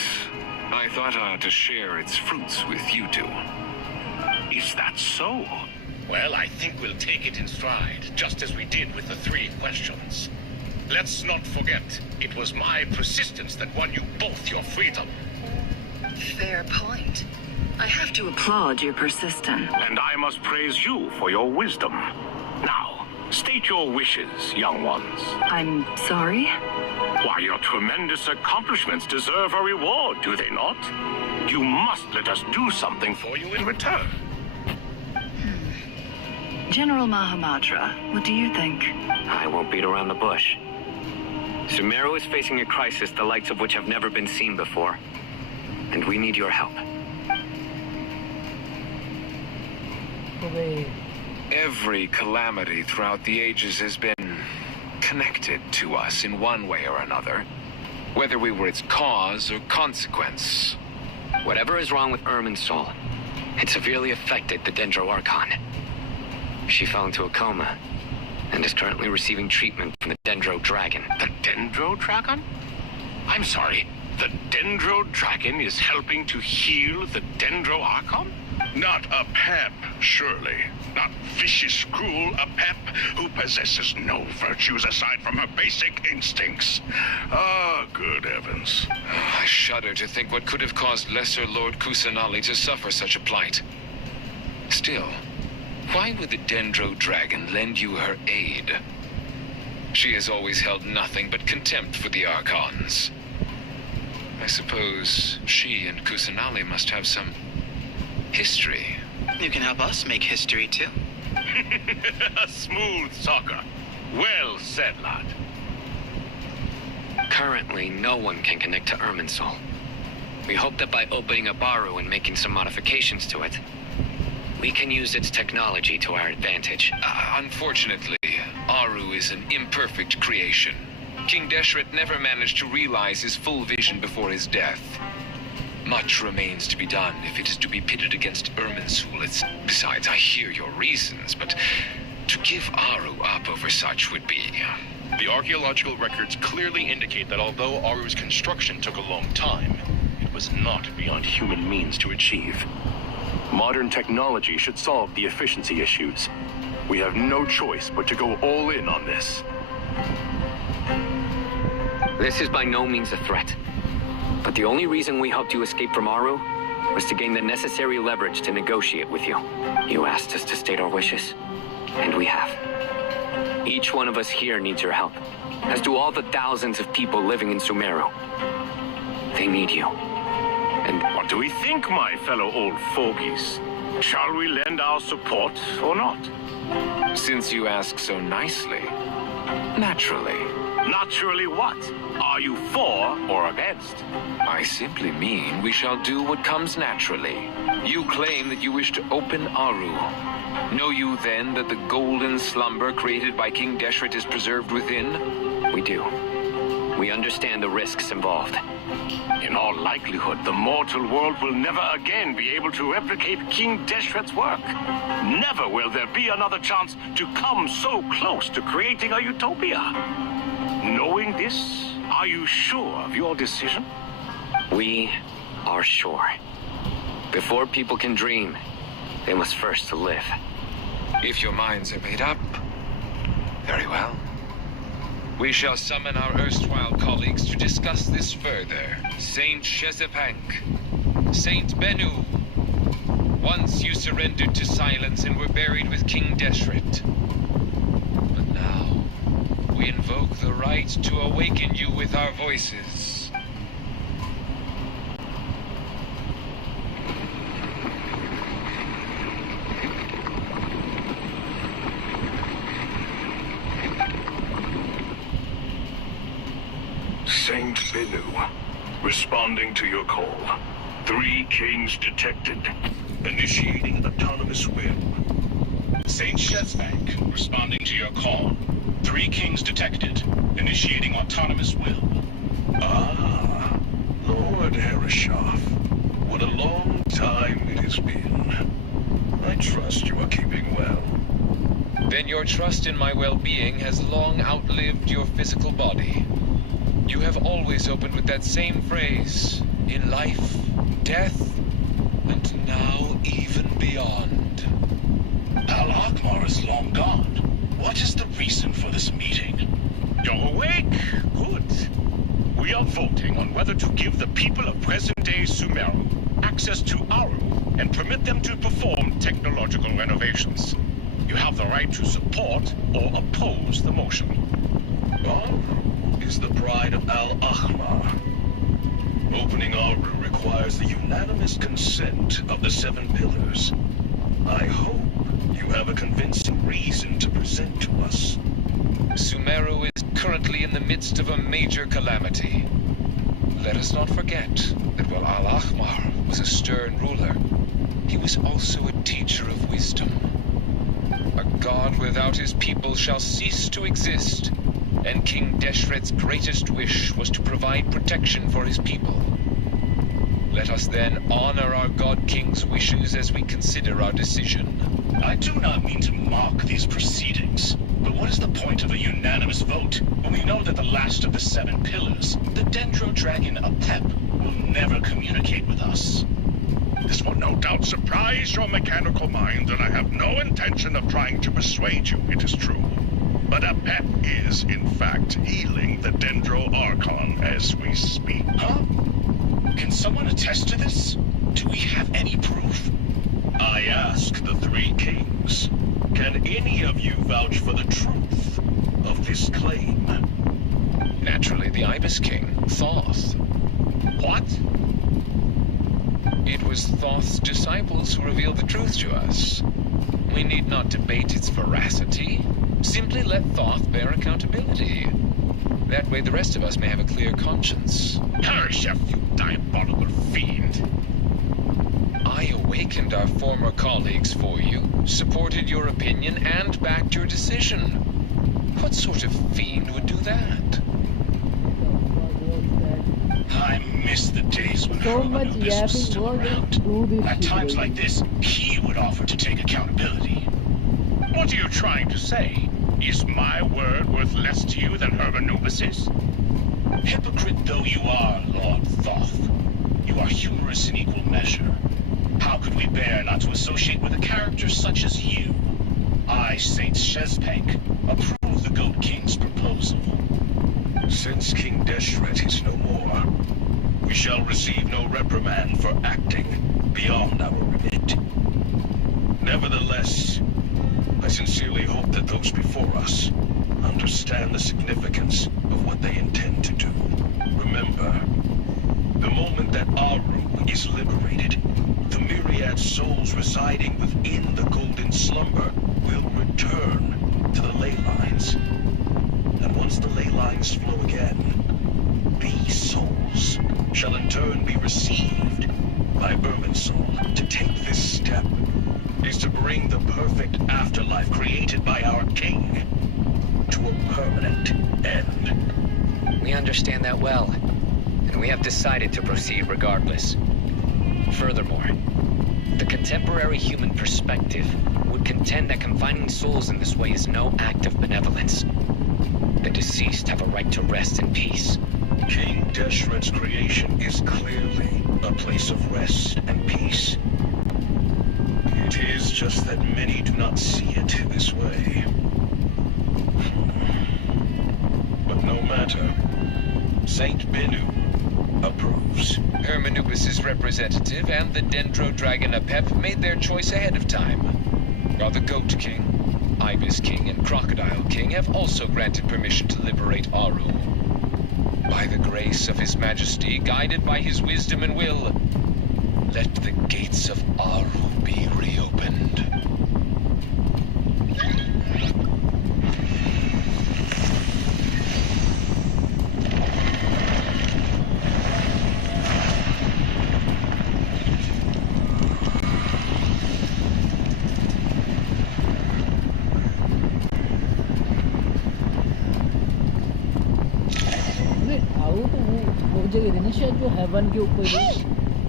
I thought I ought to share its fruits with you two. Is that so? Well, I think we'll take it in stride, just as we did with the 3 questions. Let's not forget, it was my persistence that won you both your freedom. Fair point. I have to applaud your persistence. And I must praise you for your wisdom. Now, state your wishes, young ones. I'm sorry? Why, your tremendous accomplishments deserve a reward, do they not? You must let us do something for you in return. General Mahamatra, what do you think? I won't beat around the bush. Sumeru is facing a crisis the likes of which have never been seen before. And we need your help. Every calamity throughout the ages has been connected to us in one way or another, whether we were its cause or consequence. Whatever is wrong with Irminsul, it severely affected the Dendro Archon. She fell into a coma and is currently receiving treatment from the Dendro Dragon. The Dendro Dragon? I'm sorry, the Dendro Dragon is helping to heal the Dendro Archon? Not a pep, surely. Not vicious, cruel, a pep who possesses no virtues aside from her basic instincts. Ah, good heavens. I shudder to think what could have caused Lesser Lord Kusanali to suffer such a plight. Still, why would the Dendro Dragon lend you her aid? She has always held nothing but contempt for the Archons. I suppose she and Kusanali must have some history. You can help us make history, too. Smooth talker. Well said, lad. Currently, no one can connect to Irminsul. We hope that by opening up Aru and making some modifications to it, we can use its technology to our advantage. Unfortunately, Aru is an imperfect creation. King Deshret never managed to realize his full vision before his death. Much remains to be done if it is to be pitted against Irminsul. Besides, I hear your reasons, but to give Aru up over such would be... The archaeological records clearly indicate that although Aru's construction took a long time, it was not beyond human means to achieve. Modern technology should solve the efficiency issues. We have no choice but to go all in on this. This is by no means a threat. But the only reason we helped you escape from Aru was to gain the necessary leverage to negotiate with you. You asked us to state our wishes, and we have. Each one of us here needs your help, as do all the thousands of people living in Sumeru. They need you. And what do we think, my fellow old fogies? Shall we lend our support or not? Since you ask so nicely, naturally. Naturally what? Are you for or against? I simply mean we shall do what comes naturally. You claim that you wish to open Aru. Know you then that the golden slumber created by King Deshret is preserved within? We do. We understand the risks involved. In all likelihood, the mortal world will never again be able to replicate King Deshret's work. Never will there be another chance to come so close to creating a utopia. Knowing this, are you sure of your decision? We are sure. Before people can dream, they must first live. If your minds are made up, very well. We shall summon our erstwhile colleagues to discuss this further. Saint Shezepank, Saint Bennu. Once you surrendered to silence and were buried with King Deshret. But now, we invoke the right to awaken you with our voices. Saint Bennu, responding to your call. 3 kings detected. Initiating autonomous will. Saint Shezbank, responding to your call. 3 kings detected. Initiating autonomous will. Ah, Lord Hereshaf. What a long time it has been. I trust you are keeping well. Then your trust in my well-being has long outlived your physical body. You have always opened with that same phrase, in life, death, and now even beyond. Al-Akmar is long gone. What is the reason for this meeting? You're awake? Good. We are voting on whether to give the people of present-day Sumeru access to Aru and permit them to perform technological renovations. You have the right to support or oppose the motion. Aru is the pride of Al-Akmar. Opening Aru requires the unanimous consent of the 7 pillars. I hope you have a convincing reason to present to us. Sumeru is currently in the midst of a major calamity. Let us not forget that while Al-Akmar was a stern ruler, he was also a teacher of wisdom. A god without his people shall cease to exist, and King Deshret's greatest wish was to provide protection for his people. Let us then honor our God King's wishes as we consider our decision. I do not mean to mock these proceedings, but what is the point of a unanimous vote when we know that the last of the 7 pillars, the Dendro Dragon Apep, will never communicate with us? This will no doubt surprise your mechanical mind, and I have no intention of trying to persuade you, it is true. But Apep is, in fact, healing the Dendro Archon as we speak. Huh? Can someone attest to this? Do we have any proof? I ask the 3 kings, can any of you vouch for the truth of this claim? Naturally, the Ibis King, Thoth. What? It was Thoth's disciples who revealed the truth to us. We need not debate its veracity. Simply let Thoth bear accountability. That way the rest of us may have a clear conscience. Hereshef, you diabolical fiend! I awakened our former colleagues for you, supported your opinion, and backed your decision. What sort of fiend would do that? I miss the days when So much Anubis was yapping, still bro. around. Just do this At shit, times bro. like this, he would offer to take accountability. What are you trying to say? Is my word worth less to you than Herb Anubis's? Hypocrite though you are, Lord Thoth, you are humorous in equal measure. How could we bear not to associate with a character such as you? I, Saint Shezpank, approve the Goat King's proposal. Since King Deshret is no more, we shall receive no reprimand for acting beyond our remit. Nevertheless, I sincerely hope that those before us understand the significance of what they intend to do. Remember, the moment that Aru is liberated, the myriad souls residing within the Golden Slumber will return to the ley lines. And once the ley lines flow again, these souls shall in turn be received by Irminsul. To take this step is to bring the perfect afterlife created by our king to a permanent end. We understand that well, and we have decided to proceed regardless. Furthermore, the contemporary human perspective would contend that confining souls in this way is no act of benevolence. The deceased have a right to rest in peace. King Deshret's creation is clearly a place of rest and peace. It is just that many do not see it this way. But no matter. Saint Benu approves. Hermanubis' representative and the Dendro Dragon Apep made their choice ahead of time. While the Goat King, Ibis King, and Crocodile King have also granted permission to liberate Aru. By the grace of His Majesty, guided by his wisdom and will, let the gates of Aru be reopened. Heaven के ऊपर Hey,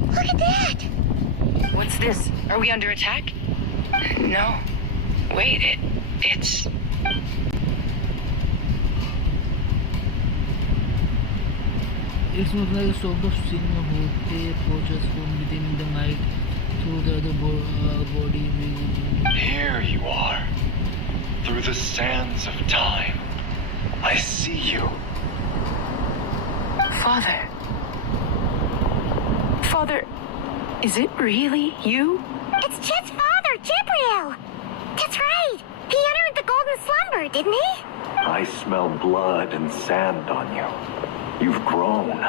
look at that! What's this? Are we under attack? No. Wait, it's... It's not like a sort of scene hote approaches from within the night through the other body. Here you are. Through the sands of time. I see you. Father. Father, is it really you? It's Chet's father, Jibriel! That's right! He entered the Golden Slumber, didn't he? I smell blood and sand on you. You've grown,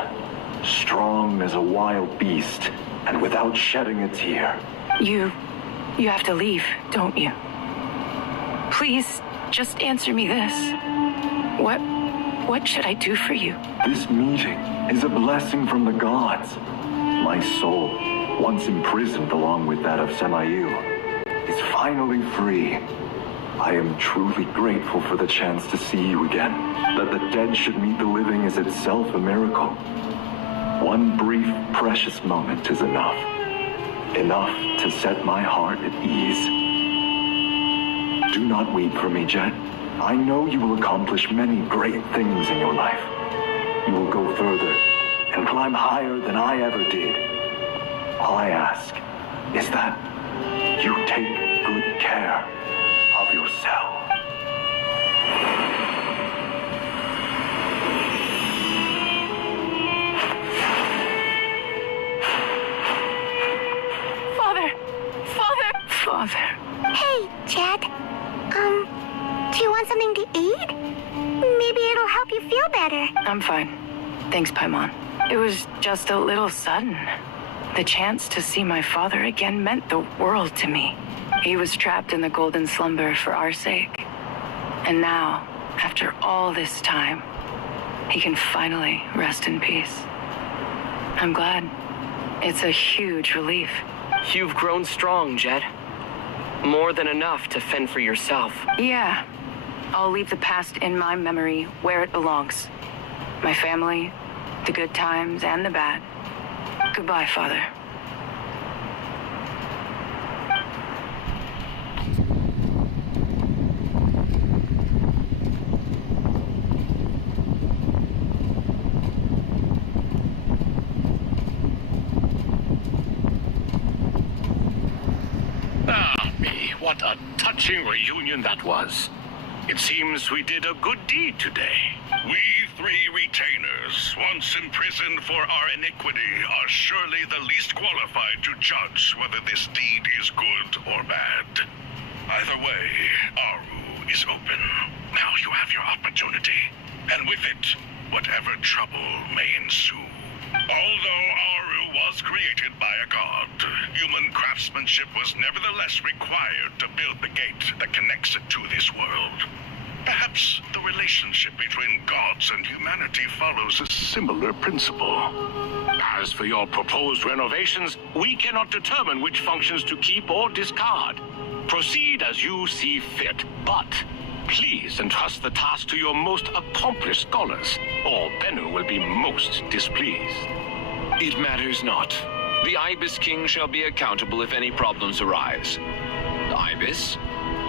strong as a wild beast, and without shedding a tear. You have to leave, don't you? Please, just answer me this. What should I do for you? This meeting is a blessing from the gods. My soul, once imprisoned along with that of Samael, is finally free. I am truly grateful for the chance to see you again. That the dead should meet the living is itself a miracle. One brief, precious moment is enough. Enough to set my heart at ease. Do not weep for me, Jet. I know you will accomplish many great things in your life. You will go further and climb higher than I ever did. All I ask is that you take good care of yourself. Father. Hey, Jet. Do you want something to eat? Maybe it'll help you feel better. I'm fine. Thanks, Paimon. It was just a little sudden. The chance to see my father again meant the world to me. He was trapped in the Golden Slumber for our sake. And now, after all this time, he can finally rest in peace. I'm glad. It's a huge relief. You've grown strong, Jed. More than enough to fend for yourself. Yeah. I'll leave the past in my memory where it belongs. My family, The good times and the bad. Goodbye, Father. What a touching reunion that was. It seems we did a good deed today. We three retainers, once imprisoned for our iniquity, are surely the least qualified to judge whether this deed is good or bad. Either way, Aru is open. Now you have your opportunity, and with it, whatever trouble may ensue. Although Aru was created by a god, human craftsmanship was nevertheless required to build the gate that connects it to this world. Perhaps the relationship between gods and humanity follows a similar principle. As for your proposed renovations, we cannot determine which functions to keep or discard. Proceed as you see fit, but please entrust the task to your most accomplished scholars, or Bennu will be most displeased. It matters not. The Ibis King shall be accountable if any problems arise. Ibis,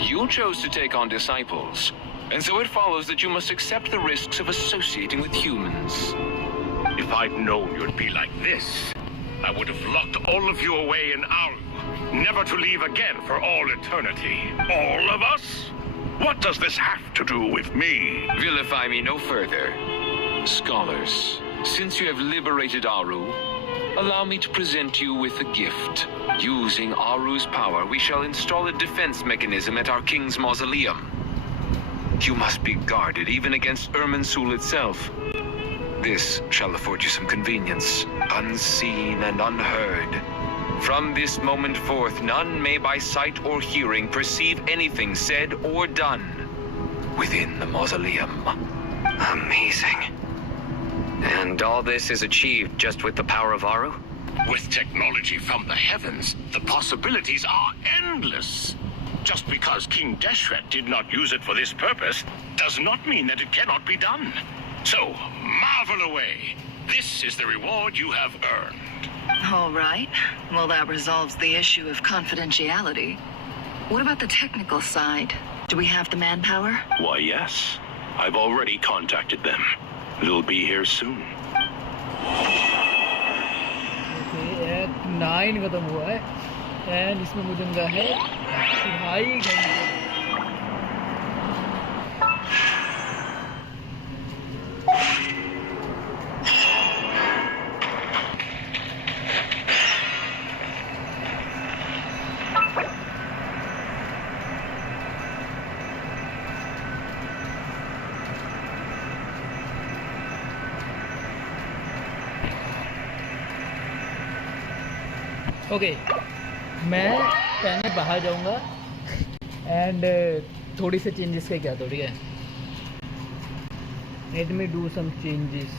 you chose to take on disciples, and so it follows that you must accept the risks of associating with humans. If I'd known you'd be like this, I would have locked all of you away in Aru, never to leave again for all eternity. All of us? What does this have to do with me? Vilify me no further. Scholars, since you have liberated Aru, allow me to present you with a gift. Using Aru's power, we shall install a defense mechanism at our king's mausoleum. You must be guarded even against Irminsul itself. This shall afford you some convenience, unseen and unheard. From this moment forth, none may by sight or hearing perceive anything said or done within the mausoleum. Amazing. And all this is achieved just with the power of Aru? With technology from the heavens, the possibilities are endless. Just because King Deshret did not use it for this purpose does not mean that it cannot be done. So, marvel away. This is the reward you have earned. All right. Well, that resolves the issue of confidentiality. What about the technical side? Do we have the manpower? Why, yes. I've already contacted them. They'll be here soon. Okay, Act 9 खत्म हुआ है, and इसमें मुझे मिला है 2.5 घंटे. Okay, मैं पहले बाहर जाऊंगा एंड थोड़ी से चेंजेस का क्या तो ठीक है. Let me do some changes.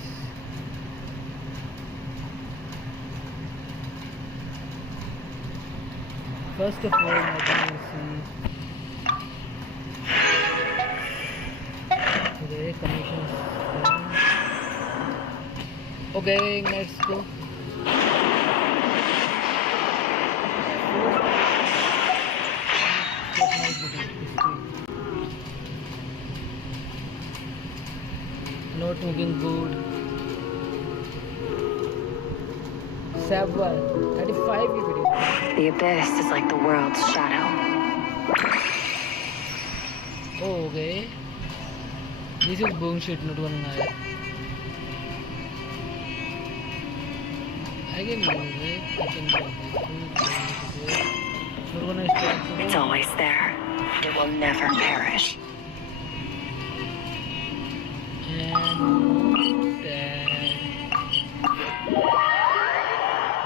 First of all commission. Okay, let's go. Not looking good. 35 video. The abyss is like the world's shadow. Oh, okay. This is bullshit, not one night. I can use it. I can use it. It's always there. It will never perish.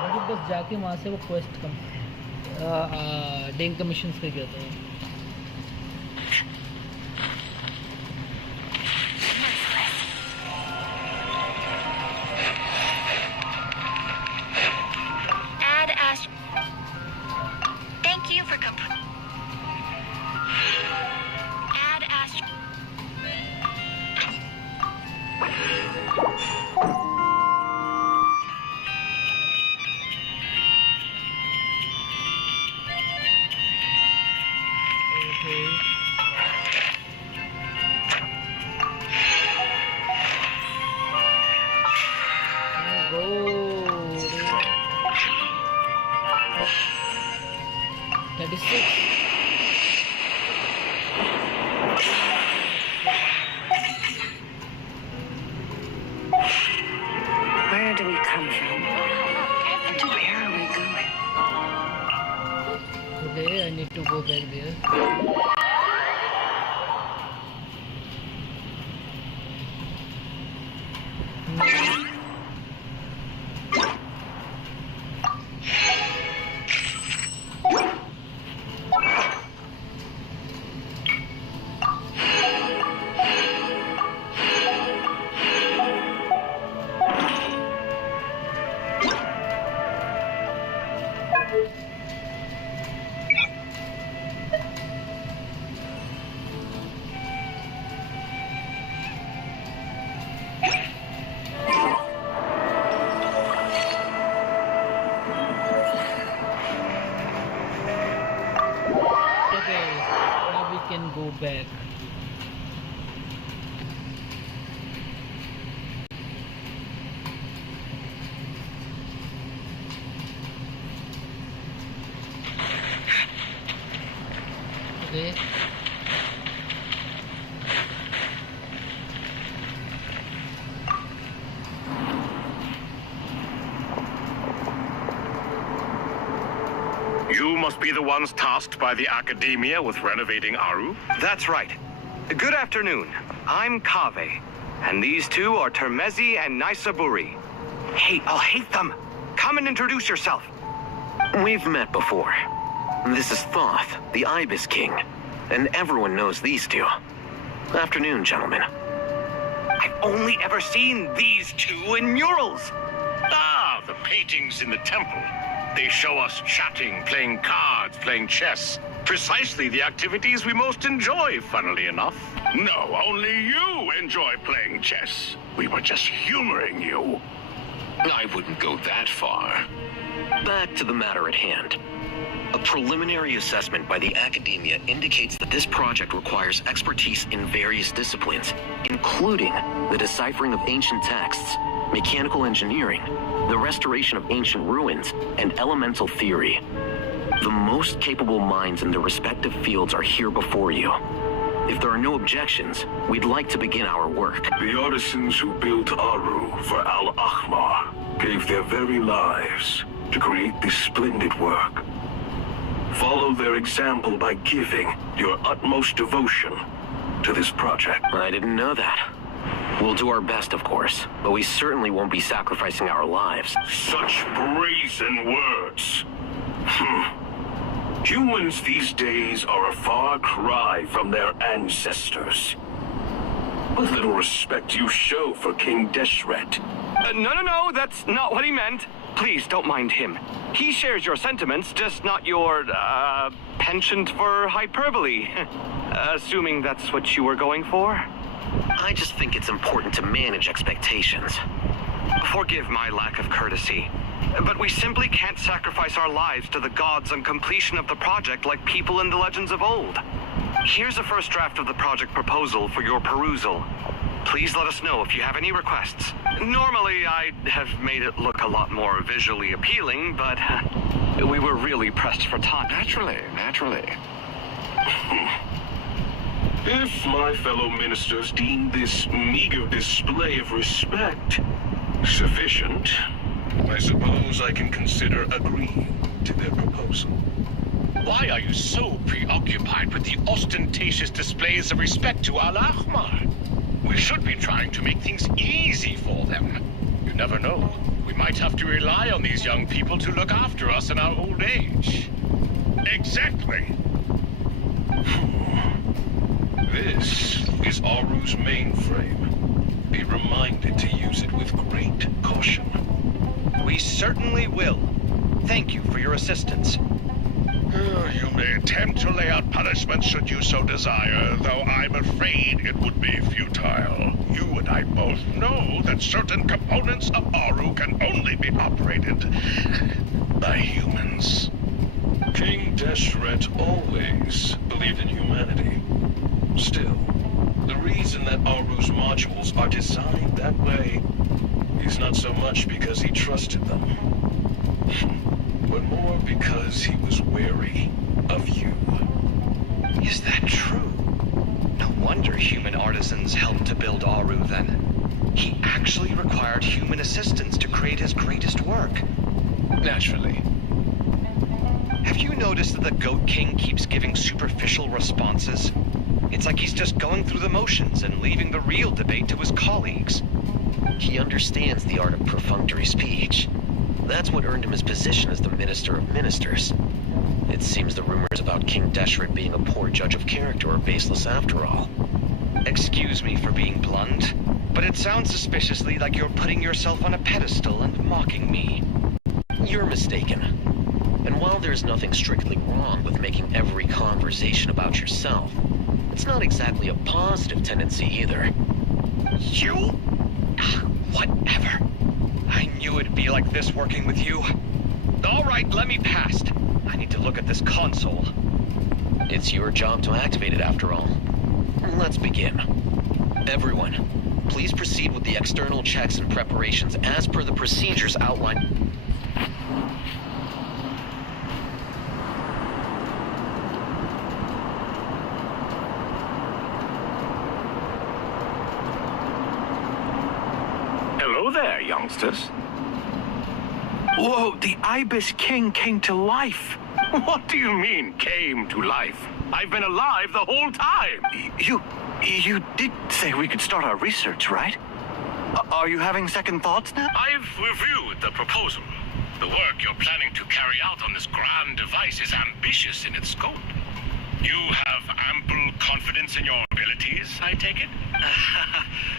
मुझे बस जाके वहाँ से वो quest Deng commissions का क्या था. 36. Where do we come from? And where are we going? Okay, I need to go back there. Go back. Okay. You must be the ones tasked by the Academia with renovating Aru? That's right. Good afternoon. I'm Kaveh, and these two are Termezi and Naisaburi. Hey, I'll hate them. Come and introduce yourself. We've met before. This is Thoth, the Ibis King, and everyone knows these two. Afternoon, gentlemen. I've only ever seen these two in murals. Ah, the paintings in the temple. They show us chatting, playing cards, playing chess. Precisely the activities we most enjoy, funnily enough. No, only you enjoy playing chess. We were just humoring you. I wouldn't go that far. Back to the matter at hand. A preliminary assessment by the Academia indicates that this project requires expertise in various disciplines, including the deciphering of ancient texts, mechanical engineering, the restoration of ancient ruins, and elemental theory. The most capable minds in their respective fields are here before you. If there are no objections, we'd like to begin our work. The artisans who built Aru for Al-Ahmar gave their very lives to create this splendid work. Follow their example by giving your utmost devotion to this project. I didn't know that. We'll do our best, of course, but we certainly won't be sacrificing our lives. Such brazen words. Humans these days are a far cry from their ancestors. What little respect you show for King Deshret. No, that's not what he meant. Please, don't mind him. He shares your sentiments, just not your, penchant for hyperbole. Assuming that's what you were going for? I just think it's important to manage expectations. Forgive my lack of courtesy, but we simply can't sacrifice our lives to the gods on completion of the project like people in the legends of old. Here's a first draft of the project proposal for your perusal. Please let us know if you have any requests. Normally, I'd have made it look a lot more visually appealing, but we were really pressed for time. Naturally. If my fellow ministers deem this meager display of respect sufficient, I suppose I can consider agreeing to their proposal. Why are you so preoccupied with the ostentatious displays of respect to Al-Ahmar? We should be trying to make things easy for them. You never know. We might have to rely on these young people to look after us in our old age. Exactly. This is Aru's mainframe. Be reminded to use it with great caution. We certainly will. Thank you for your assistance. You may attempt to lay out punishment should you so desire, though I'm afraid it would be futile. You and I both know that certain components of Aru can only be operated by humans. King Deshret always believed in humanity. Still, the reason that Aru's modules are designed that way is not so much because he trusted them, but more because he was wary of artisans helped to build Aru then? He actually required human assistance to create his greatest work. Naturally. Have you noticed that the Goat King keeps giving superficial responses? It's like he's just going through the motions and leaving the real debate to his colleagues. He understands the art of perfunctory speech. That's what earned him his position as the Minister of Ministers. It seems the rumors about King Deshret being a poor judge of character are baseless after all. Excuse me for being blunt, but it sounds suspiciously like you're putting yourself on a pedestal and mocking me. You're mistaken. And while there's nothing strictly wrong with making every conversation about yourself, it's not exactly a positive tendency either. You? Whatever. I knew it'd be like this working with you. All right, let me past. I need to look at this console. It's your job to activate it after all. Let's begin. Everyone, please proceed with the external checks and preparations as per the procedures outlined. Hello there, youngsters. Whoa, the Ibis King came to life. What do you mean, came to life? I've been alive the whole time. You did say we could start our research, right? Are you having second thoughts now? I've reviewed the proposal. The work you're planning to carry out on this grand device is ambitious in its scope. You have ample confidence in your abilities, I take it?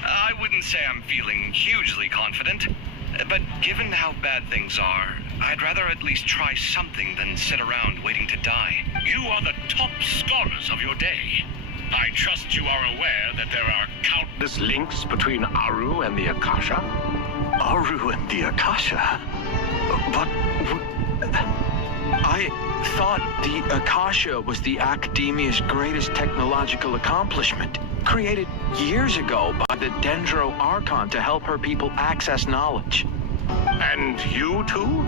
I wouldn't say I'm feeling hugely confident, but given how bad things are, I'd rather at least try something than sit around waiting to die. You are the top scholars of your day. I trust you are aware that there are countless links between Aru and the Akasha. Aru and the Akasha? But I thought the Akasha was the Academia's greatest technological accomplishment, created years ago by the Dendro Archon to help her people access knowledge. And you too?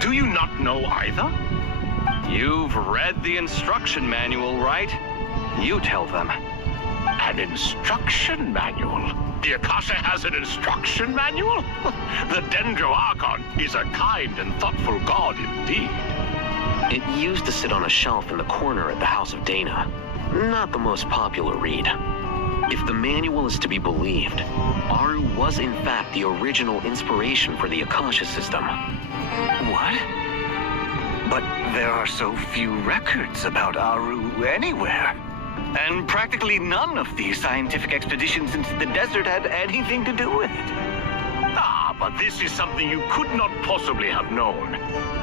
Do you not know either? You've read the instruction manual, right? You tell them. An instruction manual? The Akasha has an instruction manual? The Dendro Archon is a kind and thoughtful god indeed. It used to sit on a shelf in the corner at the House of Dana. Not the most popular read. If the manual is to be believed, Aru was in fact the original inspiration for the Akasha system. What? But there are so few records about Aru anywhere. And practically none of these scientific expeditions into the desert had anything to do with it. Ah, but this is something you could not possibly have known.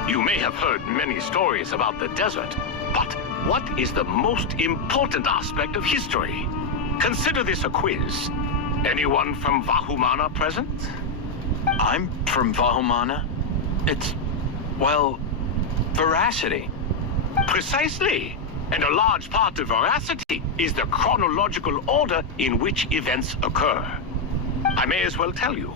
You may have heard many stories about the desert, but what is the most important aspect of history? Consider this a quiz. Anyone from Vahumana present? I'm from Vahumana. It's, well, veracity. Precisely. And a large part of veracity is the chronological order in which events occur. I may as well tell you.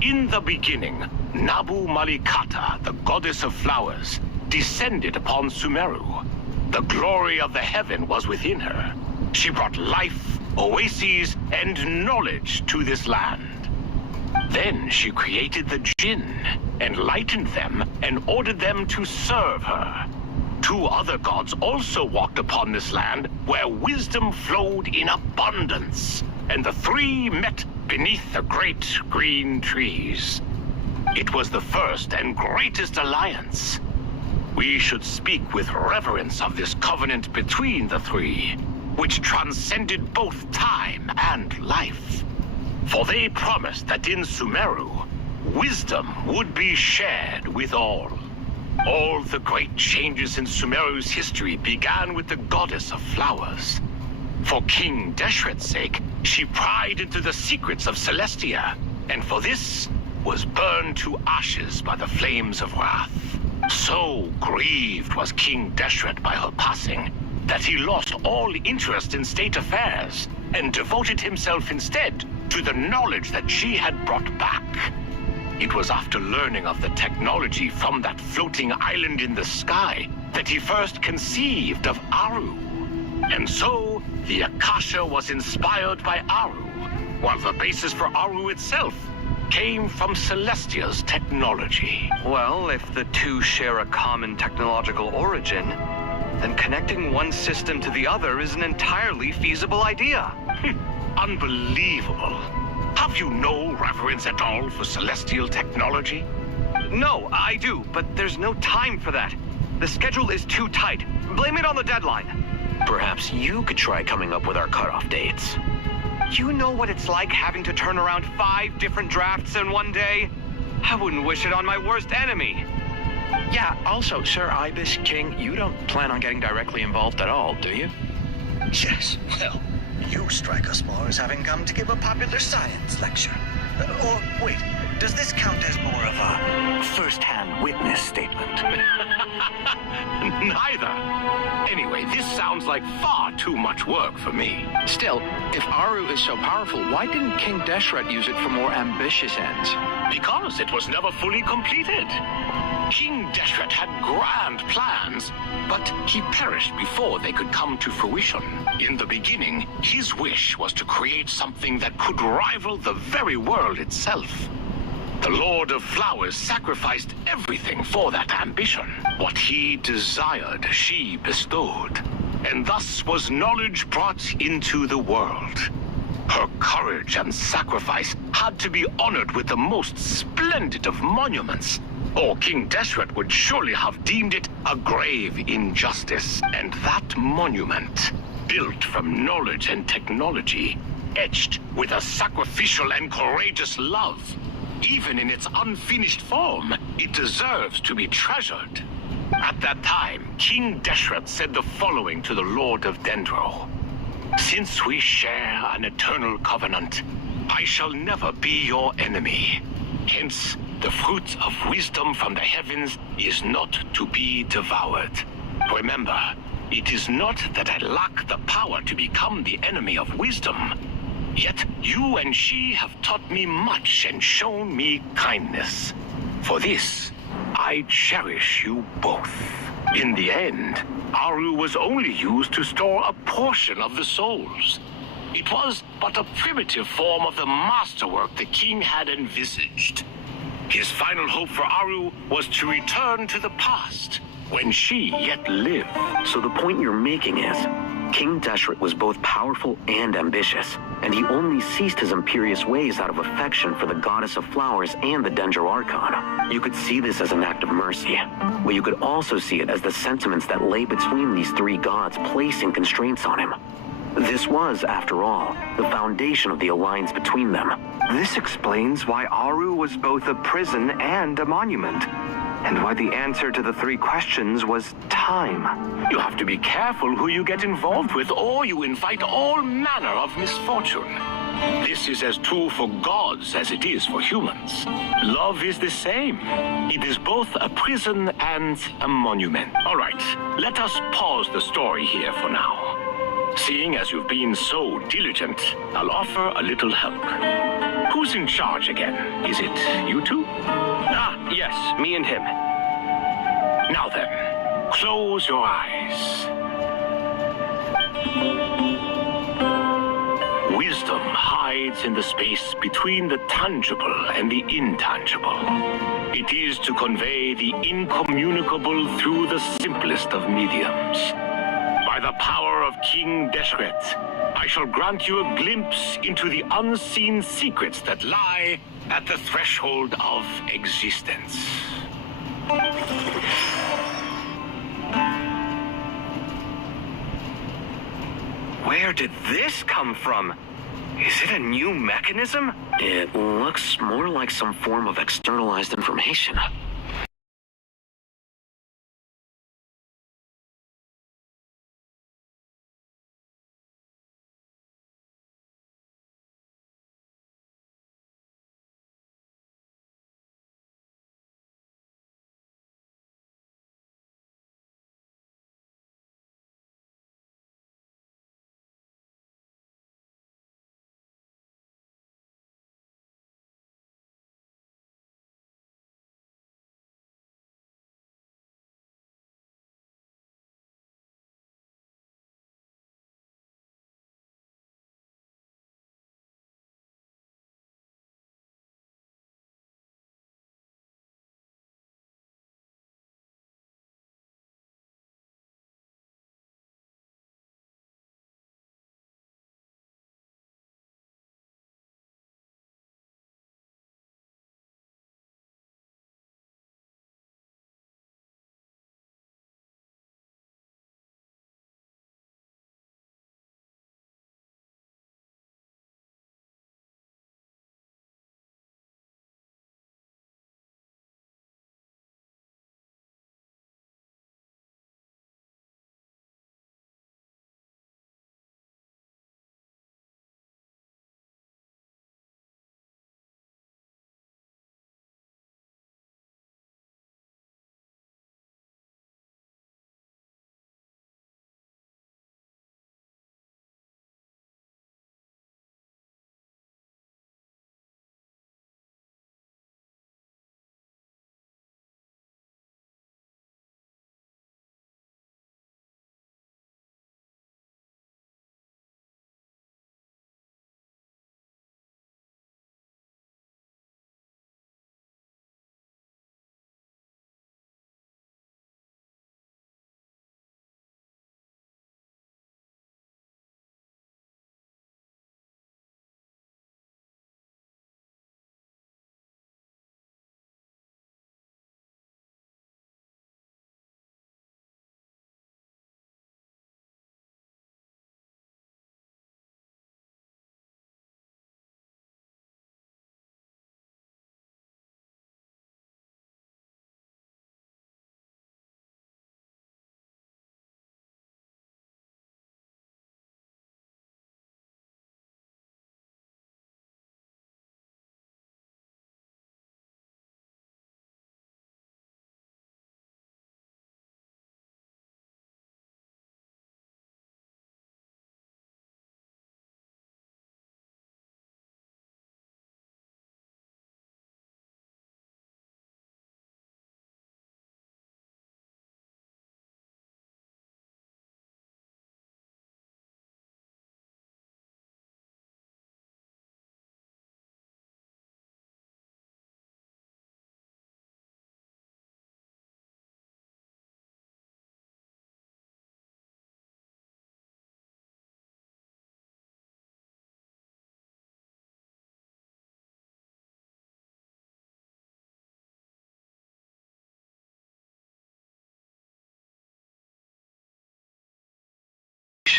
In the beginning, Nabu Malikata, the goddess of flowers, descended upon Sumeru. The glory of the heaven was within her. She brought life, oases, and knowledge to this land. Then she created the Jinn, enlightened them, and ordered them to serve her. Two other gods also walked upon this land where wisdom flowed in abundance, and the three met beneath the great green trees. It was the first and greatest alliance. We should speak with reverence of this covenant between the three, which transcended both time and life. For they promised that in Sumeru, wisdom would be shared with all. All the great changes in Sumeru's history began with the goddess of flowers. For King Deshret's sake, she pried into the secrets of Celestia, and for this was burned to ashes by the flames of wrath. So grieved was King Deshret by her passing, that he lost all interest in state affairs, and devoted himself instead to the knowledge that she had brought back. It was after learning of the technology from that floating island in the sky that he first conceived of Aru. And so, the Akasha was inspired by Aru, while the basis for Aru itself came from Celestia's technology. Well, if the two share a common technological origin, then connecting one system to the other is an entirely feasible idea. Unbelievable. Have you no reverence at all for celestial technology? No, I do, but there's no time for that. The schedule is too tight. Blame it on the deadline. Perhaps you could try coming up with our cutoff dates. You know what it's like having to turn around 5 different drafts in one day? I wouldn't wish it on my worst enemy. Yeah, also, Sir Ibis King, you don't plan on getting directly involved at all, do you? Yes, well, you strike us more as having come to give a popular science lecture. Or, wait, does this count as more of a first-hand witness statement? Neither. Anyway, this sounds like far too much work for me. Still, if Aru is so powerful, why didn't King Deshret use it for more ambitious ends? Because it was never fully completed. King Deshret had grand plans, but he perished before they could come to fruition. In the beginning, his wish was to create something that could rival the very world itself. The Lord of Flowers sacrificed everything for that ambition. What he desired, she bestowed. And thus was knowledge brought into the world. Her courage and sacrifice had to be honored with the most splendid of monuments, or King Deshret would surely have deemed it a grave injustice. And that monument, built from knowledge and technology, etched with a sacrificial and courageous love, even in its unfinished form, it deserves to be treasured. At that time, King Deshret said the following to the Lord of Dendro. Since we share an eternal covenant, I shall never be your enemy. Hence, the fruit of wisdom from the heavens is not to be devoured. Remember, it is not that I lack the power to become the enemy of wisdom. Yet you and she have taught me much and shown me kindness. For this, I cherish you both. In the end, Aru was only used to store a portion of the souls. It was but a primitive form of the masterwork the king had envisaged. His final hope for Aru was to return to the past, when she yet lived. So the point you're making is, King Deshret was both powerful and ambitious, and he only ceased his imperious ways out of affection for the Goddess of Flowers and the Dendro Archon. You could see this as an act of mercy, but you could also see it as the sentiments that lay between these three gods placing constraints on him. This was, after all, the foundation of the alliance between them. This explains why Aru was both a prison and a monument, and why the answer to the 3 questions was time. You have to be careful who you get involved with, or you invite all manner of misfortune. This is as true for gods as it is for humans. Love is the same. It is both a prison and a monument. All right, let us pause the story here for now. Seeing as you've been so diligent, I'll offer a little help. Who's in charge again? Is it you two? Yes, me and him. Now then, close your eyes. Wisdom hides in the space between the tangible and the intangible. It is to convey the incommunicable through the simplest of mediums. By the power of King Deshret, I shall grant you a glimpse into the unseen secrets that lie at the threshold of existence. Where did this come from? Is it a new mechanism? It looks more like some form of externalized information.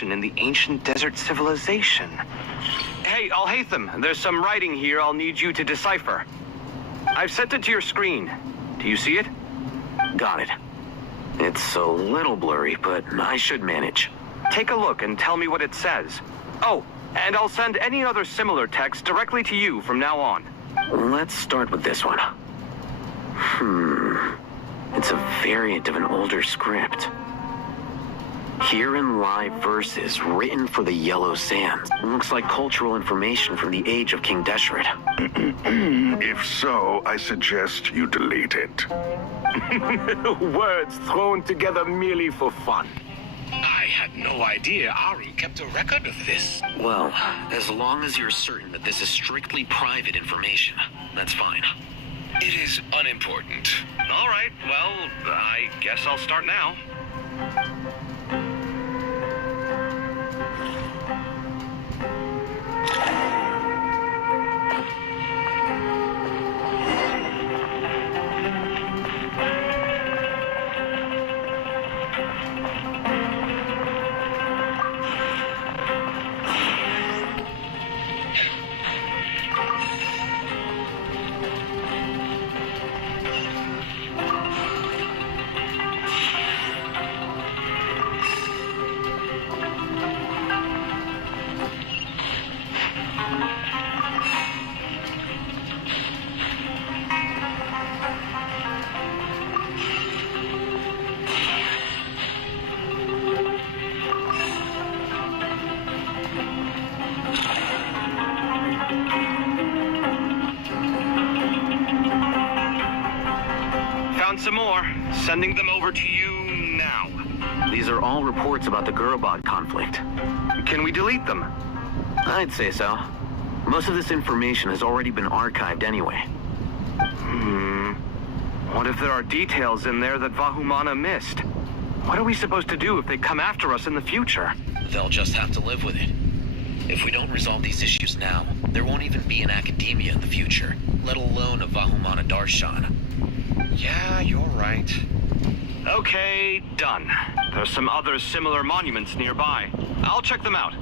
information in the ancient desert civilization. Hey, Alhaitham, there's some writing here I'll need you to decipher. I've sent it to your screen. Do you see it? Got it. It's a little blurry, but I should manage. Take a look and tell me what it says. Oh, and I'll send any other similar text directly to you from now on. Let's start with this one. It's a variant of an older script. Herein lie verses written for the Yellow Sands. Looks like cultural information from the age of King Deshret. If so, I suggest you delete it. Words thrown together merely for fun. I had no idea Aru kept a record of this. Well, as long as you're certain that this is strictly private information, that's fine. It is unimportant. All right, well, I guess I'll start now. Some more. Sending them over to you now. These are all reports about the Gurubad conflict. Can we delete them? I'd say so. Most of this information has already been archived anyway. What if there are details in there that Vahumana missed? What are we supposed to do if they come after us in the future? They'll just have to live with it. If we don't resolve these issues now, there won't even be an academia in the future, let alone a Vahumana Darshan. Yeah, you're right. Okay, done. There's some other similar monuments nearby. I'll check them out.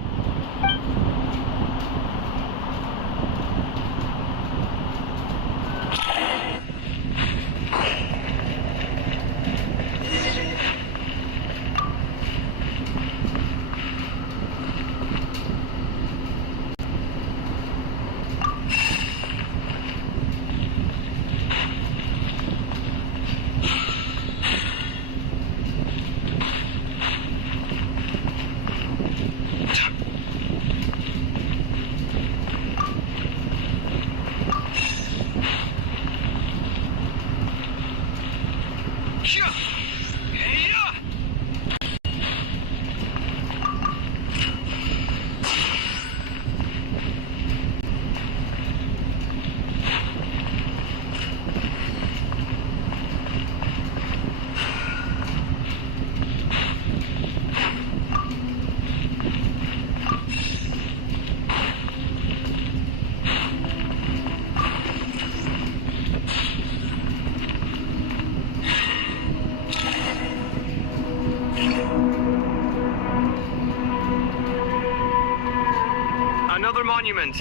Another monument.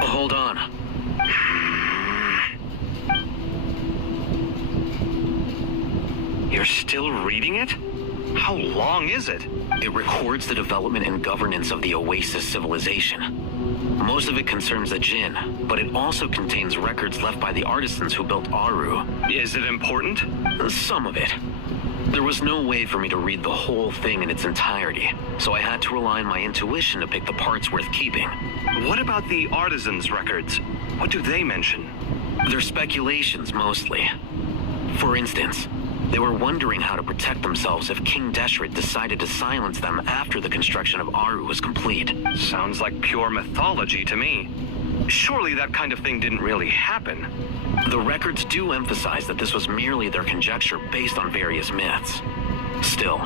Hold on. You're still reading it? How long is it? It records the development and governance of the Oasis civilization. Most of it concerns the Jinn, but it also contains records left by the artisans who built Aru. Is it important? Some of it. There was no way for me to read the whole thing in its entirety, so I had to rely on my intuition to pick the parts worth keeping. What about the artisans' records? What do they mention? They're speculations, mostly. For instance, they were wondering how to protect themselves if King Deshret decided to silence them after the construction of Aru was complete. Sounds like pure mythology to me. Surely that kind of thing didn't really happen. The records do emphasize that this was merely their conjecture based on various myths. Still,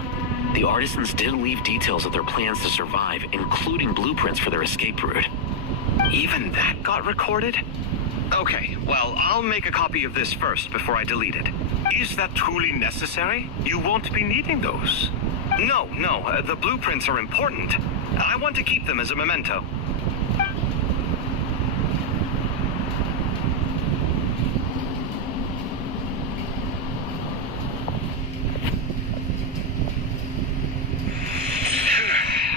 the artisans did leave details of their plans to survive, including blueprints for their escape route. Even that got recorded? Okay, well, I'll make a copy of this first before I delete it. Is that truly necessary? You won't be needing those. No, the blueprints are important. I want to keep them as a memento.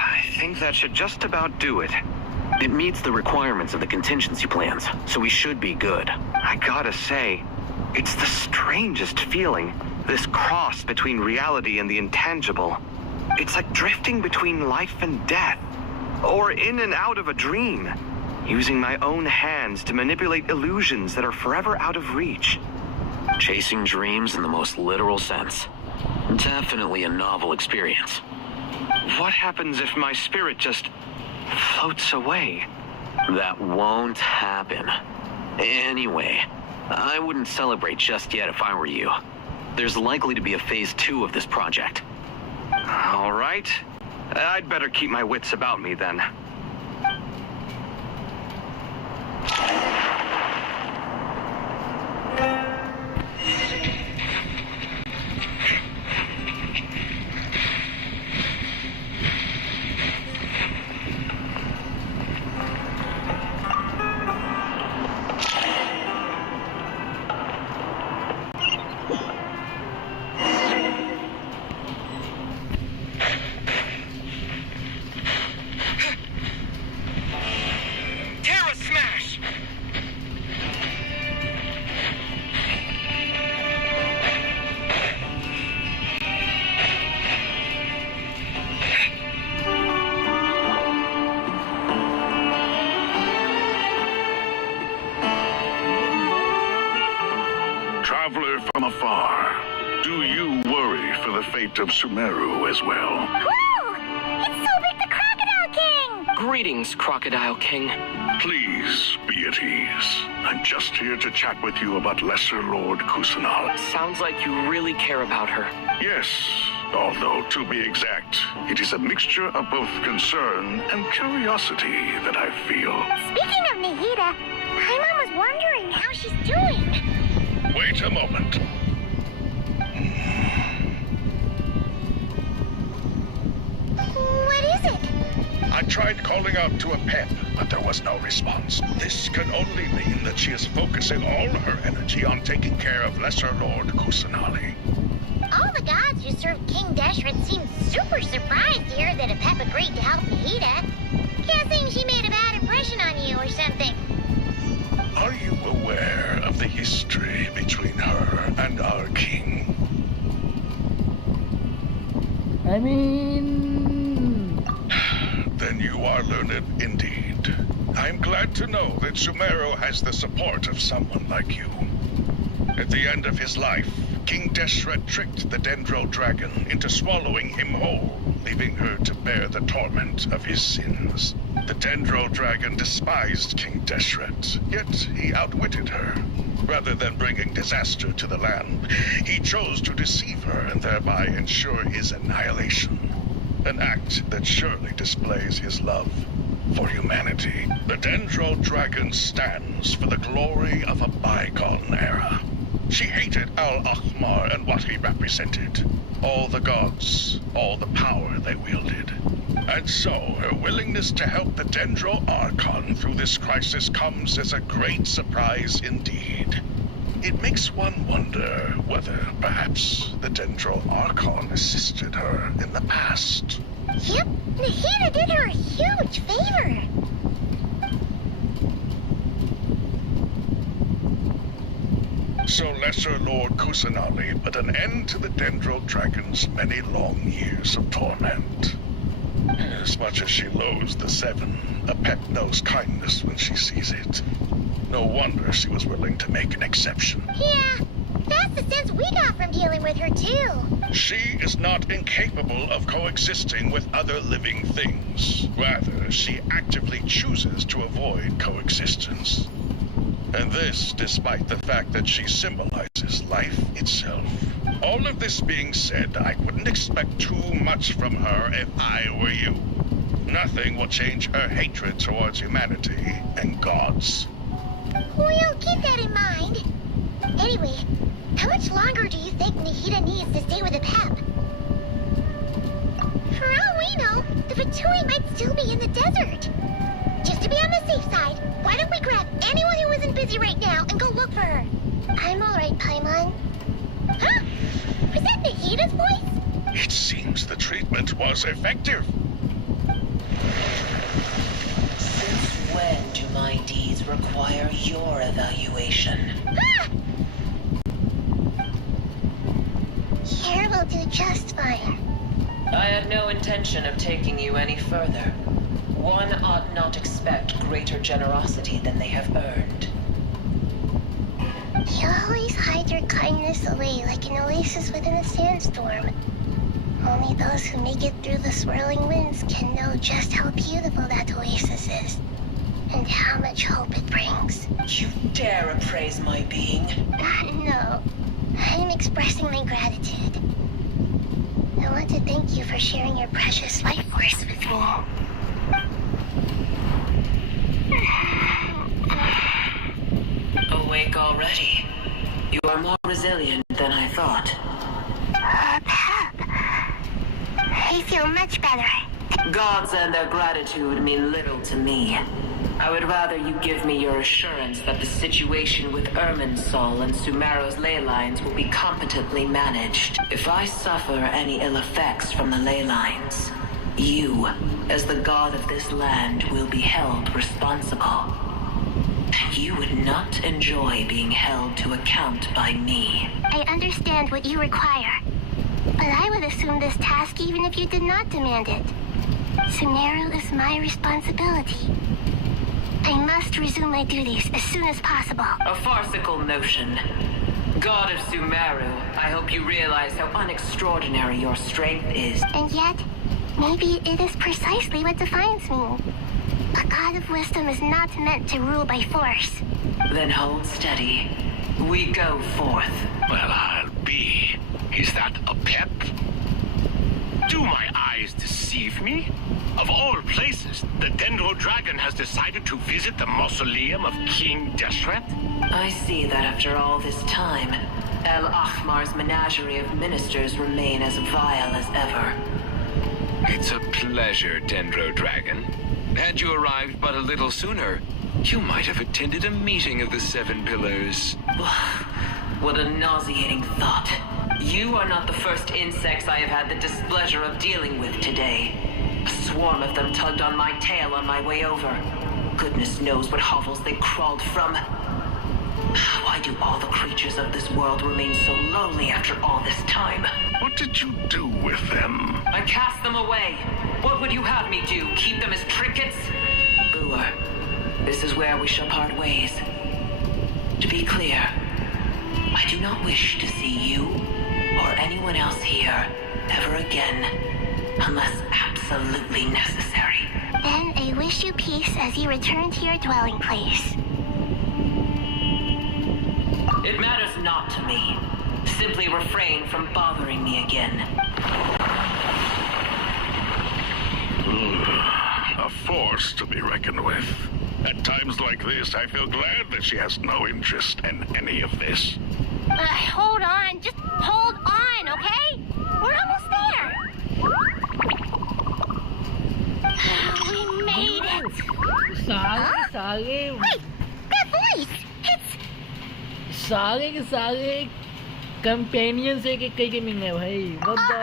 I think that should just about do it. It meets the requirements of the contingency plans, so we should be good. I gotta say, it's the strangest feeling, this cross between reality and the intangible. It's like drifting between life and death, or in and out of a dream, using my own hands to manipulate illusions that are forever out of reach. Chasing dreams in the most literal sense. Definitely a novel experience. What happens if my spirit just floats away? That won't happen. Anyway, I wouldn't celebrate just yet if I were you. There's likely to be a phase 2 of this project. All right. I'd better keep my wits about me then. Traveler from afar, do you worry for the fate of Sumeru as well? Whoa! It's Sobek the Crocodile King! Greetings, Crocodile King. Please be at ease. I'm just here to chat with you about Lesser Lord Kusanal. Sounds like you really care about her. Yes, although to be exact, it is a mixture of both concern and curiosity that I feel. Speaking of Nahida, Paimon was wondering how she's doing. Wait a moment. What is it? I tried calling out to a pep, but there was no response. This can only mean that she is focusing all her energy on taking care of Lesser Lord Kusanali. All the gods who served King Deshret seemed super surprised to hear that a pep agreed to help Nahida. Guessing she made a bad impression on you or something. Are you aware of the history between her and our king? I mean... Then you are learned indeed. I'm glad to know that Sumeru has the support of someone like you. At the end of his life, King Deshret tricked the Dendro Dragon into swallowing him whole, leaving her to bear the torment of his sins. The Dendro Dragon despised King Deshret, yet he outwitted her. Rather than bringing disaster to the land, he chose to deceive her and thereby ensure his annihilation. An act that surely displays his love for humanity. The Dendro Dragon stands for the glory of a bygone era. She hated Al-Akhmar and what he represented. All the gods, all the power they wielded. And so, her willingness to help the Dendro Archon through this crisis comes as a great surprise indeed. It makes one wonder whether, perhaps, the Dendro Archon assisted her in the past. Yep, Nahida did her a huge favor. So Lesser Lord Kusanali put an end to the Dendro Dragon's many long years of torment. As much as she loathes the Seven, a pet knows kindness when she sees it. No wonder she was willing to make an exception. Yeah, that's the sense we got from dealing with her, too. She is not incapable of coexisting with other living things. Rather, she actively chooses to avoid coexistence. And this despite the fact that she symbolizes life itself. All of this being said, I wouldn't expect too much from her if I were you. Nothing will change her hatred towards humanity and gods. We'll keep that in mind. Anyway, how much longer do you think Nahida needs to stay with the PEP? For all we know, the Fatui might still be in the desert. Just to be on the safe side, why don't we grab anyone who isn't busy right now and go look for her? I'm alright, Paimon. Huh? Was that Nahida's voice? It seems the treatment was effective. Since when do my deeds require your evaluation? Ah! Here will do just fine. I had no intention of taking you any further. One ought not expect greater generosity than they have earned. You always hide your kindness away like an oasis within a sandstorm. Only those who make it through the swirling winds can know just how beautiful that oasis is, and how much hope it brings. You dare appraise my being? No, I'm expressing my gratitude. I want to thank you for sharing your precious life force with me. Awake already? You are more resilient than I thought. Pep. I feel much better. Gods and their gratitude mean little to me. I would rather you give me your assurance that the situation with Irminsul and Sumeru's ley lines will be competently managed. If I suffer any ill effects from the ley lines, you, as the god of this land, will be held responsible. And you would not enjoy being held to account by me. I understand what you require, but I would assume this task even if you did not demand it. Sumeru is my responsibility. I must resume my duties as soon as possible. A farcical notion. God of Sumeru, I hope you realize how unextraordinary your strength is. And yet, maybe it is precisely what defines me. A god of wisdom is not meant to rule by force. Then hold steady. We go forth. Well, I'll be. Is that a pep? Do my eyes deceive me? Of all places, the Dendro Dragon has decided to visit the mausoleum of King Deshret? I see that after all this time, El Ahmar's menagerie of ministers remain as vile as ever. It's a pleasure, Dendro Dragon. Had you arrived but a little sooner, you might have attended a meeting of the Seven Pillars. What a nauseating thought. You are not the first insects I have had the displeasure of dealing with today. A swarm of them tugged on my tail on my way over. Goodness knows what hovels they crawled from. Why do all the creatures of this world remain so lowly after all this time? What did you do with them? I cast them away. What would you have me do? Keep them as trinkets? Booer, this is where we shall part ways. To be clear, I do not wish to see you or anyone else here ever again, unless absolutely necessary. Then I wish you peace as you return to your dwelling place. It matters not to me. Simply refrain from bothering me again. A force to be reckoned with. At times like this, I feel glad that she has no interest in any of this. Hold on. Just hold on, okay? We're almost there. We made it. Wait, that voice! It's... सारे के सारे companions एक एक कई मिलने भाई what the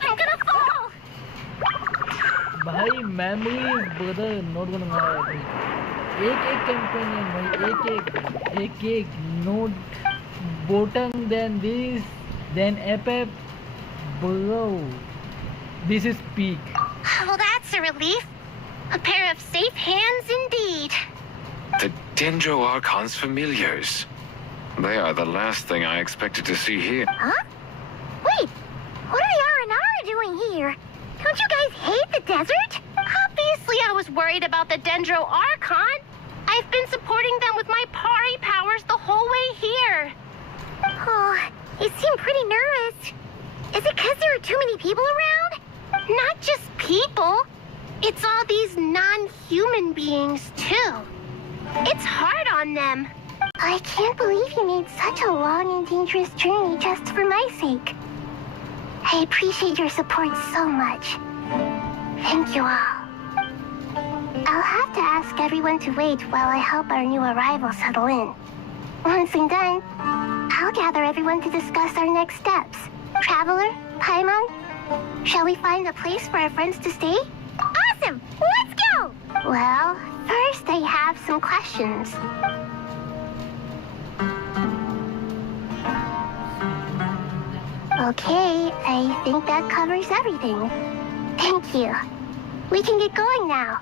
I'm gonna fall. भाई memory brother not gonna मारा भाई एक कंपेनियन भाई एक note bottom then this then epep bro this is peak. Well, that's a relief. A pair of safe hands indeed. The Dendro Archon's familiars. They are the last thing I expected to see here. Huh? Wait, what are the R&R doing here? Don't you guys hate the desert? Obviously I was worried about the Dendro Archon. I've been supporting them with my Pari powers the whole way here. Oh, you seem pretty nervous. Is it because there are too many people around? Not just people. It's all these non-human beings, too. It's hard on them. I can't believe you made such a long and dangerous journey just for my sake. I appreciate your support so much. Thank you all. I'll have to ask everyone to wait while I help our new arrival settle in. Once I'm done, I'll gather everyone to discuss our next steps. Traveler, Paimon, shall we find a place for our friends to stay? Awesome! Let's go! Well, first I have some questions. Okay, I think that covers everything. Thank you. We can get going now.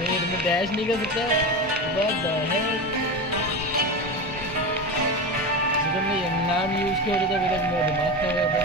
Wait, मैं dash नहीं कर सकता? What the heck? जब मैं ये नाम use किया होता था, मेरा दिमाग खा गया था.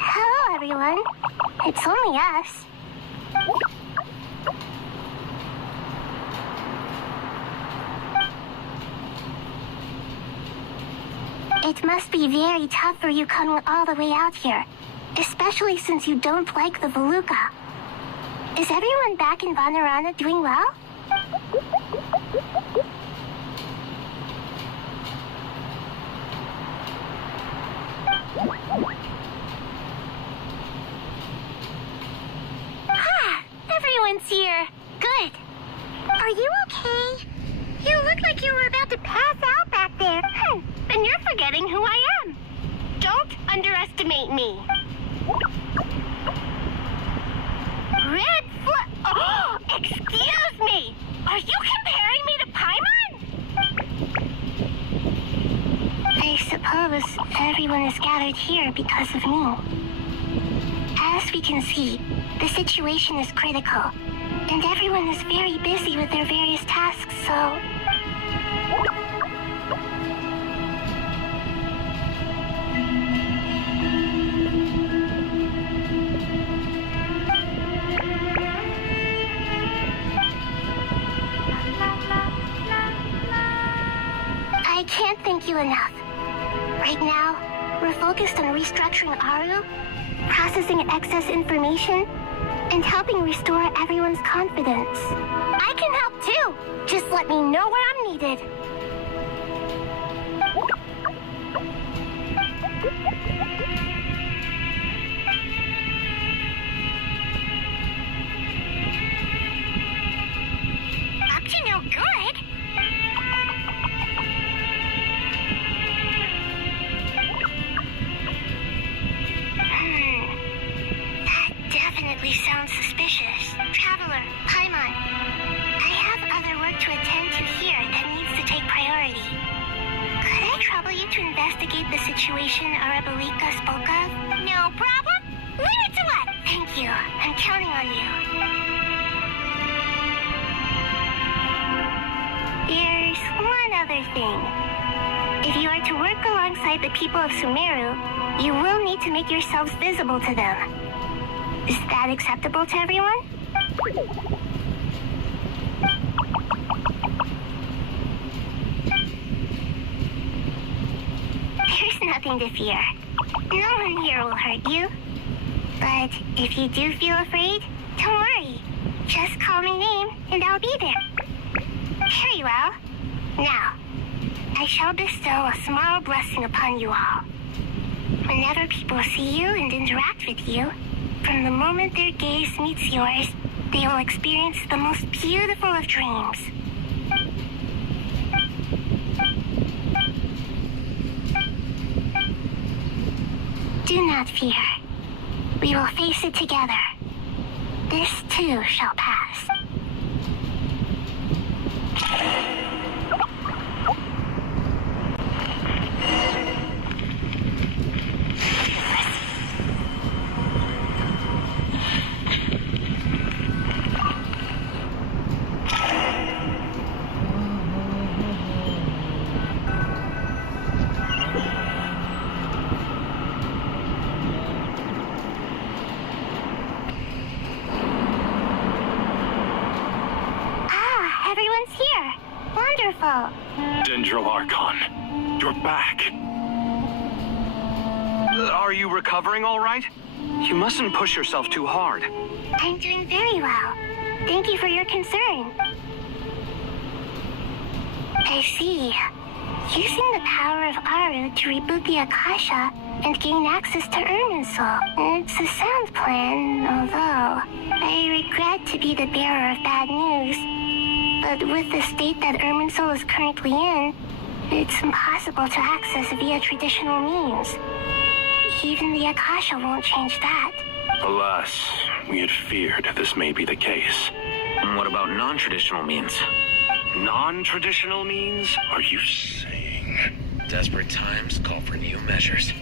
Hello, everyone. It's only us. It must be very tough for you coming all the way out here, especially since you don't like the Veluca. Is everyone back in Vanarana doing well? Ah, everyone's here. Good. Are you okay? You look like you were about to pass out back there. Then you're forgetting who I am. Don't underestimate me. Red flag. Oh, excuse me. Are you comparing me to Paimon? I suppose everyone is gathered here because of me. As we can see, the situation is critical, and everyone is very busy with their various tasks, so... I can't thank you enough. Right now, we're focused on restructuring Aru, processing excess information, and helping restore everyone's confidence. I can help too. Just let me know where I'm needed. Up to no good. Definitely sounds suspicious. Traveler, Paimon, I have other work to attend to here that needs to take priority. Could I trouble you to investigate the situation Arabalika spoke of? No problem. Leave it to us. Thank you. I'm counting on you. There's one other thing. If you are to work alongside the people of Sumeru, you will need to make yourselves visible to them. Is that acceptable to everyone? There's nothing to fear. No one here will hurt you. But if you do feel afraid, don't worry. Just call my name and I'll be there. Very well. Now, I shall bestow a small blessing upon you all. Whenever people see you and interact with you, From the moment their gaze meets yours, they will experience the most beautiful of dreams. Do not fear. We will face it together. This too shall pass. Dendro Archon, you're back. Are you recovering all right? You mustn't push yourself too hard. I'm doing very well. Thank you for your concern. I see. Using the power of Aru to reboot the Akasha and gain access to Irminsul. It's a sound plan, although I regret to be the bearer of bad news. But with the state that Irminsul is currently in, it's impossible to access via traditional means. Even the Akasha won't change that. Alas, we had feared this may be the case. And what about non-traditional means? Non-traditional means? Are you saying? Desperate times call for new measures.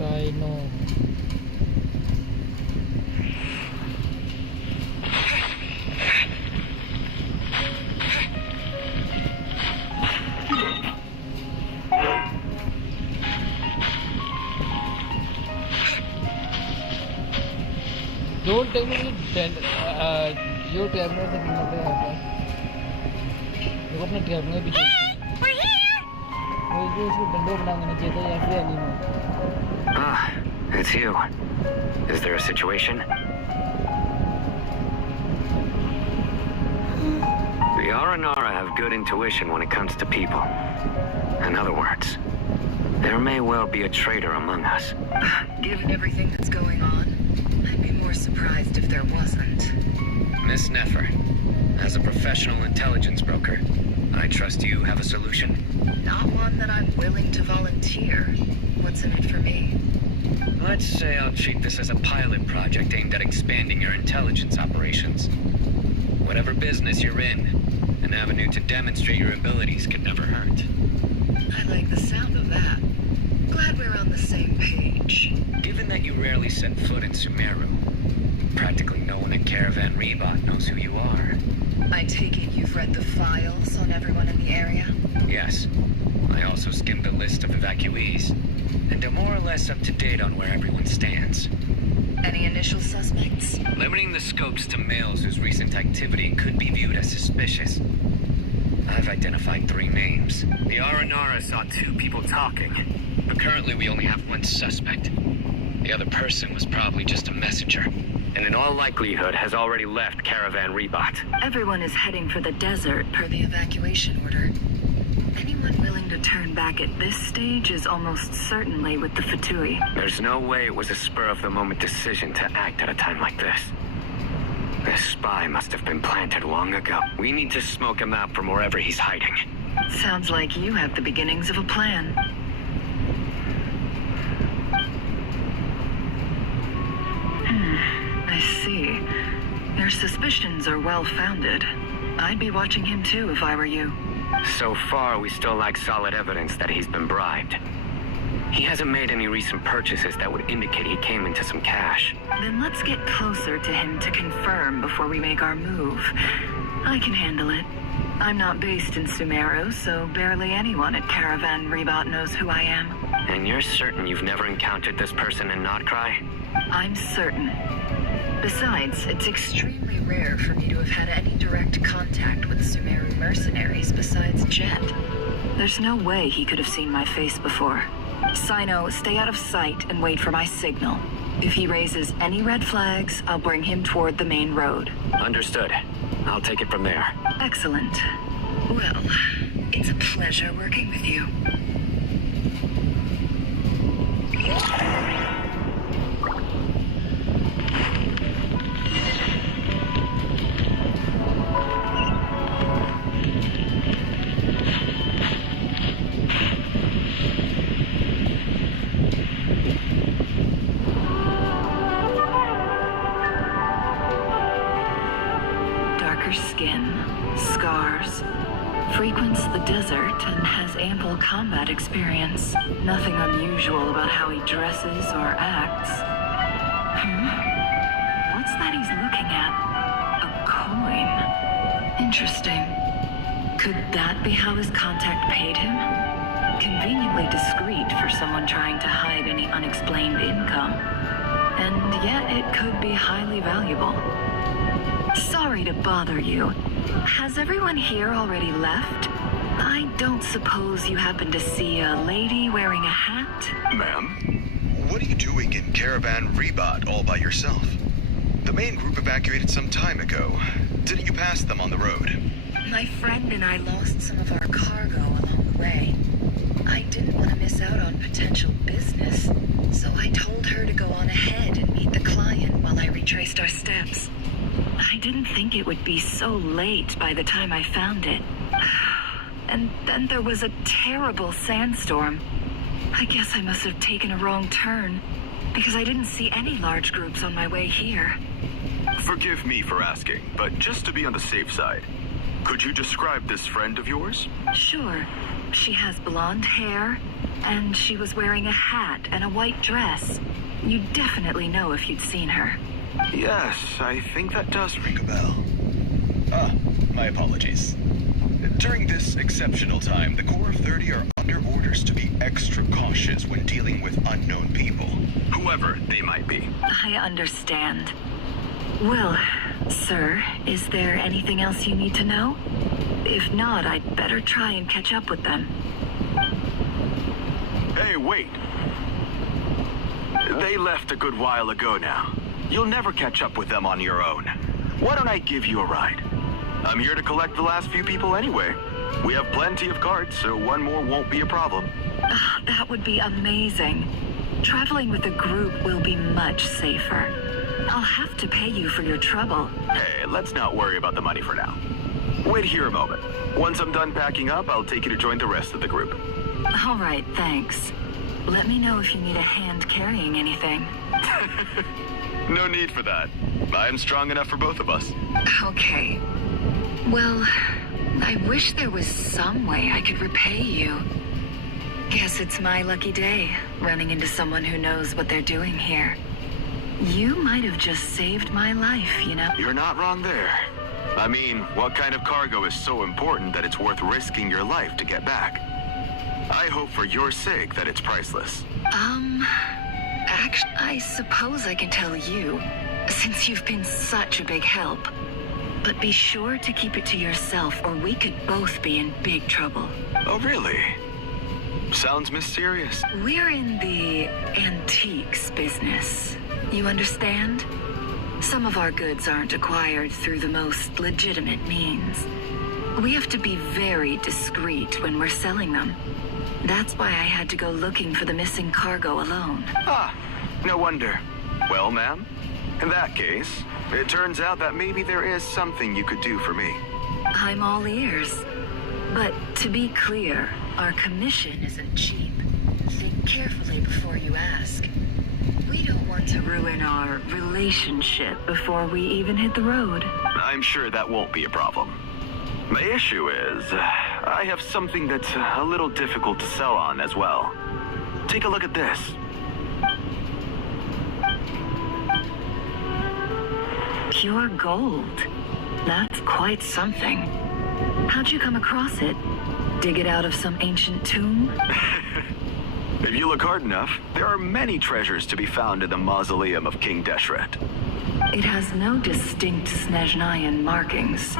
I know. Don't tell me जो traveller से मिलना है आपका देखो अपने traveller भी वो इसको डंडो बना देना चाहिए था या फिर animal Ah, it's you. Is there a situation? The Aranara have good intuition when it comes to people. In other words, there may well be a traitor among us. Given everything that's going on, I'd be more surprised if there wasn't. Miss Nefer, as a professional intelligence broker, I trust you have a solution? Not one that I'm willing to volunteer. What's in it for me? Let's say I'll treat this as a pilot project aimed at expanding your intelligence operations. Whatever business you're in, an avenue to demonstrate your abilities could never hurt. I like the sound of that. Glad we're on the same page. Given that you rarely set foot in Sumeru, practically no one at Caravan Rebot knows who you are. I take it you've read the files on everyone in the area? Yes. I also skimmed the list of evacuees, and I'm more or less up to date on where everyone stands. Any initial suspects? Limiting the scopes to males whose recent activity could be viewed as suspicious. I've identified 3 names. The Aranara saw 2 people talking, but currently we only have 1 suspect. The other person was probably just a messenger, and in all likelihood has already left Caravan Rebot. Everyone is heading for the desert per the evacuation order. Anyone willing to turn back at this stage is almost certainly with the Fatui. There's no way it was a spur-of-the-moment decision to act at a time like this. This spy must have been planted long ago. We need to smoke him out from wherever he's hiding. Sounds like you have the beginnings of a plan. I see. Your suspicions are well-founded. I'd be watching him too if I were you. So far, we still lack solid evidence that he's been bribed. He hasn't made any recent purchases that would indicate he came into some cash. Then let's get closer to him to confirm before we make our move. I can handle it. I'm not based in Sumeru, so barely anyone at Caravan Rebot knows who I am. And you're certain you've never encountered this person in Notcry? I'm certain. Besides, it's extremely rare for me to have had any direct contact with Sumeru mercenaries besides Jet. There's no way he could have seen my face before. Sino, stay out of sight and wait for my signal. If he raises any red flags, I'll bring him toward the main road. Understood. I'll take it from there. Excellent. Well, It's a pleasure working with you. Skin, scars, frequents the desert and has ample combat experience. Nothing unusual about how he dresses or acts. What's that he's looking at? A coin. Interesting. Could that be how his contact paid him? Conveniently discreet for someone trying to hide any unexplained income. And yet it could be highly valuable. Sorry to bother you. Has everyone here already left? I don't suppose you happen to see a lady wearing a hat? Ma'am? What are you doing in Caravan Rebot all by yourself? The main group evacuated some time ago. Didn't you pass them on the road? My friend and I lost some of our cargo along the way. I didn't want to miss out on potential business, so I told her to go on ahead and meet the client while I retraced our steps. I didn't think it would be so late by the time I found it. And then there was a terrible sandstorm. I guess I must have taken a wrong turn, because I didn't see any large groups on my way here. Forgive me for asking, but just to be on the safe side, could you describe this friend of yours? Sure. She has blonde hair, and she was wearing a hat and a white dress. You'd definitely know if you'd seen her. Yes, I think that does ring a bell. My apologies. During this exceptional time, the Core of 30 are under orders to be extra cautious when dealing with unknown people. Whoever they might be. I understand. Well, sir, is there anything else you need to know? If not, I'd better try and catch up with them. Hey, wait. They left a good while ago now. You'll never catch up with them on your own. Why don't I give you a ride? I'm here to collect the last few people anyway. We have plenty of carts, so one more won't be a problem. That would be amazing. Traveling with a group will be much safer. I'll have to pay you for your trouble. Hey, let's not worry about the money for now. Wait here a moment. Once I'm done packing up, I'll take you to join the rest of the group. All right, thanks. Let me know if you need a hand carrying anything. No need for that. I'm strong enough for both of us. Okay. Well, I wish there was some way I could repay you. Guess it's my lucky day, running into someone who knows what they're doing here. You might have just saved my life, you know? You're not wrong there. I mean, what kind of cargo is so important that it's worth risking your life to get back? I hope for your sake that it's priceless. Actually, I suppose I can tell you, since you've been such a big help. But be sure to keep it to yourself, or we could both be in big trouble. Oh, really? Sounds mysterious. We're in the antiques business. You understand? Some of our goods aren't acquired through the most legitimate means. We have to be very discreet when we're selling them. That's why I had to go looking for the missing cargo alone. No wonder. Well, ma'am, in that case, it turns out that maybe there is something you could do for me. I'm all ears. But to be clear, our commission isn't cheap. Think carefully before you ask. We don't want to ruin our relationship before we even hit the road. I'm sure that won't be a problem. My issue is, I have something that's a little difficult to sell on as well. Take a look at this. Pure gold. That's quite something. How'd you come across it? Dig it out of some ancient tomb? If you look hard enough, there are many treasures to be found in the mausoleum of King Deshret. It has no distinct Snezhnayan markings.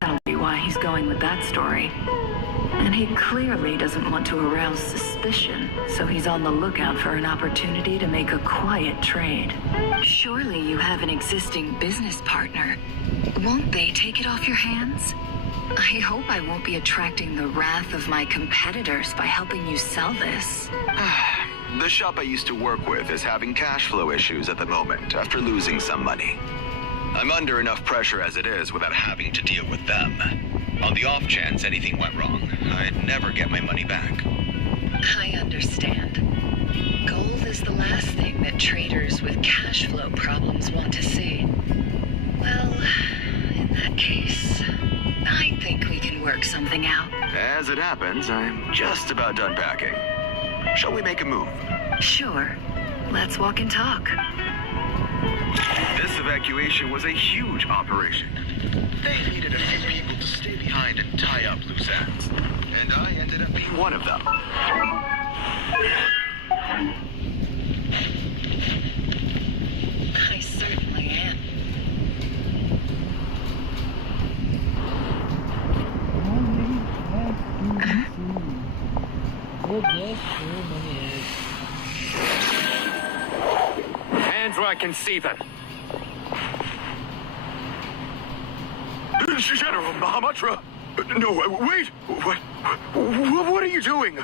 That'll be why he's going with that story. And he clearly doesn't want to arouse suspicion, so he's on the lookout for an opportunity to make a quiet trade. Surely you have an existing business partner. Won't they take it off your hands? I hope I won't be attracting the wrath of my competitors by helping you sell this. The shop I used to work with is having cash flow issues at the moment after losing some money. I'm under enough pressure as it is without having to deal with them. On the off chance anything went wrong, I'd never get my money back. I understand. Gold is the last thing that traders with cash flow problems want to see. Well, in that case, I think we can work something out. As it happens, I'm just about done packing. Shall we make a move? Sure. Let's walk and talk. This evacuation was a huge operation. They needed a few people to stay behind and tie up loose ends. And I ended up being one of them. I certainly am. Hands where I can see them. General Mahamatra! No, wait! What are you doing?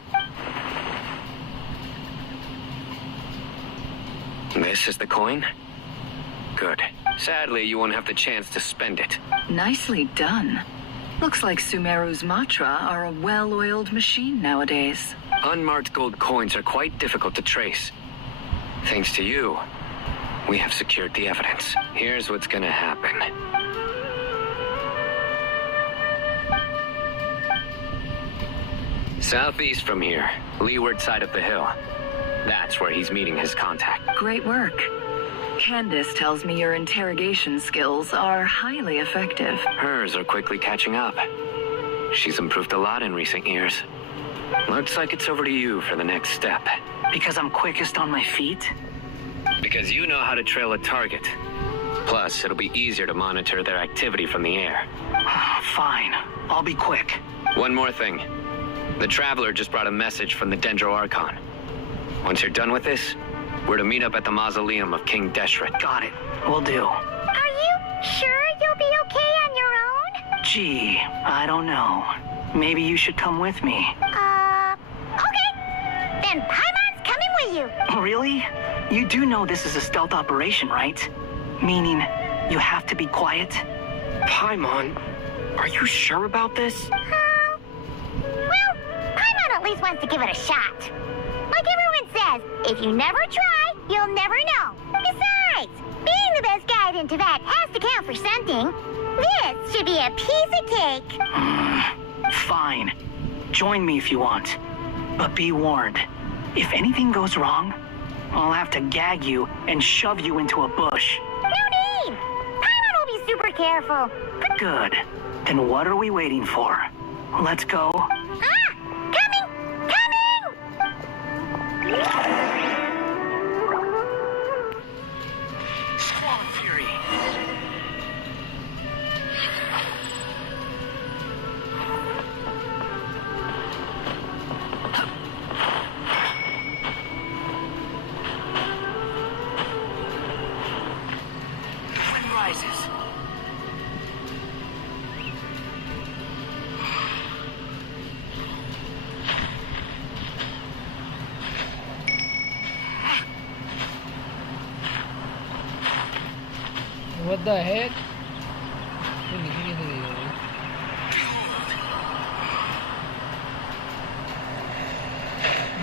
This is the coin? Good. Sadly, you won't have the chance to spend it. Nicely done. Looks like Sumeru's Matra are a well-oiled machine nowadays. Unmarked gold coins are quite difficult to trace. Thanks to you, we have secured the evidence. Here's what's gonna happen. Southeast from here, leeward side of the hill. That's where he's meeting his contact. Great work. Candace tells me your interrogation skills are highly effective. Hers are quickly catching up. She's improved a lot in recent years. Looks like it's over to you for the next step. Because I'm quickest on my feet? Because you know how to trail a target. Plus, it'll be easier to monitor their activity from the air. Fine. I'll be quick. One more thing. The Traveler just brought a message from the Dendro Archon. Once you're done with this, we're to meet up at the mausoleum of King Deshret. Got it. Will do. Are you sure you'll be okay on your own? Gee, I don't know. Maybe you should come with me. Okay. Then Paimon's coming with you. Really? You do know this is a stealth operation, right? Meaning, you have to be quiet? Paimon, are you sure about this? Well, Paimon at least wants to give it a shot. Like everyone says, if you never try, you'll never know. Besides, being the best guide in Teyvat has to count for something. This should be a piece of cake. Fine. Join me if you want. But be warned, if anything goes wrong, I'll have to gag you and shove you into a bush. No need! Paimon will be super careful. Good. Then what are we waiting for? Let's go. Coming! Squall Fury. Wind rises. What the heck? ये नीचे कैसे गई है?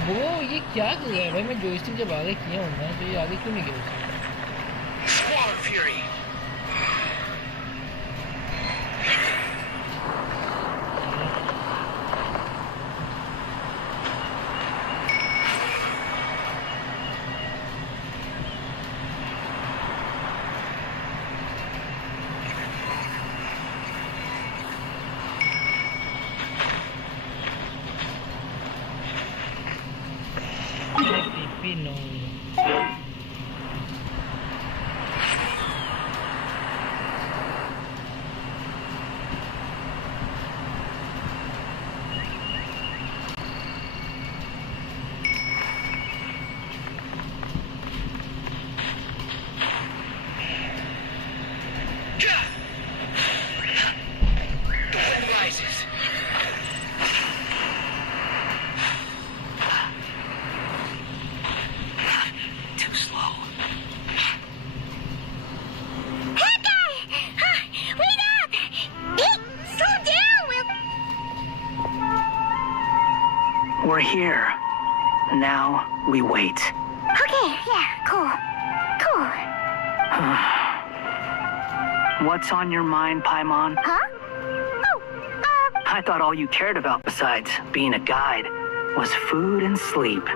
वो ये क्या कर रहा है भाई? मैं जॉयस्टिक जब आगे किया हूँ ना, तो ये आगे क्यों नहीं गया? Squall Fury. We're here. Now we wait. Okay, yeah, cool. Cool. What's on your mind, Paimon? Huh? I thought all you cared about besides being a guide was food and sleep.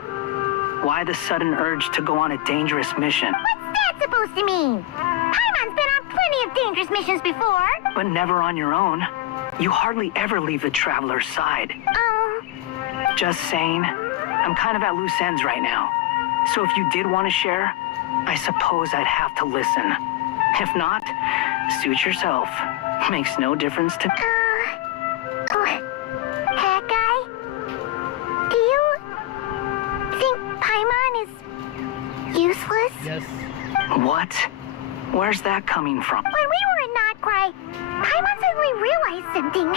Why the sudden urge to go on a dangerous mission? What's that supposed to mean? Paimon's been on plenty of dangerous missions before. But never on your own. You hardly ever leave the traveler's side. Just saying, I'm kind of at loose ends right now. So if you did want to share, I suppose I'd have to listen. If not, suit yourself. Makes no difference to... Hat guy? Do you think Paimon is useless? Yes. What? Where's that coming from? When we were in Notcry, Paimon suddenly realized something.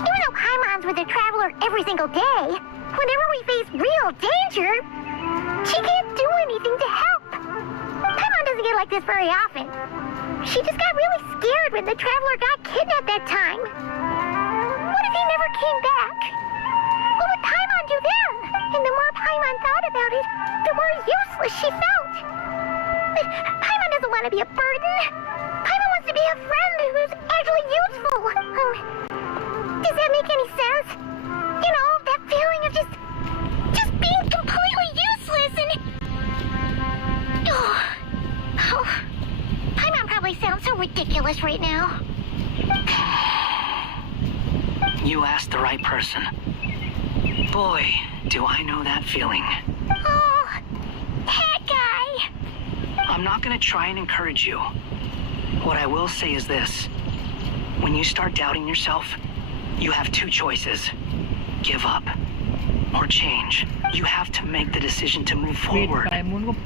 Even though Paimon's with the Traveler every single day, whenever we face real danger, she can't do anything to help. Paimon doesn't get like this very often. She just got really scared when the Traveler got kidnapped that time. What if he never came back? What would Paimon do then? And the more Paimon thought about it, the more useless she felt. But Paimon doesn't want to be a burden. Paimon wants to be a friend who's actually useful. Does that make any sense? You know, that feeling of just being completely useless and... Oh, Paimon probably sounds so ridiculous right now. You asked the right person. Boy, do I know that feeling. Oh, that guy. I'm not gonna try and encourage you. What I will say is this. When you start doubting yourself, you have two choices. Give up or change. You have to make the decision to move forward.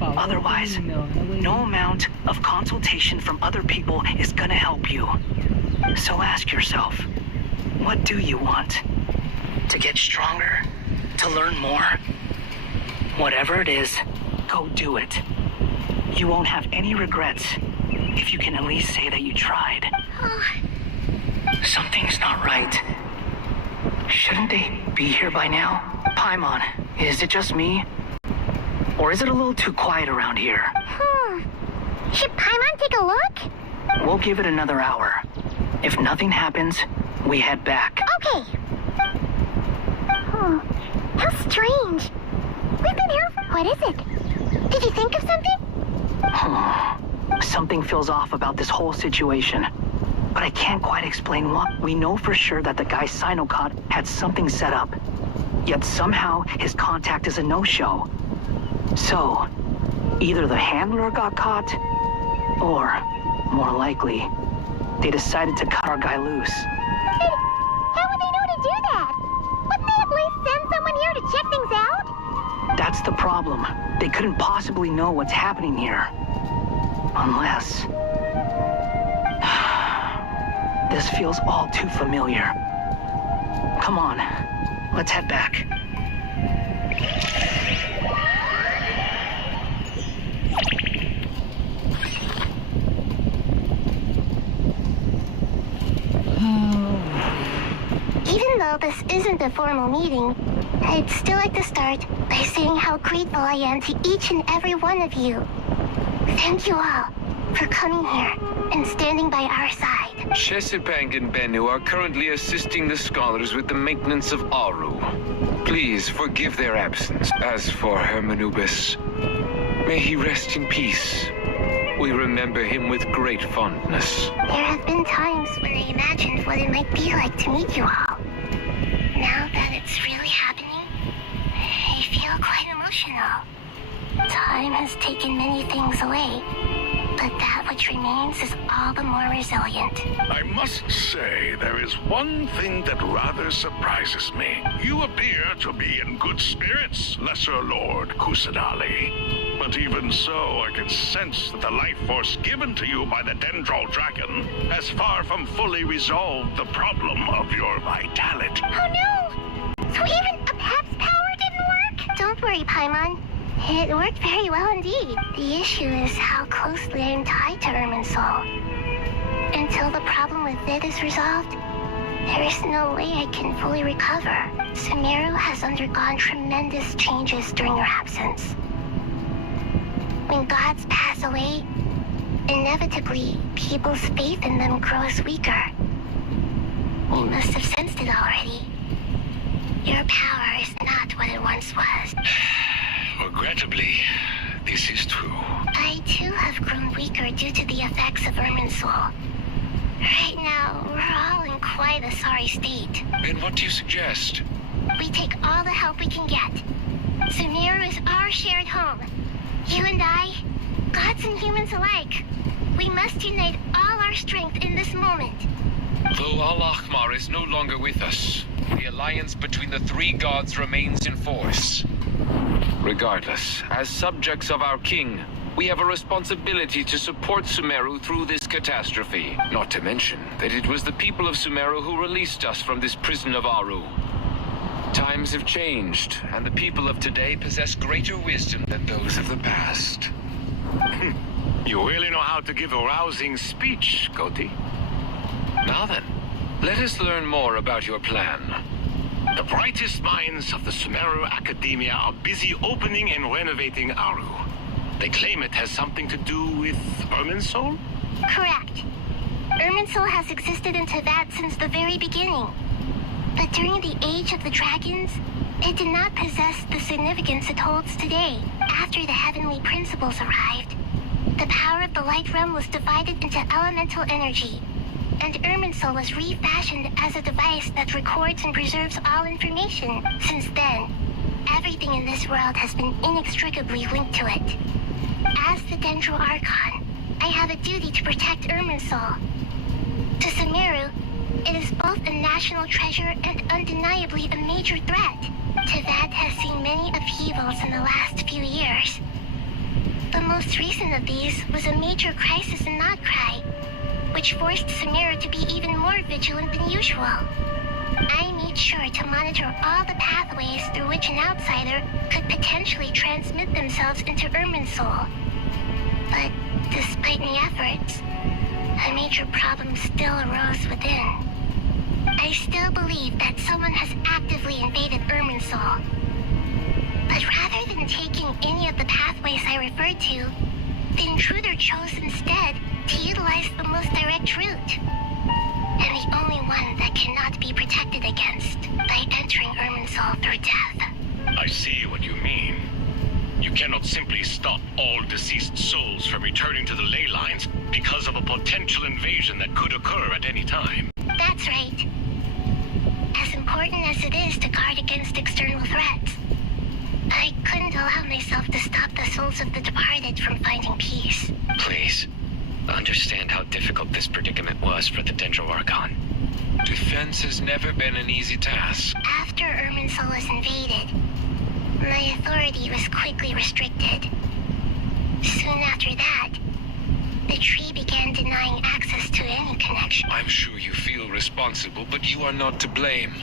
Otherwise, no amount of consultation from other people is gonna help you. So ask yourself, what do you want? To get stronger? To learn more? Whatever it is, go do it. You won't have any regrets if you can at least say that you tried. Something's not right. Shouldn't they be here by now? Paimon, is it just me? Or is it a little too quiet around here? Should Paimon take a look? We'll give it another hour. If nothing happens, we head back. Okay. How strange. We've been here. What is it? Did you think of something? Something feels off about this whole situation. But I can't quite explain what. We know for sure that the guy Sinocot had something set up. Yet somehow his contact is a no-show. So, either the handler got caught, or, more likely, they decided to cut our guy loose. How would they know to do that? Wouldn't they at least send someone here to check things out? That's the problem. They couldn't possibly know what's happening here. Unless... This feels all too familiar. Come on, let's head back. Even though this isn't a formal meeting, I'd still like to start by saying how grateful I am to each and every one of you. Thank you all for coming here and standing by our side. Shesipang and Bennu are currently assisting the scholars with the maintenance of Aru. Please forgive their absence. As for Hermanubis, may he rest in peace. We remember him with great fondness. There have been times when I imagined what it might be like to meet you all. Now that it's really happening, I feel quite emotional. Time has taken many things away, but that which remains is all the more resilient. I must say, there is one thing that rather surprises me. You appear to be in good spirits, Lesser Lord Kusanali. But even so, I can sense that the life force given to you by the Dendral Dragon has far from fully resolved the problem of your vitality. Oh no! So even a Pep's power didn't work? Don't worry, Paimon. It worked very well indeed. The issue is how closely I'm tied to Irminsul. Until the problem with it is resolved, There is no way I can fully recover. Sumeru has undergone tremendous changes during your absence. When gods pass away, inevitably, people's faith in them grows weaker. You must have sensed it already. Your power is not what it once was. Regrettably, this is true. I too have grown weaker due to the effects of Irminsul. Right now, we're all in quite a sorry state. Then what do you suggest? We take all the help we can get. Sumeru is our shared home. You and I, gods and humans alike. We must unite all our strength in this moment. Though Al-Ahmar is no longer with us, the alliance between the three gods remains in force. Regardless, as subjects of our king, we have a responsibility to support Sumeru through this catastrophe. Not to mention that it was the people of Sumeru who released us from this prison of Aru. Times have changed, and the people of today possess greater wisdom than those of the past. You really know how to give a rousing speech, Koti. Now then, let us learn more about your plan. The brightest minds of the Sumeru Academia are busy opening and renovating Aru. They claim it has something to do with Irminsul? Correct. Irminsul has existed in Teyvat since the very beginning. But during the Age of the Dragons, it did not possess the significance it holds today. After the heavenly principles arrived, the power of the Light Realm was divided into elemental energy, and Irminsul was refashioned as a device that records and preserves all information. Since then, everything in this world has been inextricably linked to it. As the Dendro Archon, I have a duty to protect Irminsul. To Sumeru, it is both a national treasure and undeniably a major threat. Teyvat has seen many upheavals in the last few years. The most recent of these was a major crisis in Notcry, which forced Sumeru to be even more vigilant than usual. I made sure to monitor all the pathways through which an outsider could potentially transmit themselves into Irminsul. But despite my efforts, a major problem still arose within. I still believe that someone has actively invaded Irminsul. But rather than taking any of the pathways I referred to, the intruder chose instead to utilize the most direct route, and the only one that cannot be protected against by entering Irminsul through death. I see what you mean. You cannot simply stop all deceased souls from returning to the ley lines because of a potential invasion that could occur at any time. That's right. As important as it is to guard against external threats, I couldn't allow myself to stop the souls of the departed from finding peace. Please, understand how difficult this predicament was for the Dendro Archon. Defense has never been an easy task. After Irminsul was invaded, my authority was quickly restricted. Soon after that, the tree began denying access to any connection. I'm sure you feel responsible, but you are not to blame.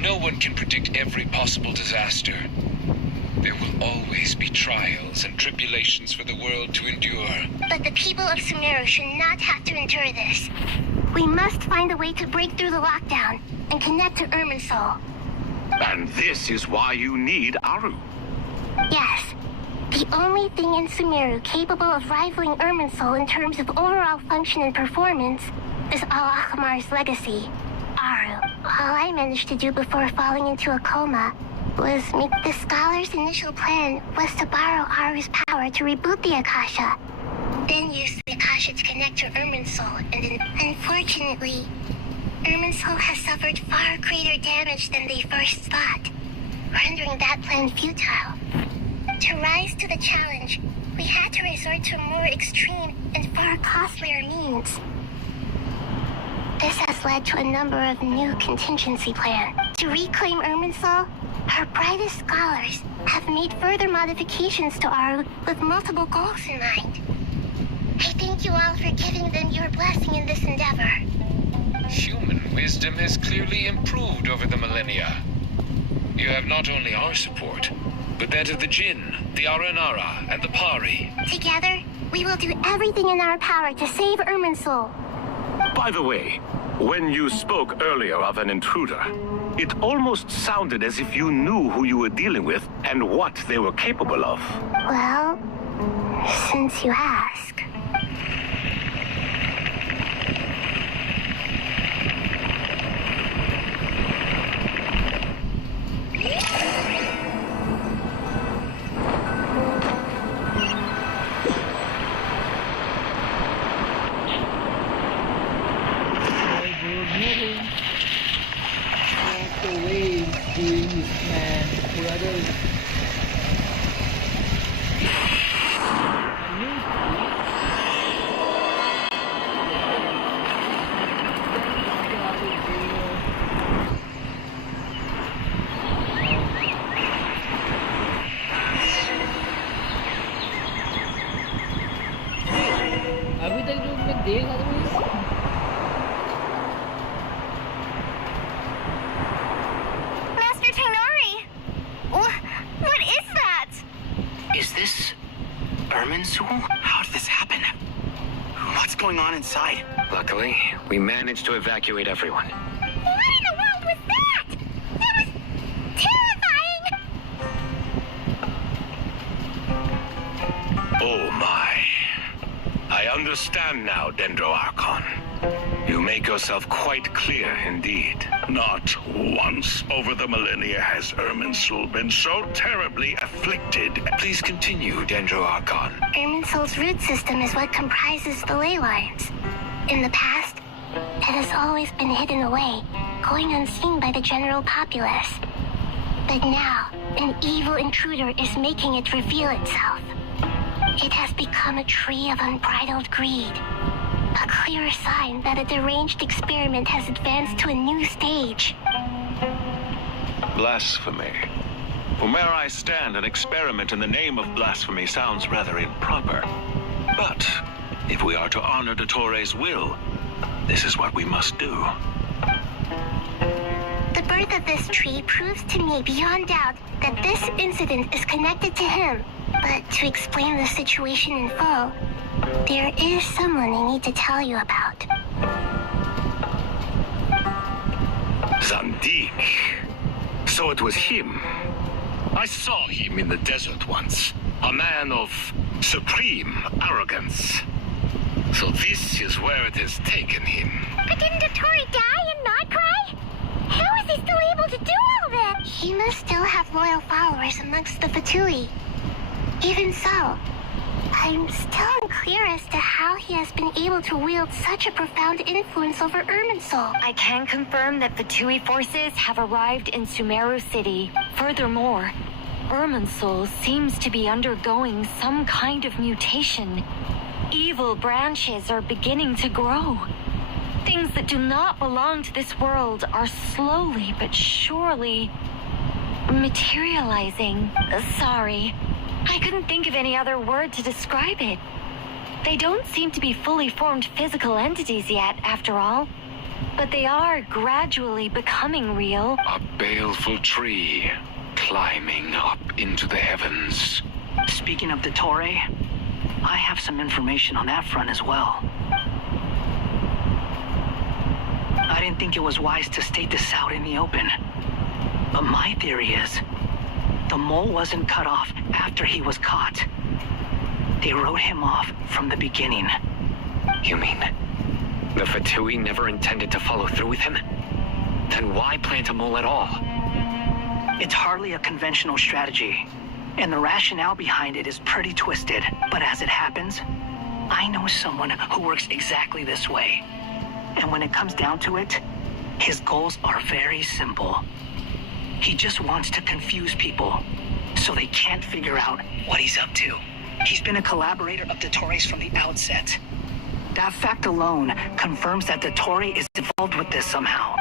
No one can predict every possible disaster. There will always be trials and tribulations for the world to endure. But the people of Sumeru should not have to endure this. We must find a way to break through the lockdown and connect to Irminsul. And this is why you need Aru. Yes. The only thing in Sumeru capable of rivaling Irminsul in terms of overall function and performance is Al-Ahmar's legacy, Aru. All I managed to do before falling into a coma was make the scholar's initial plan was to borrow Aru's power to reboot the Akasha, then use the Akasha to connect to Irminsul, and then, unfortunately, Irminsul has suffered far greater damage than they first thought, rendering that plan futile. To rise to the challenge, we had to resort to more extreme and far costlier means. This has led to a number of new contingency plans. To reclaim Irminsul, our brightest scholars have made further modifications to Aru with multiple goals in mind. I thank you all for giving them your blessing in this endeavor. Human wisdom has clearly improved over the millennia. You have not only our support, but that of the Jinn, the Aranara, and the Pari. Together, we will do everything in our power to save Irminsul. By the way, When you spoke earlier of an intruder, it almost sounded as if you knew who you were dealing with and what they were capable of. Well, since you ask. अभी तक जो मैं देख रहा था Master Tainari! What is that? Is this Irminsul? How did this happen? What's going on inside? Luckily, we managed to evacuate everyone. What in the world was that? That was terrifying! Oh my. I understand now, Dendro Archon. You make yourself quite clear indeed. Not once over the millennia has Irminsul been so terribly afflicted. Please continue, Dendro Archon. Irminsul's root system is what comprises the ley lines. In the past, it has always been hidden away, going unseen by the general populace. But now, an evil intruder is making it reveal itself. It has become a tree of unbridled greed. A clear sign that a deranged experiment has advanced to a new stage. Blasphemy. From where I stand, an experiment in the name of blasphemy sounds rather improper. But if we are to honor Dottores' will, this is what we must do. The birth of this tree proves to me beyond doubt that this incident is connected to him. But to explain the situation in full, there is someone I need to tell you about. Zandik. So it was him. I saw him in the desert once. A man of supreme arrogance. So this is where it has taken him. But didn't Dottore die and not cry? How is he still able to do all that? He must still have loyal followers amongst the Fatui. Even so, I'm still unclear as to how he has been able to wield such a profound influence over Irminsul. I can confirm that Fatui forces have arrived in Sumeru City. Furthermore, Irminsul seems to be undergoing some kind of mutation. Evil branches are beginning to grow. Things that do not belong to this world are slowly but surely materializing. Sorry. I couldn't think of any other word to describe it. They don't seem to be fully formed physical entities yet, after all. But they are gradually becoming real. A baleful tree climbing up into the heavens. Speaking of Dottore, I have some information on that front as well. I didn't think it was wise to state this out in the open. But my theory is, the mole wasn't cut off after he was caught. They wrote him off from the beginning. You mean the Fatui never intended to follow through with him? Then why plant a mole at all? It's hardly a conventional strategy, and the rationale behind it is pretty twisted. But as it happens, I know someone who works exactly this way. And when it comes down to it, his goals are very simple. He just wants to confuse people, so they can't figure out what he's up to. He's been a collaborator of Dottore's from the outset. That fact alone confirms that Dottore is involved with this somehow.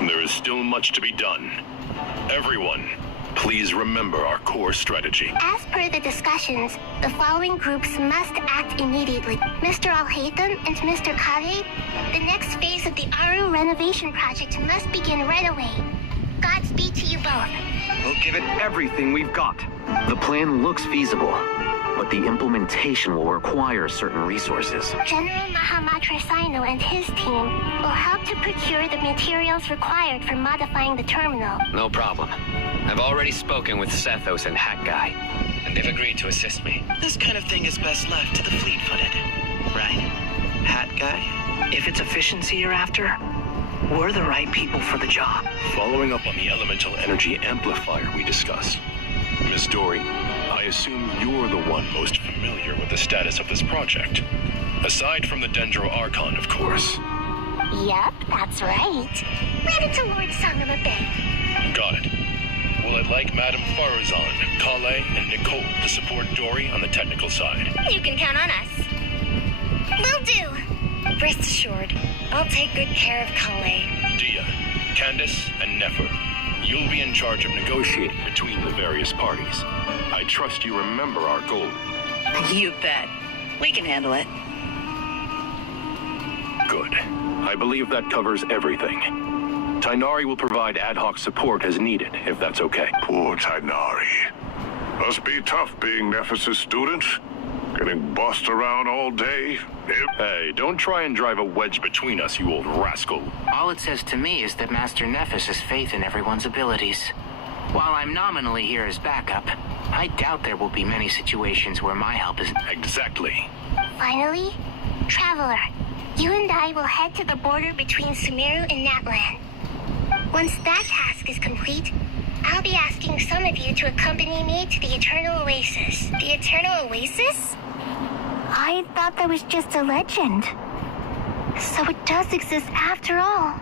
There is still much to be done. Everyone, Please remember our core strategy. As per the discussions, the following groups must act immediately. Mr. Alhaitham and Mr. Kage, the next phase of the Aru renovation project must begin right away. Godspeed to you both. We'll give it everything we've got. The plan looks feasible, but the implementation will require certain resources. General Mahamatra Sino and his team will help to procure the materials required for modifying the terminal. No problem. I've already spoken with Sethos and Hat Guy, and they've agreed to assist me. This kind of thing is best left to the fleet-footed, right? Hat Guy? If it's efficiency you're after, we're the right people for the job. Following up on the elemental energy amplifier we discussed. Miss Dory, I assume you're the one most familiar with the status of this project. Aside from the Dendro Archon, of course. Yep, that's right. Leave it to Lord Sangama Bay. Got it. Well, I'd like Madame Farazan, Kale, and Nicole to support Dory on the technical side. You can count on us. Will do. Rest assured, I'll take good care of Kale. Dia, Candace, and Nefer, you'll be in charge of negotiating between the various parties. I trust you remember our goal. You bet. We can handle it. Good. I believe that covers everything. Tainari will provide ad hoc support as needed, if that's okay. Poor Tainari. Must be tough being Nephis' student. Getting bossed around all day. Hey, don't try and drive a wedge between us, you old rascal. All it says to me is that Master Nephis has faith in everyone's abilities. While I'm nominally here as backup, I doubt there will be many situations where my help is... Exactly. Finally, Traveler, you and I will head to the border between Sumeru and Natlan. Once that task is complete, I'll be asking some of you to accompany me to the Eternal Oasis. The Eternal Oasis? I thought that was just a legend. So it does exist after all.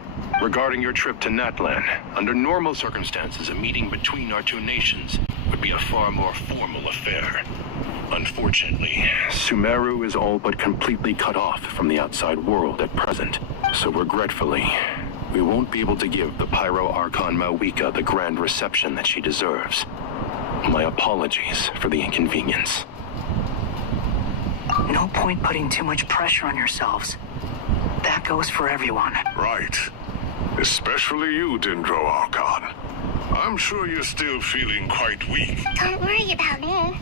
Regarding your trip to Natlan, under normal circumstances, a meeting between our two nations would be a far more formal affair. Unfortunately, Sumeru is all but completely cut off from the outside world at present. So regretfully, we won't be able to give the Pyro Archon Mawika the grand reception that she deserves. My apologies for the inconvenience. No point putting too much pressure on yourselves. That goes for everyone. Right. Especially you, Dendro Archon. I'm sure you're still feeling quite weak. Don't worry about me.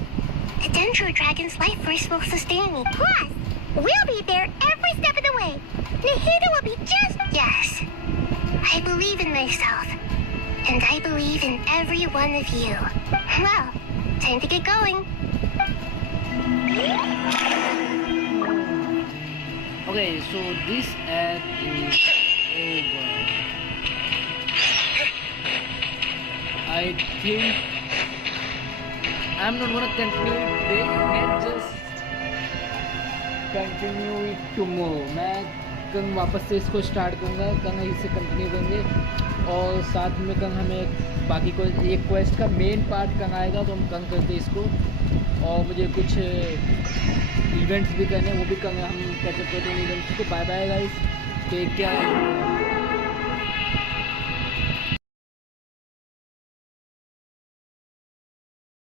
The Dendro Dragon's life force will sustain me. Plus, we'll be there every step of the way. Nahida will be just... Yes. I believe in myself. And I believe in every one of you. Well, time to get going. Okay, so this act is over. I think I'm not gonna continue it today. Let's just continue it tomorrow. मैं कल वापस से इसको start करूँगा, कल इसे continue करेंगे और साथ में कल हमें बाकी को एक क्वेस्ट का मेन पार्ट कल आएगा तो हम कल करते इसको और मुझे कुछ इवेंट्स भी करने हैं वो भी कल हम कैचअप करते हैं इवेंट्स को. Bye bye guys, take care.